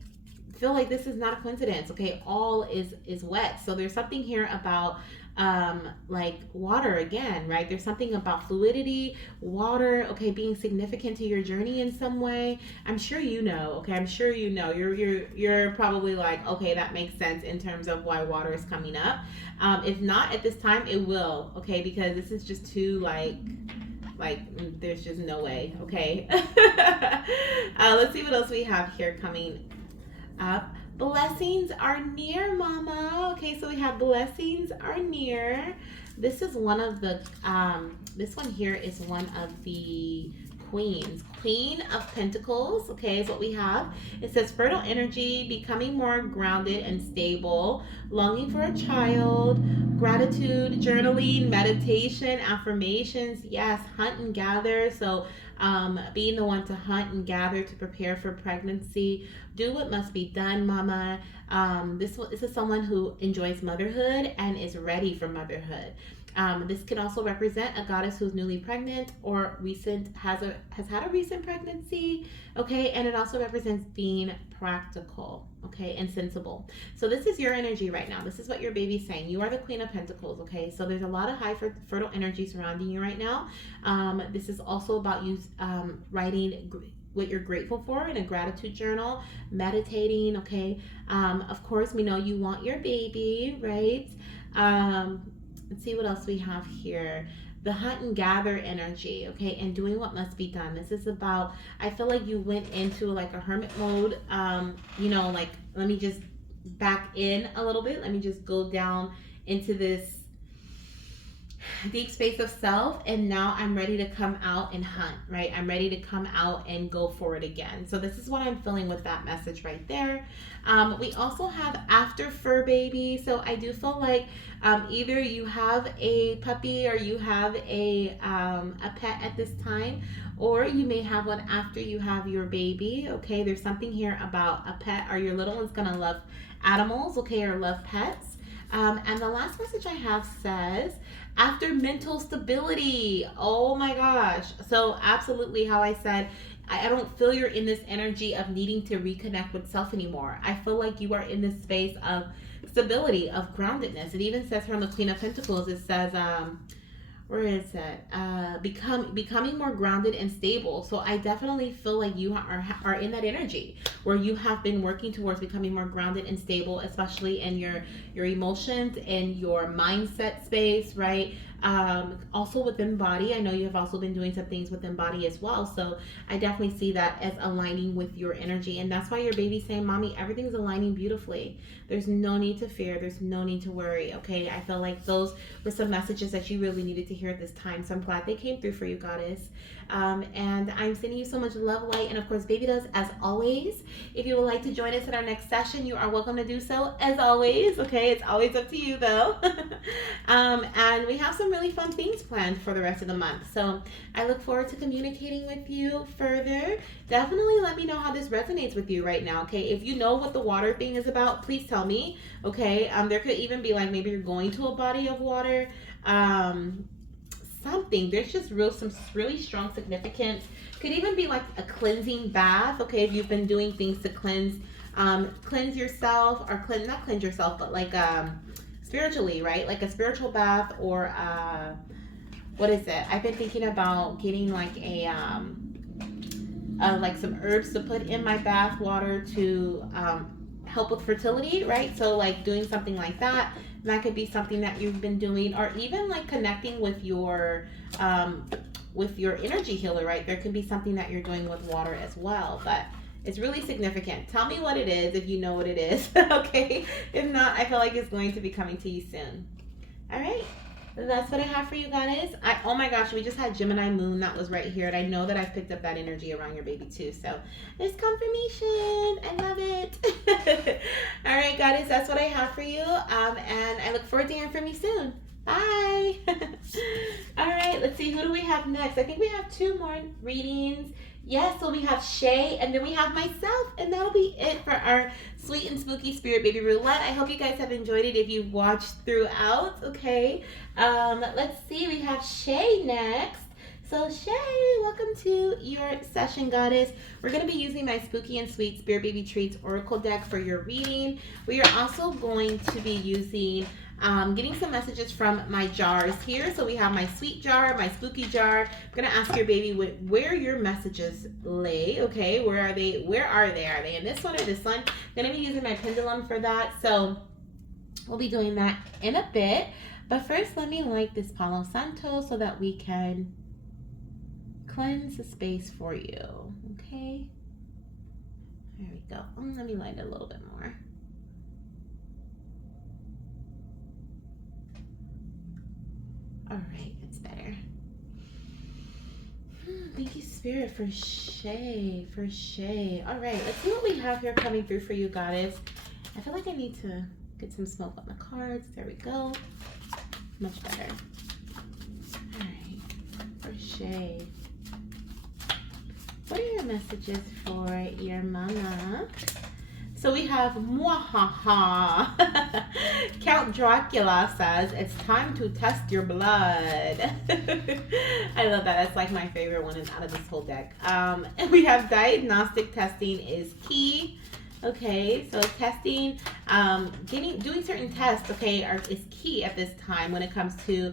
feel like this is not a coincidence. Okay, all is wet. So there's something here about like water again, right? There's something about fluidity, water, okay, being significant to your journey in some way. I'm sure you know, okay, I'm sure you know. You're probably like, okay, that makes sense in terms of why water is coming up. If not at this time, it will, okay, because this is just too like there's just no way, okay. Let's see what else we have here coming up. Blessings are near, mama. Okay, so we have blessings are near. This is one of the this one here is one of the queens. Queen of Pentacles, okay, is what we have. It says fertile energy, becoming more grounded and stable, longing for a child, gratitude, journaling, meditation, affirmations. Yes, hunt and gather. So being the one to hunt and gather to prepare for pregnancy. Do what must be done, mama. This is someone who enjoys motherhood and is ready for motherhood. This can also represent a goddess who's newly pregnant or has had a recent pregnancy, okay? And it also represents being practical, okay, and sensible. So this is your energy right now. This is what your baby's saying. You are the Queen of Pentacles, okay? So there's a lot of high fertile energy surrounding you right now. This is also about you writing what you're grateful for in a gratitude journal, meditating, okay? Of course, we know you want your baby, right? Let's see what else we have here. The hunt and gather energy, okay, and doing what must be done. This is about, I feel like you went into like a hermit mode, you know, like, let me just back in a little bit. Let me just go down into this deep space of self, and now I'm ready to come out and hunt, right? I'm ready to come out and go for it again. So this is what I'm feeling with that message right there. We also have after fur baby. So I do feel like either you have a puppy or you have a pet at this time, or you may have one after you have your baby, okay? There's something here about a pet, or your little one's gonna love animals, okay, or love pets. And the last message I have says, after mental stability. Oh my gosh. So absolutely how I said, I don't feel you're in this energy of needing to reconnect with self anymore. I feel like you are in this space of stability, of groundedness. It even says here on the Queen of Pentacles, it says, where is it? Becoming more grounded and stable. So I definitely feel like you are in that energy where you have been working towards becoming more grounded and stable, especially in your emotions and your mindset space, right? Also within body. I know you have also been doing some things within body as well. So I definitely see that as aligning with your energy. And that's why your baby's saying, Mommy, everything's aligning beautifully. There's no need to fear. There's no need to worry. Okay. I feel like those were some messages that you really needed to hear at this time. So I'm glad they came through for you, Goddess. And I'm sending you so much love, light, and of course, baby does as always. If you would like to join us in our next session, you are welcome to do so as always. Okay. It's always up to you though. And we have some really fun things planned for the rest of the month. So I look forward to communicating with you further. Definitely let me know how this resonates with you right now. Okay. If you know what the water thing is about, please tell me. Okay. There could even be like maybe you're going to a body of water. Something. There's just some really strong significance. Could even be like a cleansing bath. Okay. If you've been doing things to cleanse yourself, or not cleanse yourself, but like spiritually, right? Like a spiritual bath, or what is it? I've been thinking about getting like a like some herbs to put in my bath water to help with fertility, right? So like doing something like that. That could be something that you've been doing, or even like connecting with your energy healer, right? There could be something that you're doing with water as well, but it's really significant. Tell me what it is if you know what it is, okay? If not, I feel like it's going to be coming to you soon. All right, that's what I have for you, guys. Oh my gosh, we just had Gemini moon that was right here, and I know that I've picked up that energy around your baby too. So there's confirmation. I love it. All right, guys, that's what I have for you. And I look forward to hearing from you soon. Bye. All right, let's see, who do we have next? I think we have 2 more readings. Yes, so we have Shay, and then we have myself, and that'll be it for our sweet and spooky Spirit Baby Roulette. I hope you guys have enjoyed it if you've watched throughout, okay? Let's see, we have Shay next. So Shay, welcome to your session, goddess. We're going to be using my Spooky and Sweet Spirit Baby Treats Oracle deck for your reading. We are also going to be using getting some messages from my jars here. So we have my sweet jar, my spooky jar. I'm gonna ask your baby where your messages lay. Okay, where are they? Where are they? Are they in this one or this one? I'm gonna be using my pendulum for that. So we'll be doing that in a bit. But first, let me light this Palo Santo so that we can cleanse the space for you. Okay. There we go. Let me light it a little bit more. All right, that's better. Thank you, Spirit, for Shay. For Shay. All right, let's see what we have here coming through for you, goddess. I feel like I need to get some smoke on the cards. There we go. Much better. All right, for Shay. What are your messages for your mama? So we have Mwahaha. Count Dracula says it's time to test your blood. I love that. That's like my favorite one out of this whole deck. And we have diagnostic testing is key. Okay, so testing, doing certain tests, okay, is key at this time when it comes to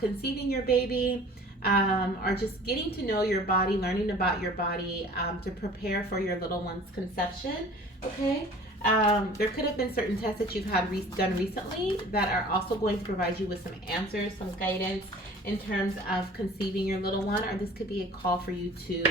conceiving your baby. Or just getting to know your body, learning about your body to prepare for your little one's conception. Okay, there could have been certain tests that you've had done recently that are also going to provide you with some answers, some guidance in terms of conceiving your little one, or this could be a call for you to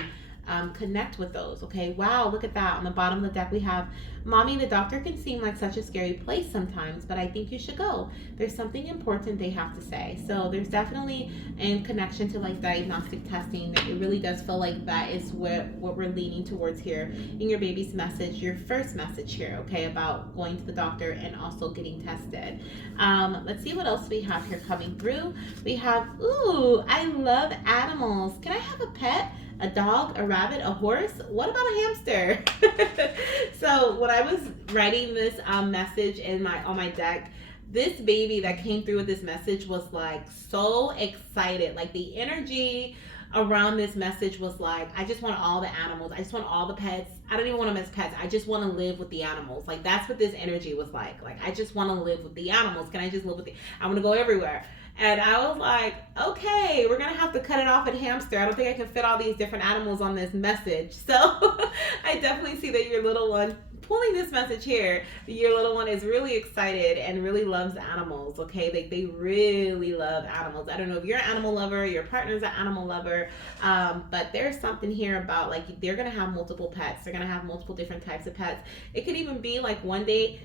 connect with those. Okay, wow, look at that. On the bottom of the deck we have mommy. The doctor can seem like such a scary place sometimes, but I think you should go. There's something important they have to say. So there's definitely in connection to like diagnostic testing that it really does feel like that is what we're leaning towards here in your baby's message, your first message here, okay, about going to the doctor and also getting tested. Let's see what else we have here coming through. We have, ooh, I love animals. Can I have a pet? A dog, a rabbit, a horse? What about a hamster? So when I was writing this message on my deck, this baby that came through with this message was like so excited. Like the energy around this message was like, I just want all the animals. I just want all the pets. I don't even want them as pets. I just want to live with the animals. Like that's what this energy was like. Like I just want to live with the animals. Can I just live with I want to go everywhere. And I was like, okay, we're going to have to cut it off at hamster. I don't think I can fit all these different animals on this message. So I definitely see that your little one, pulling this message here, your little one is really excited and really loves animals, okay? They really love animals. I don't know if you're an animal lover, your partner's an animal lover, but there's something here about like they're going to have multiple pets. They're going to have multiple different types of pets. It could even be like one day,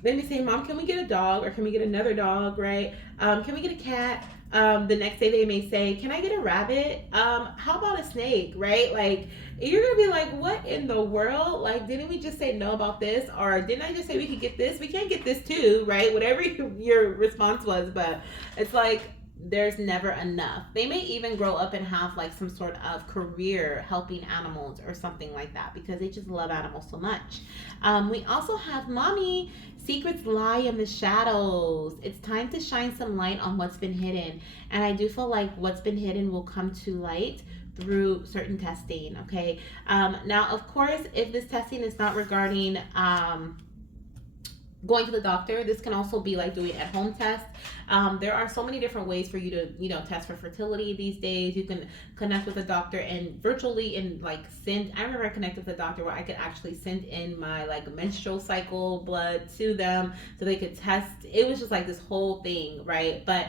they may say, Mom, can we get a dog? Or can we get another dog, right? Can we get a cat? The next day they may say, can I get a rabbit? How about a snake, right? Like, you're going to be like, what in the world? Like, didn't we just say no about this? Or didn't I just say we could get this? We can't get this too, right? Whatever your response was. But it's like, there's never enough. They may even grow up and have like some sort of career helping animals or something like that because they just love animals so much. We also have mommy. Secrets lie in the shadows. It's time to shine some light on what's been hidden. And I do feel like what's been hidden will come to light through certain testing, okay? Now, of course, if this testing is not regarding going to the doctor, this can also be like doing at-home tests. There are so many different ways for you to test for fertility these days. You can connect with a doctor and virtually and like send. I remember I connected with a doctor where I could actually send in my like menstrual cycle blood to them so they could test. It was just like this whole thing, right? But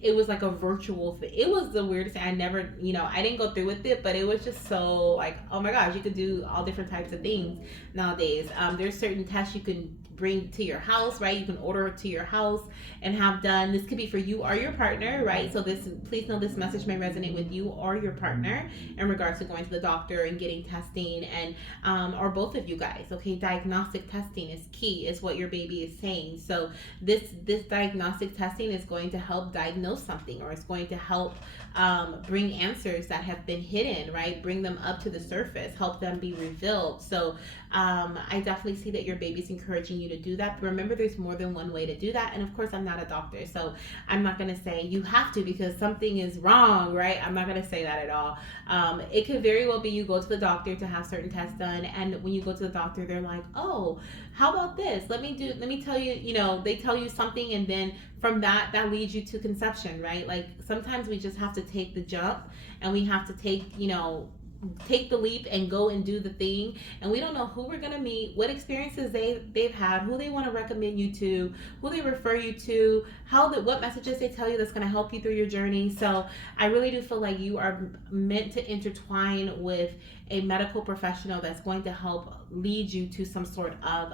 it was like a virtual thing. It was the weirdest thing. I never, I didn't go through with it, but it was just so like, oh my gosh, you could do all different types of things nowadays. There's certain tests you can bring to your house, right? You can order it to your house and have done. This could be for you or your partner, right? So please know this message may resonate with you or your partner in regards to going to the doctor and getting testing and or both of you guys, okay? Diagnostic testing is key, is what your baby is saying. So this diagnostic testing is going to help diagnose something, or it's going to help bring answers that have been hidden, right? Bring them up to the surface, help them be revealed. So I definitely see that your baby's encouraging you you to do that. But remember, there's more than one way to do that. And of course, I'm not a doctor, so I'm not going to say you have to because something is wrong, right? I'm not going to say that at all. It could very well be you go to the doctor to have certain tests done, and when you go to the doctor, they're like, oh, how about this? Let me tell you, they tell you something, and then from that leads you to conception, right? Like sometimes we just have to take the jump, and we have to take the leap and go and do the thing, and we don't know who we're going to meet, what experiences they've had, who they want to recommend you to, who they refer you to, what messages they tell you that's going to help you through your journey. So I really do feel like you are meant to intertwine with a medical professional that's going to help lead you to some sort of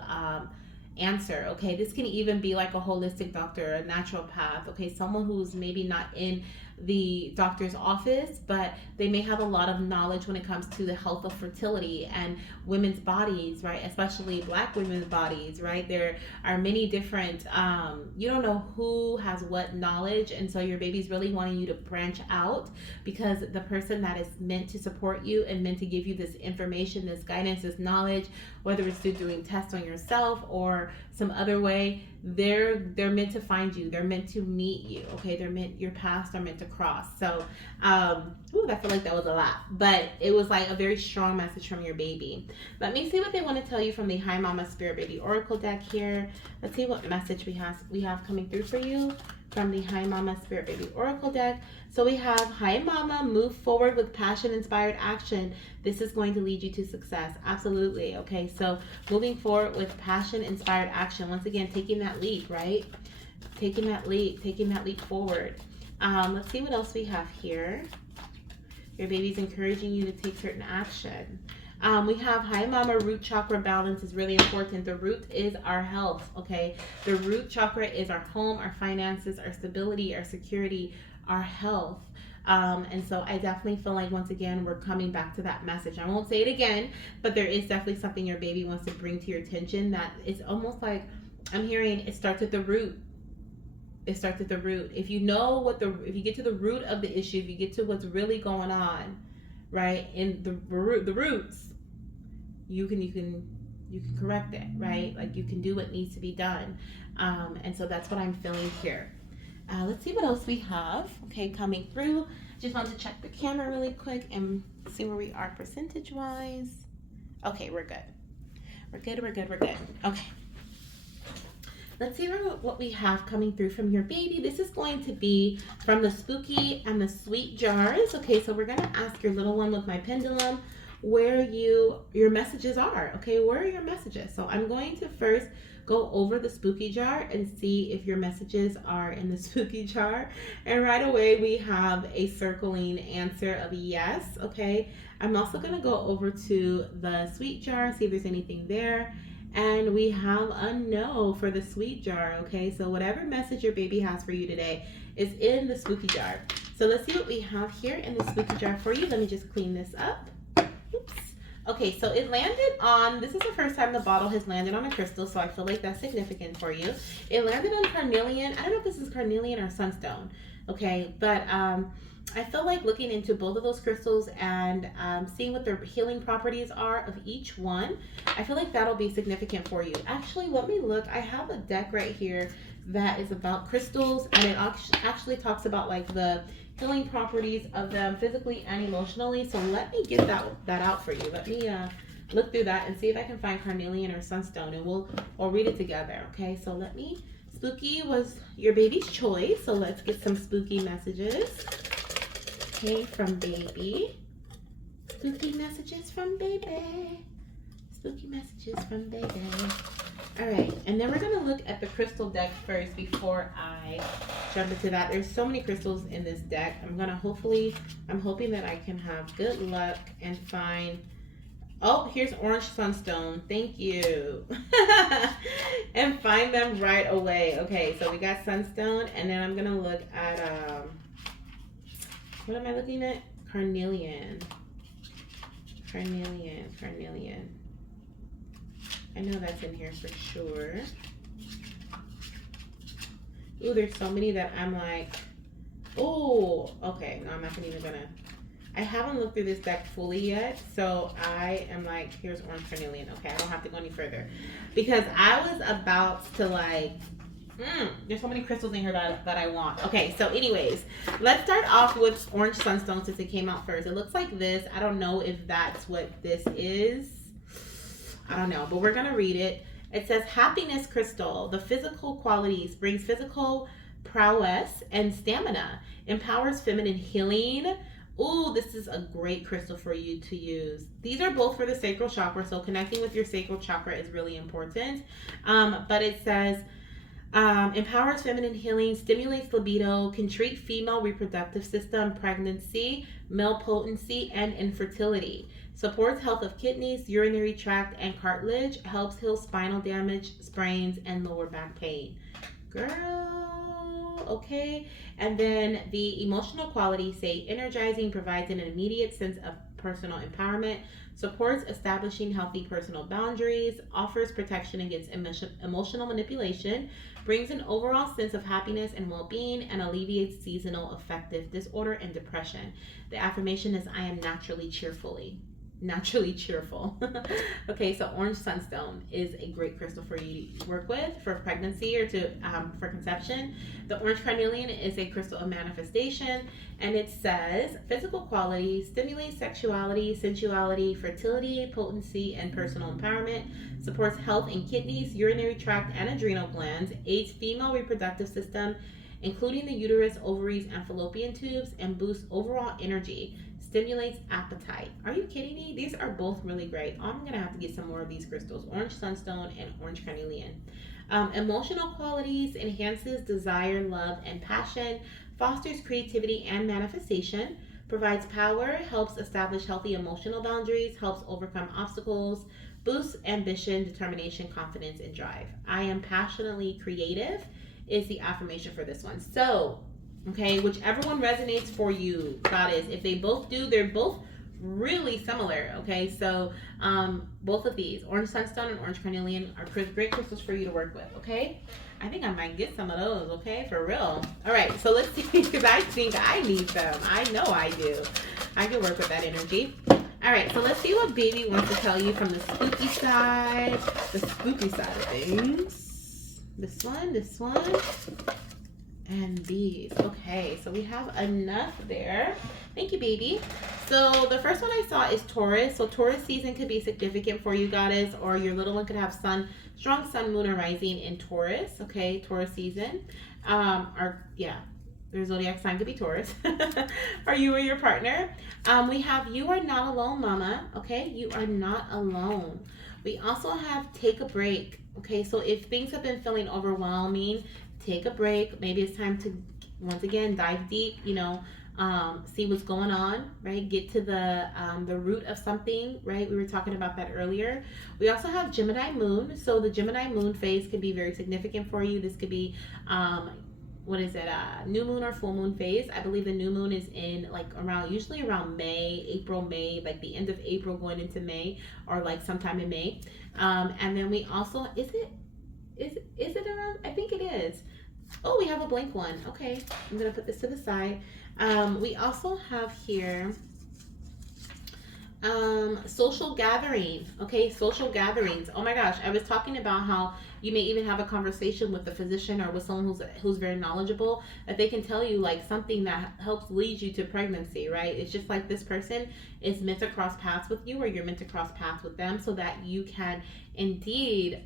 answer. Okay, this can even be like a holistic doctor, a naturopath, okay, someone who's maybe not in the doctor's office, but they may have a lot of knowledge when it comes to the health of fertility and women's bodies, right? Especially Black women's bodies, right? There are many different, you don't know who has what knowledge, and so your baby's really wanting you to branch out, because the person that is meant to support you and meant to give you this information, this guidance, this knowledge, whether it's through doing tests on yourself or some other way, they're meant to find you. They're meant to meet you. Okay, your paths are meant to cross. So, I feel like that was a lot, but it was like a very strong message from your baby. Let me see what they want to tell you from the Hi Mama Spirit Baby Oracle deck here. Let's see what message we have coming through for you from the Hi Mama Spirit Baby Oracle deck. So we have, Hi Mama, move forward with passion-inspired action. This is going to lead you to success. Absolutely. Okay, so moving forward with passion-inspired action. Once again, taking that leap, right? Taking that leap forward. Let's see what else we have here. Your baby's encouraging you to take certain action. We have, Hi Mama, root chakra balance is really important. The root is our health, okay? The root chakra is our home, our finances, our stability, our security, our health. And so I definitely feel like, once again, we're coming back to that message. I won't say it again, but there is definitely something your baby wants to bring to your attention that is almost like, I'm hearing it starts at the root. It starts at the root. If you know if you get to the root of the issue, if you get to what's really going on, right, in the roots, you can correct it, right? Like you can do what needs to be done. And so that's what I'm feeling here. Let's see what else we have. Okay, coming through. Just want to check the camera really quick and see where we are percentage wise. Okay, we're good. We're good. Okay. Let's see what we have coming through from your baby. This is going to be from the Sp0oKy and the Sweeet jars. Okay, so we're going to ask your little one with my pendulum where your messages are. Okay, where are your messages? So I'm going to first go over the Sp0oKy jar and see if your messages are in the Sp0oKy jar. And right away we have a circling answer of yes. Okay, I'm also going to go over to the Sweeet jar, see if there's anything there. And we have a no for the Sweeet jar. Okay, so whatever message your baby has for you today is in the Sp0oKy jar. So let's see what we have here in the Sp0oKy jar for you. Let me just clean this up. Oops. Okay, so it landed on, this is the first time the bottle has landed on a crystal, so I feel like that's significant for you. It landed on carnelian. I don't know if this is carnelian or sunstone, okay, but I feel like looking into both of those crystals and seeing what their healing properties are of each one, I feel like that'll be significant for you. Actually, let me look. I have a deck right here that is about crystals, and it actually talks about like the healing properties of them physically and emotionally. So let me get that out for you. Let me look through that and see if I can find carnelian or sunstone, and we'll read it together. Okay, so let me. Sp0oKy was your baby's choice, so let's get some Sp0oKy messages. Okay, from baby. Sp0oKy messages from baby. Sp0oKy messages from baby. All right, and then we're gonna look at the crystal deck first before I jump into that. There's so many crystals in this deck. I'm hoping that I can have good luck and find, oh, here's orange sunstone. Thank you. And find them right away. Okay, so we got sunstone, and then I'm gonna look at, what am I looking at? Carnelian. I know that's in here for sure. Ooh, there's so many that I'm like, oh, okay. No, I'm not even gonna I haven't looked through this deck fully yet, so I am like, here's orange carnelian. Okay, I don't have to go any further because I was about to like. There's so many crystals in here that I want. Okay, so anyways, let's start off with orange sunstone since it came out first. It looks like this. I don't know if that's what this is. I don't know, but we're gonna read it. It says happiness crystal. The physical qualities brings physical prowess and stamina. Empowers feminine healing. Ooh, this is a great crystal for you to use. These are both for the sacral chakra, so connecting with your sacral chakra is really important. But it says empowers feminine healing, stimulates libido, can treat female reproductive system, pregnancy, male potency, and infertility. Supports health of kidneys, urinary tract, and cartilage. Helps heal spinal damage, sprains, and lower back pain. Girl, okay. And then the emotional qualities say energizing, provides an immediate sense of personal empowerment, supports establishing healthy personal boundaries, offers protection against emotional manipulation, brings an overall sense of happiness and well-being, and alleviates seasonal affective disorder and depression. The affirmation is I am naturally cheerful. Okay, so orange sunstone is a great crystal for you to work with for pregnancy or to for conception. The orange carnelian is a crystal of manifestation, and it says physical qualities stimulates sexuality, sensuality, fertility, potency, and personal empowerment. Supports health in kidneys, urinary tract, and adrenal glands. Aids female reproductive system, including the uterus, ovaries, and fallopian tubes, and boosts overall energy. Stimulates appetite. Are you kidding me? These are both really great. I'm gonna have to get some more of these crystals. Orange sunstone and orange carnelian. Emotional qualities enhances desire, love, and passion. Fosters creativity and manifestation. Provides power. Helps establish healthy emotional boundaries. Helps overcome obstacles. Boosts ambition, determination, confidence, and drive. I am passionately creative is the affirmation for this one. So okay, whichever one resonates for you, goddess. If they both do, they're both really similar. Okay, so both of these, orange sunstone and orange carnelian, are great crystals for you to work with. Okay, I think I might get some of those. Okay, for real. All right, so let's see because I think I need them. I know I do. I can work with that energy. All right, so let's see what baby wants to tell you from the spooky side of things. This one. And these. Okay, so we have enough there. Thank you, baby. So the first one I saw is Taurus. So Taurus season could be significant for you, goddess, or your little one could have strong sun, moon, or rising in Taurus. Okay, Taurus season. Their zodiac sign could be Taurus. Or you or your partner. We have you are not alone, mama. Okay, you are not alone. We also have take a break. Okay, so if things have been feeling overwhelming, take a break. Maybe it's time to once again dive deep, see what's going on, right? Get to the root of something, right? We were talking about that earlier. We also have Gemini moon. So the Gemini moon phase could be very significant for you. This could be new moon or full moon phase. I believe the new moon is in usually around May, like the end of April going into May, or like sometime in May. And then we also is it around? I think it is. Oh, we have a blank one. Okay, I'm gonna put this to the side. We also have here social gathering. Okay, social gatherings. Oh my gosh, I was talking about how you may even have a conversation with a physician or with someone who's very knowledgeable, that they can tell you like something that helps lead you to pregnancy, right? It's just like this person is meant to cross paths with you, or you're meant to cross paths with them, so that you can indeed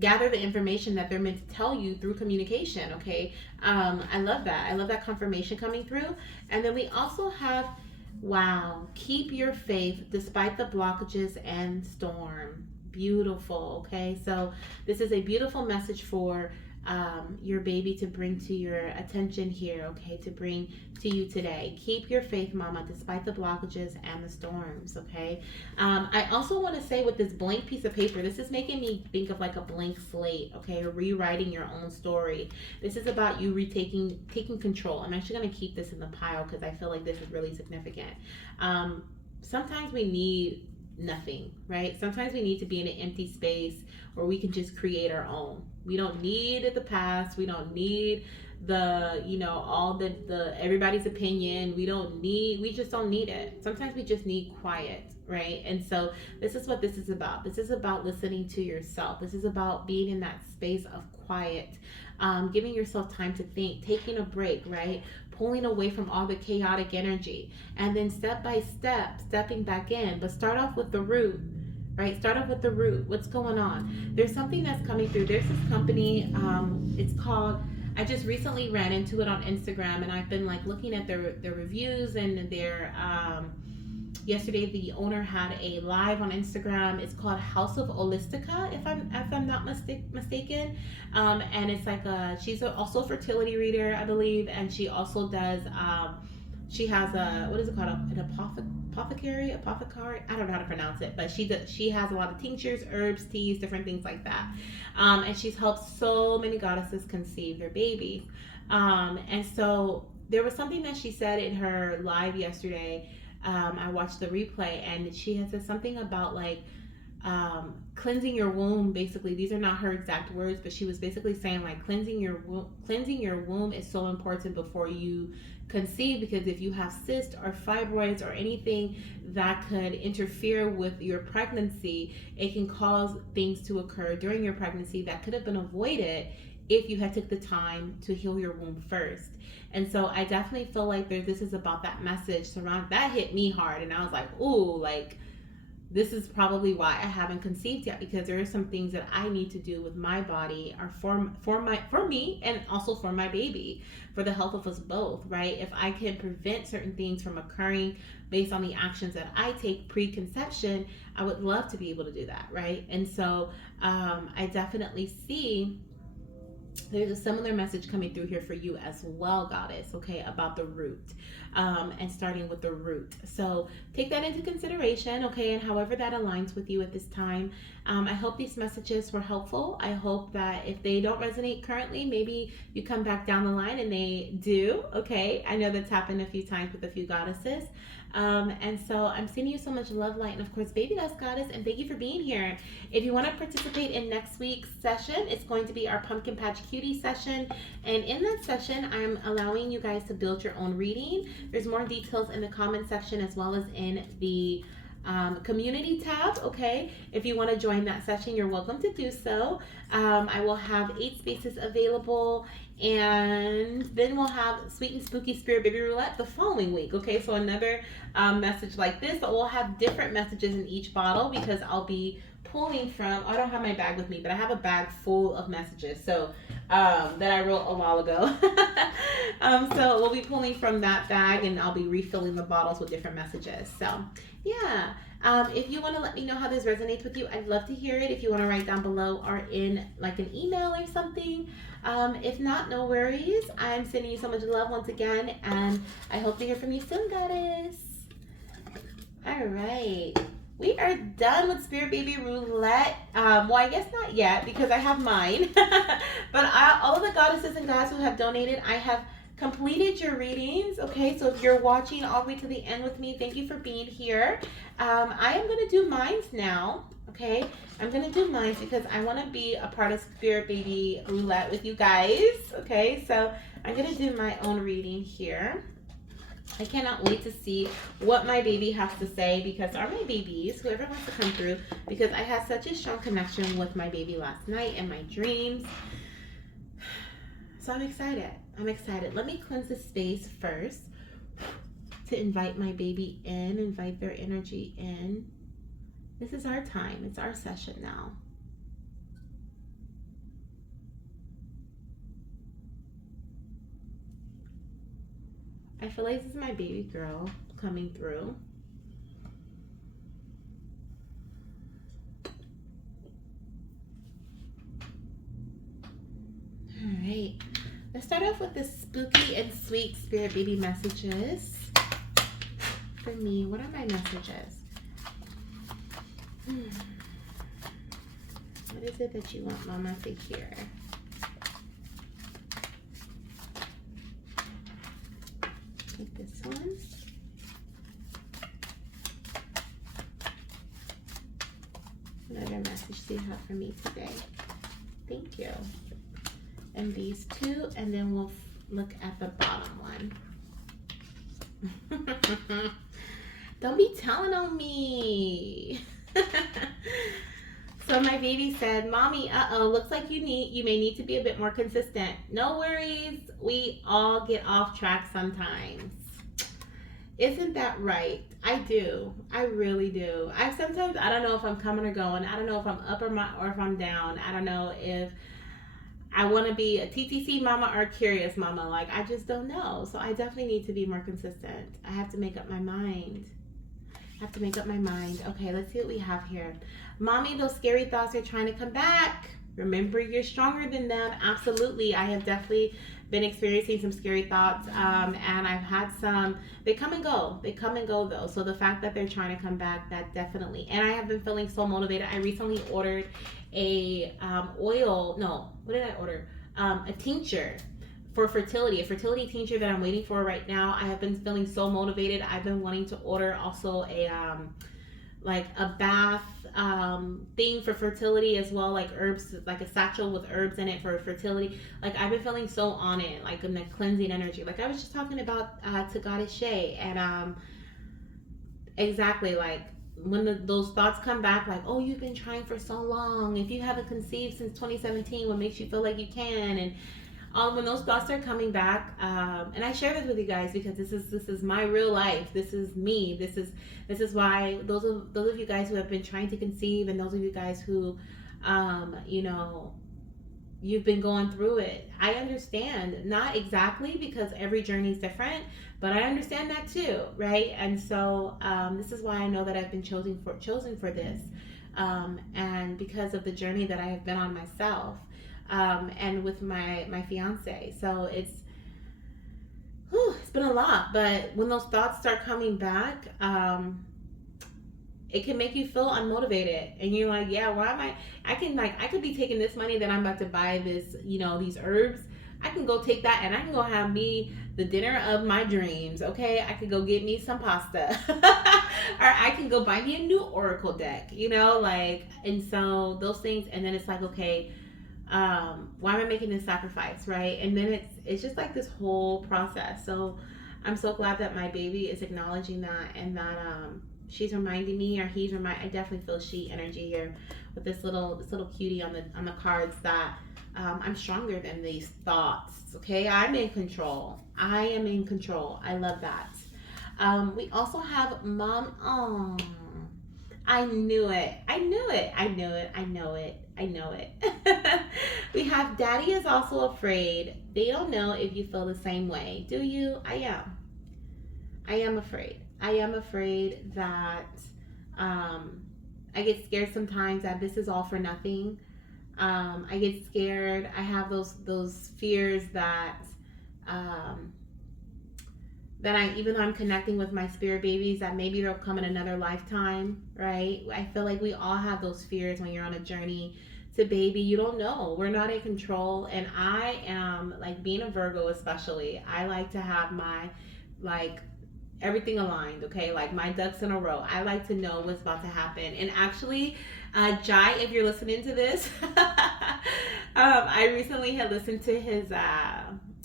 gather the information that they're meant to tell you through communication. Okay, I love that confirmation coming through. And then we also have keep your faith despite the blockages and storm. Beautiful. Okay, so this is a beautiful message for your baby to bring to your attention here, okay, to bring to you today. Keep your faith, mama, despite the blockages and the storms, okay? I also want to say with this blank piece of paper, this is making me think of like a blank slate, okay, rewriting your own story. This is about you taking control. I'm actually going to keep this in the pile because I feel like this is really significant. Sometimes we need nothing, right? Sometimes we need to be in an empty space where we can just create our own. We don't need the past. We don't need all the everybody's opinion. We just don't need it. Sometimes we just need quiet, right? And so this is what this is about. This is about listening to yourself. This is about being in that space of quiet, giving yourself time to think, taking a break, right? Pulling away from all the chaotic energy, and then step by step stepping back in. But start off with the root, right? Start off with the root. What's going on? There's something that's coming through. There's this company, it's called, I just recently ran into it on Instagram, and I've been like looking at their reviews and their yesterday the owner had a live on Instagram. It's called House of Holistica, if I'm not mistaken. And it's like she's also a fertility reader, I believe, and she also does she has a, what is it called, an apothecary. I don't know how to pronounce it, but she has a lot of tinctures, herbs, teas, different things like that. And she's helped so many goddesses conceive their babies. And so there was something that she said in her live yesterday. I watched the replay, and she had said something about like cleansing your womb. Basically, these are not her exact words, but she was basically saying like cleansing your womb is so important before you conceive, because if you have cysts or fibroids or anything that could interfere with your pregnancy, it can cause things to occur during your pregnancy that could have been avoided if you had took the time to heal your womb first. And so I definitely feel like this is about that message surround that hit me hard, and I was like, ooh, like this is probably why I haven't conceived yet, because there are some things that I need to do with my body, or for me, and also for my baby, for the health of us both, right? If I can prevent certain things from occurring based on the actions that I take pre-conception, I would love to be able to do that, right? And so I definitely see there's a similar message coming through here for you as well, goddess, okay, about the root, and starting with the root. So take that into consideration, okay, and however that aligns with you at this time. I hope these messages were helpful. I hope that if they don't resonate currently, maybe you come back down the line and they do, okay? I know that's happened a few times with a few goddesses. And so I'm sending you so much love, light, and of course, baby dust goddess, and thank you for being here. If you want to participate in next week's session, it's going to be our Pumpkin Patch Cuties session. And in that session, I'm allowing you guys to build your own reading. There's more details in the comment section as well as in the community tab, okay? If you want to join that session, you're welcome to do so. I will have 8 spaces available, and then we'll have Sweet and Spooky Spirit Baby Roulette the following week, okay? So another message like this, but we'll have different messages in each bottle, because I'll be pulling from, I don't have my bag with me, but I have a bag full of messages, so that I wrote a while ago. So we'll be pulling from that bag, and I'll be refilling the bottles with different messages. So yeah, if you want to let me know how this resonates with you, I'd love to hear it. If you want to write down below or in like an email or something. If not, no worries. I'm sending you so much love once again, and I hope to hear from you soon, goddess. All right. We are done with Spirit Baby Roulette. Well, I guess not yet, because I have mine. But all of the goddesses and gods who have donated, I have completed your readings, okay? So if you're watching all the way to the end with me, thank you for being here. I am going to do mines now, okay? I'm going to do mines because I want to be a part of Spirit Baby Roulette with you guys, okay? So I'm going to do my own reading here. I cannot wait to see what my baby has to say, because are my babies, whoever wants to come through, because I had such a strong connection with my baby last night in my dreams. So I'm excited. I'm excited. Let me cleanse the space first to invite my baby in, invite their energy in. This is our time. It's our session now. I feel like this is my baby girl coming through. All right. Let's start off with the spooky and sweet Spirit Baby messages. For me, what are my messages? What is it that you want Mama to hear? Take this one. Another message do you have for me today? Thank you. And these two, and then we'll look at the bottom one. Don't be telling on me. So my baby said, "Mommy, looks like you may need to be a bit more consistent." No worries. We all get off track sometimes. Isn't that right? I do. I really do. I don't know if I'm coming or going. I don't know if I'm up or if I'm down. I don't know if I want to be a TTC mama or a curious mama. Like, I just don't know. So I definitely need to be more consistent. I have to make up my mind. Okay, let's see what we have here. Mommy, those scary thoughts are trying to come back. Remember, you're stronger than them. Absolutely. I have definitely been experiencing some scary thoughts, and I've had some. They come and go. Though. So the fact that they're trying to come back, that definitely. And I have been feeling so motivated. I recently ordered a oil. No, what did I order? A tincture for fertility, a fertility tincture that I'm waiting for right now. I have been feeling so motivated. I've been wanting to order also a like a bath thing for fertility as well, like herbs, like a satchel with herbs in it for fertility. Like, I've been feeling so on it, like in the cleansing energy. Like I was just talking about to Goddess Shay, and exactly, like when those thoughts come back, like, oh, you've been trying for so long. If you haven't conceived since 2017, what makes you feel like you can? And when those thoughts are coming back, and I share this with you guys because this is my real life. This is me. This is why those of you guys who have been trying to conceive, and those of you guys who, you know, you've been going through it. I understand, not exactly because every journey is different, but I understand that too, right? And so this is why I know that I've been chosen for this, and because of the journey that I have been on myself. And with my fiance. So it's been a lot. But when those thoughts start coming back, it can make you feel unmotivated, and you're like, yeah, why am I could be taking this money that I'm about to buy this, you know, these herbs. I can go take that and I can go have me the dinner of my dreams. Okay, I could go get me some pasta, or I can go buy me a new oracle deck, you know, like. And so those things, and then it's like, okay, why am I making this sacrifice, right? And then it's just like this whole process. So I'm so glad that my baby is acknowledging that, and that she's reminding me, or he's I definitely feel she energy here with this little cutie on the cards, that I'm stronger than these thoughts. Okay, I'm in control. I am in control. I love that. We also have mom. Oh, I knew it. I knew it. I knew it. I know it. I know it. We have daddy is also afraid. They don't know if you feel the same way. Do you? I am. I am afraid. I am afraid that I get scared sometimes that this is all for nothing. I get scared. I have those fears that that even though I'm connecting with my spirit babies, that maybe they'll come in another lifetime, right? I feel like we all have those fears when you're on a journey to baby. You don't know. We're not in control. And I am, like, being a Virgo especially, I like to have my, like, everything aligned, okay? Like, my ducks in a row. I like to know what's about to happen. And actually, Jai, if you're listening to this, I recently had listened to his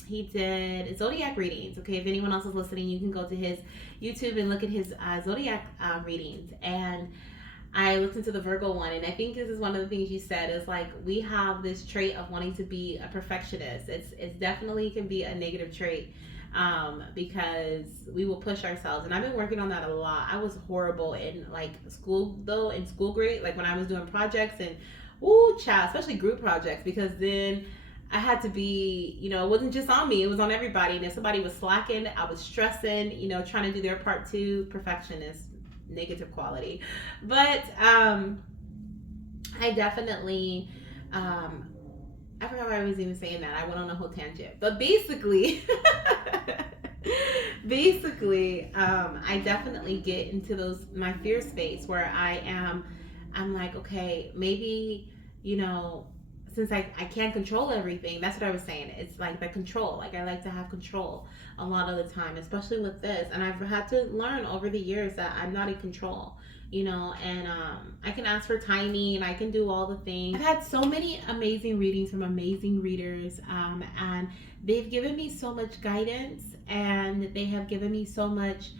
he did zodiac readings. Okay, if anyone else is listening, you can go to his YouTube and look at his zodiac readings. And I listened to the Virgo one, and I think this is one of the things you said is, like, we have this trait of wanting to be a perfectionist. It's definitely can be a negative trait, because we will push ourselves, and I've been working on that a lot. I was horrible in, like, school, though, in school grade, like when I was doing projects, and child, especially group projects, because then I had to be, you know, it wasn't just on me, it was on everybody. And if somebody was slacking, I was stressing, you know, trying to do their part too. Perfectionist, negative quality. But I definitely, I forgot why I was even saying that. I went on a whole tangent. But basically, I definitely get into my fear space where I'm like, okay, maybe, you know, since I can't control everything, that's what I was saying. It's like the control. Like, I like to have control a lot of the time, especially with this. And I've had to learn over the years that I'm not in control. and I can ask for timing, I can do all the things. I've had so many amazing readings from amazing readers, and they've given me so much guidance, and they have given me so much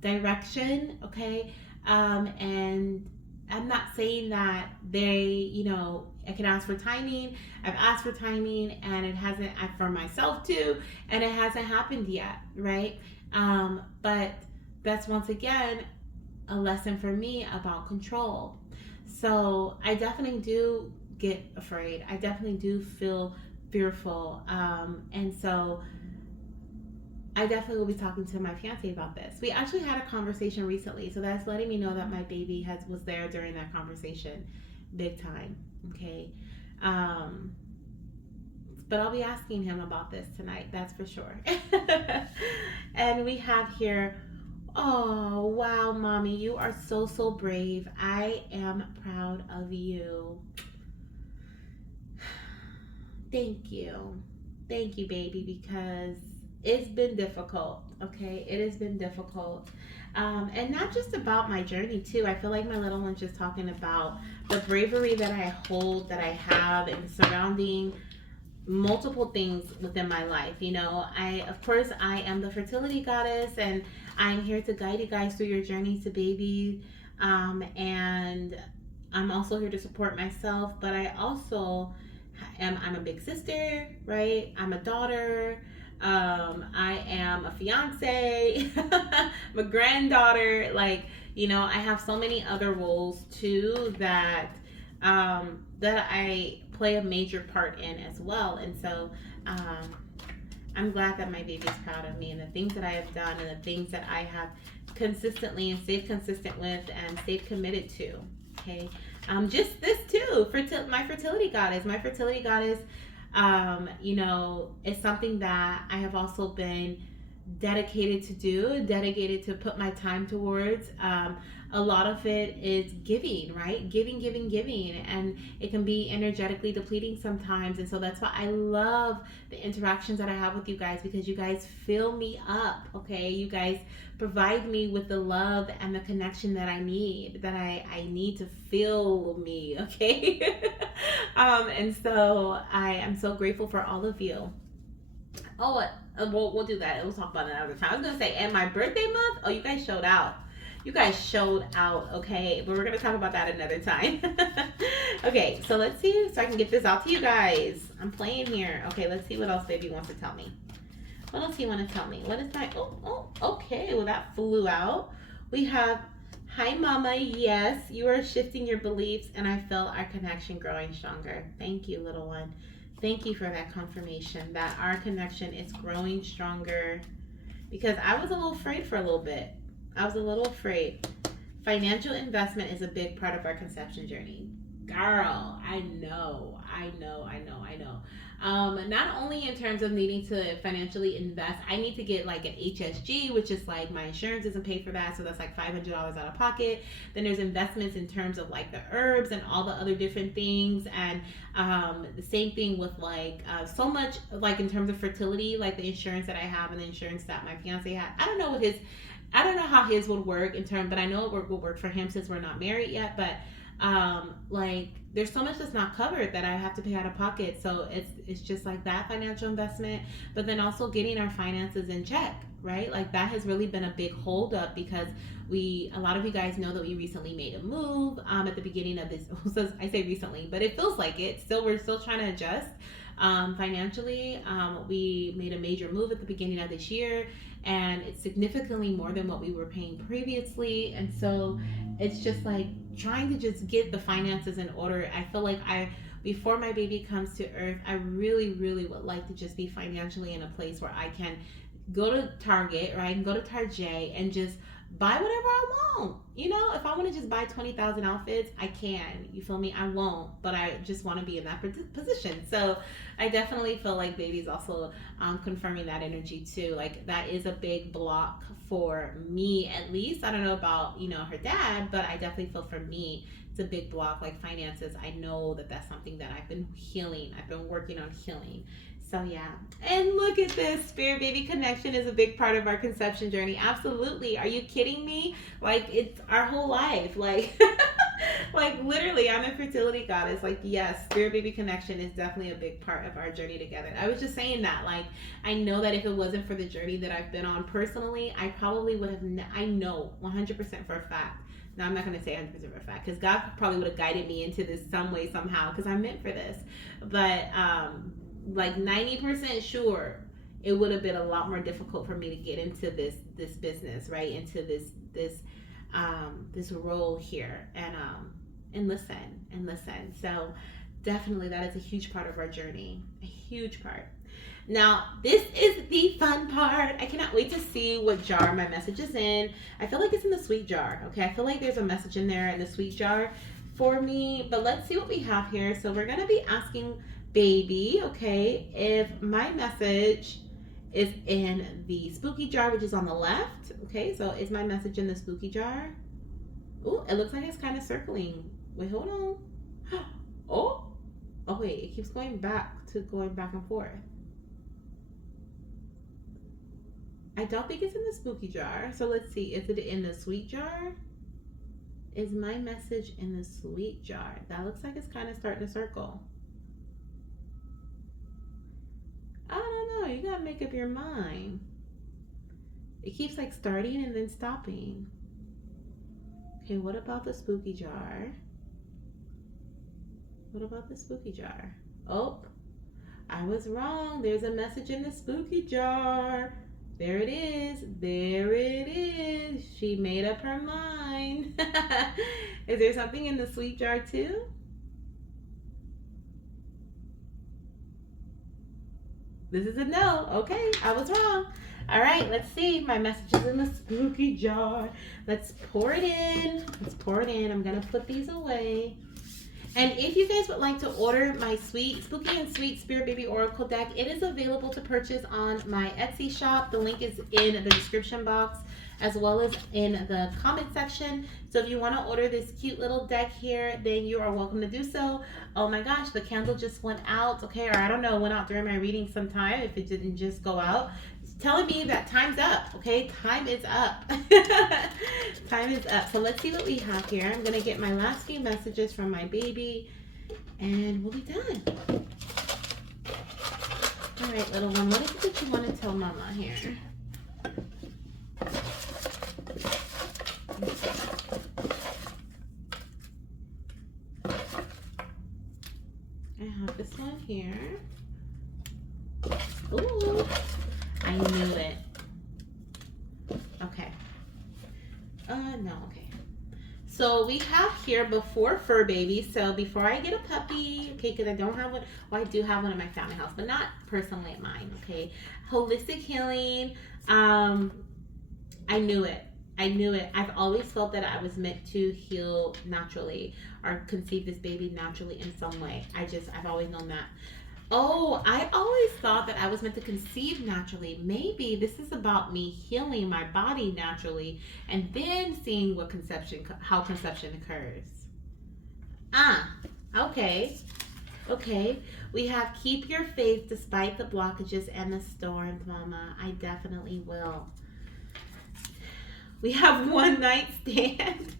direction, okay? And I'm not saying that I can ask for timing. I've asked for timing, and it hasn't, for myself too, and it hasn't happened yet, right? But that's once again a lesson for me about control. So I definitely do get afraid. I definitely do feel fearful. And so I definitely will be talking to my fiance about this. We actually had a conversation recently, so that's letting me know that my baby was there during that conversation, big time. Okay, um, but I'll be asking him about this tonight. That's for sure. And we have here. Oh wow, mommy, you are so brave. I am proud of you. Thank you, baby, because it's been difficult. Okay, it has been difficult, and not just about my journey too. I feel like my little one's just talking about the bravery that I hold, that I have, and surrounding multiple things within my life. Of course, I am the fertility goddess, and I'm here to guide you guys through your journey to baby. And I'm also here to support myself, but I'm a big sister, right? I'm a daughter. I am a fiance. I'm a granddaughter. I have so many other roles too that I play a major part in as well. And so I'm glad that my baby's proud of me and the things that I have done and the things that I have consistently and stayed consistent with and stayed committed to. Okay. Just this too, my fertility goddess. My fertility goddess, is something that I have also been dedicated to put my time towards. A lot of it is giving, right? Giving, and it can be energetically depleting sometimes. And so that's why I love the interactions that I have with you guys, because you guys fill me up, okay? You guys provide me with the love and the connection that I need, I need to fill me, okay? And so I am so grateful for all of you. Oh, we'll do that. We'll talk about it another time. I was gonna say, and my birthday month. Oh, you guys showed out. You guys showed out. Okay, but we're gonna talk about that another time. Okay, so let's see. So I can get this out to you guys. I'm playing here. Okay, let's see what else baby wants to tell me. What else do you want to tell me? What is my? Oh. Okay. Well, that flew out. We have. Hi, Mama. Yes, you are shifting your beliefs, and I feel our connection growing stronger. Thank you, little one. Thank you for that confirmation that our connection is growing stronger, because I was a little afraid for a little bit. I was a little afraid. Financial investment is a big part of our conception journey. Girl, I know. Not only in terms of needing to financially invest, I need to get like an HSG, which is like my insurance doesn't pay for that, so that's like $500 out of pocket. Then there's investments in terms of like the herbs and all the other different things, and the same thing with so much like in terms of fertility, like the insurance that I have and the insurance that my fiance had. I don't know how his would work in terms, but I know it will work for him since we're not married yet. But there's so much that's not covered that I have to pay out of pocket. So it's just like that financial investment, but then also getting our finances in check, right? Like that has really been a big holdup, because a lot of you guys know that we recently made a move at the beginning of this. So I say recently, but it feels like it. We're still trying to adjust financially. We made a major move at the beginning of this year, and it's significantly more than what we were paying previously. And so it's just like trying to just get the finances in order. I feel like before my baby comes to earth, I really would like to just be financially in a place where I can go to Target, or I can go to Target and just buy whatever I want. If I want to just buy 20,000 outfits, I can. You feel me? I won't, but I just want to be in that position. So I definitely feel like baby's also confirming that energy too. Like that is a big block for me, at least. I don't know about her dad, but I definitely feel for me it's a big block. Like finances, I know that that's something that I've been healing. I've been working on healing. So yeah. And look at this. Spirit baby connection is a big part of our conception journey. Absolutely. Are you kidding me? Like it's our whole life. Like like literally I'm a fertility goddess. Like yes, spirit baby connection is definitely a big part of our journey together. I was just saying that. Like I know that if it wasn't for the journey that I've been on personally, I probably would have I know 100% for a fact. Now I'm not going to say 100% for a fact because God probably would have guided me into this some way somehow because I'm meant for this. But like 90% sure it would have been a lot more difficult for me to get into this business, right, into this role here, and listen. So definitely that is a huge part of our journey, a huge part. Now this is the fun part. I cannot wait to see what jar my message is in. I feel like it's in the sweet jar. Okay, I feel like there's a message in there in the sweet jar for me, but let's see what we have here. So we're gonna be asking baby, okay, if my message is in the spooky jar, which is on the left. Okay, so is my message in the spooky jar? Oh, it looks like it's kind of circling. Wait, hold on. Oh, oh wait, it keeps going back and forth. I don't think it's in the spooky jar. So let's see, is it in the sweet jar? Is my message in the sweet jar? That looks like it's kind of starting to circle. I don't know. You gotta make up your mind. It keeps like starting and then stopping. Okay, what about the spooky jar? What about the spooky jar? Oh, I was wrong. There's a message in the spooky jar. There it is. There it is. She made up her mind. Is there something in the sweet jar too? This is a no. Okay, I was wrong. All right, let's see. My message is in the spooky jar. Let's pour it in. Let's pour it in. I'm going to put these away. And if you guys would like to order my sweet, spooky and sweet Spirit Baby Oracle deck, it is available to purchase on my Etsy shop. The link is in the description box as well as in the comment section. So if you want to order this cute little deck here, then you are welcome to do so. Oh my gosh, the candle just went out, okay? Or I don't know, went out during my reading sometime if it didn't just go out. It's telling me that time's up, okay? Time is up. Time is up. So let's see what we have here. I'm going to get my last few messages from my baby and we'll be done. All right, little one, what is it that you want to tell mama here? I have this one here. Ooh, I knew it. Okay. No, okay. So we have here before fur baby. So before I get a puppy, okay, because I don't have one. Well, I do have one in my family house, but not personally at mine, okay. Holistic healing. I knew it. I knew it. I've always felt that I was meant to heal naturally or conceive this baby naturally in some way. I've always known that. Oh, I always thought that I was meant to conceive naturally. Maybe this is about me healing my body naturally and then seeing how conception occurs. Okay. Okay. We have keep your faith despite the blockages and the storms, mama. I definitely will. We have one night stand.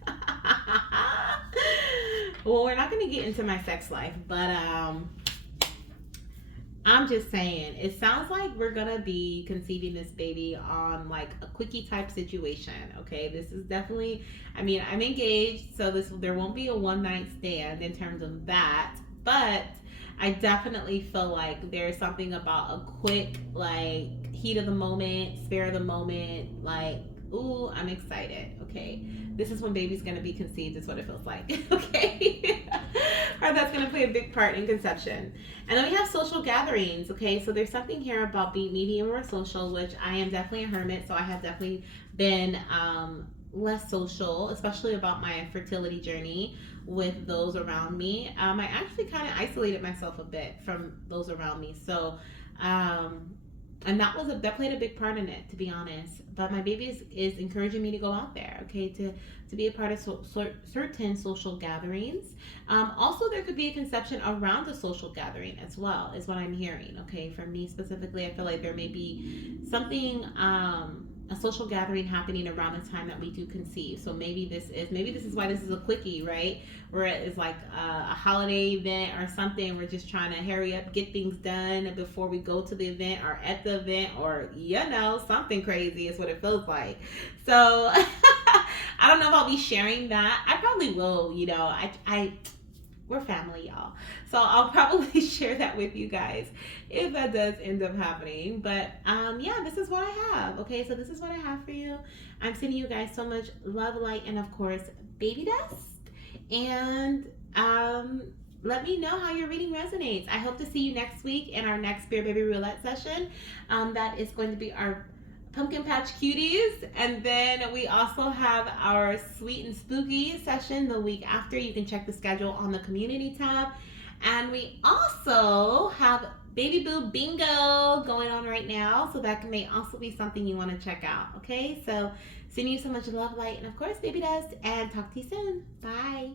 Well, we're not going to get into my sex life, but I'm just saying, it sounds like we're going to be conceiving this baby on like a quickie type situation, okay? This is definitely, I mean, I'm engaged, so there won't be a one night stand in terms of that, but I definitely feel like there's something about a quick, like, heat of the moment, spare of the moment, like, ooh, I'm excited, okay? This is when baby's gonna be conceived, is what it feels like, okay? Or that's gonna play a big part in conception. And then we have social gatherings, okay? So there's something here about being medium or social, which I am definitely a hermit, so I have definitely been less social, especially about my fertility journey with those around me. I actually kind of isolated myself a bit from those around me. So, and that played a big part in it, to be honest. But my baby is encouraging me to go out there, okay, to be a part of certain social gatherings. Also, there could be a conception around a social gathering as well, is what I'm hearing. Okay, for me specifically, I feel like there may be something, a social gathering happening around the time that we do conceive. So maybe this is why this is a quickie, right? Where it's like a holiday event or something. We're just trying to hurry up, get things done before we go to the event or at the event, or something crazy is what it feels like. So I don't know if I'll be sharing that. I probably will. I we're family, y'all. So I'll probably share that with you guys if that does end up happening. But yeah, this is what I have. Okay, so this is what I have for you. I'm sending you guys so much love, light, and of course, baby dust. And let me know how your reading resonates. I hope to see you next week in our next Spirit Baby Roulette session. That is going to be our Pumpkin Patch Cuties, and then we also have our Sweet and Spooky session the week after. You can check the schedule on the community tab. And we also have Baby Boo Bingo going on right now, so that may also be something you want to check out. Okay, so sending you so much love, light, and of course, baby dust, and talk to you soon. Bye.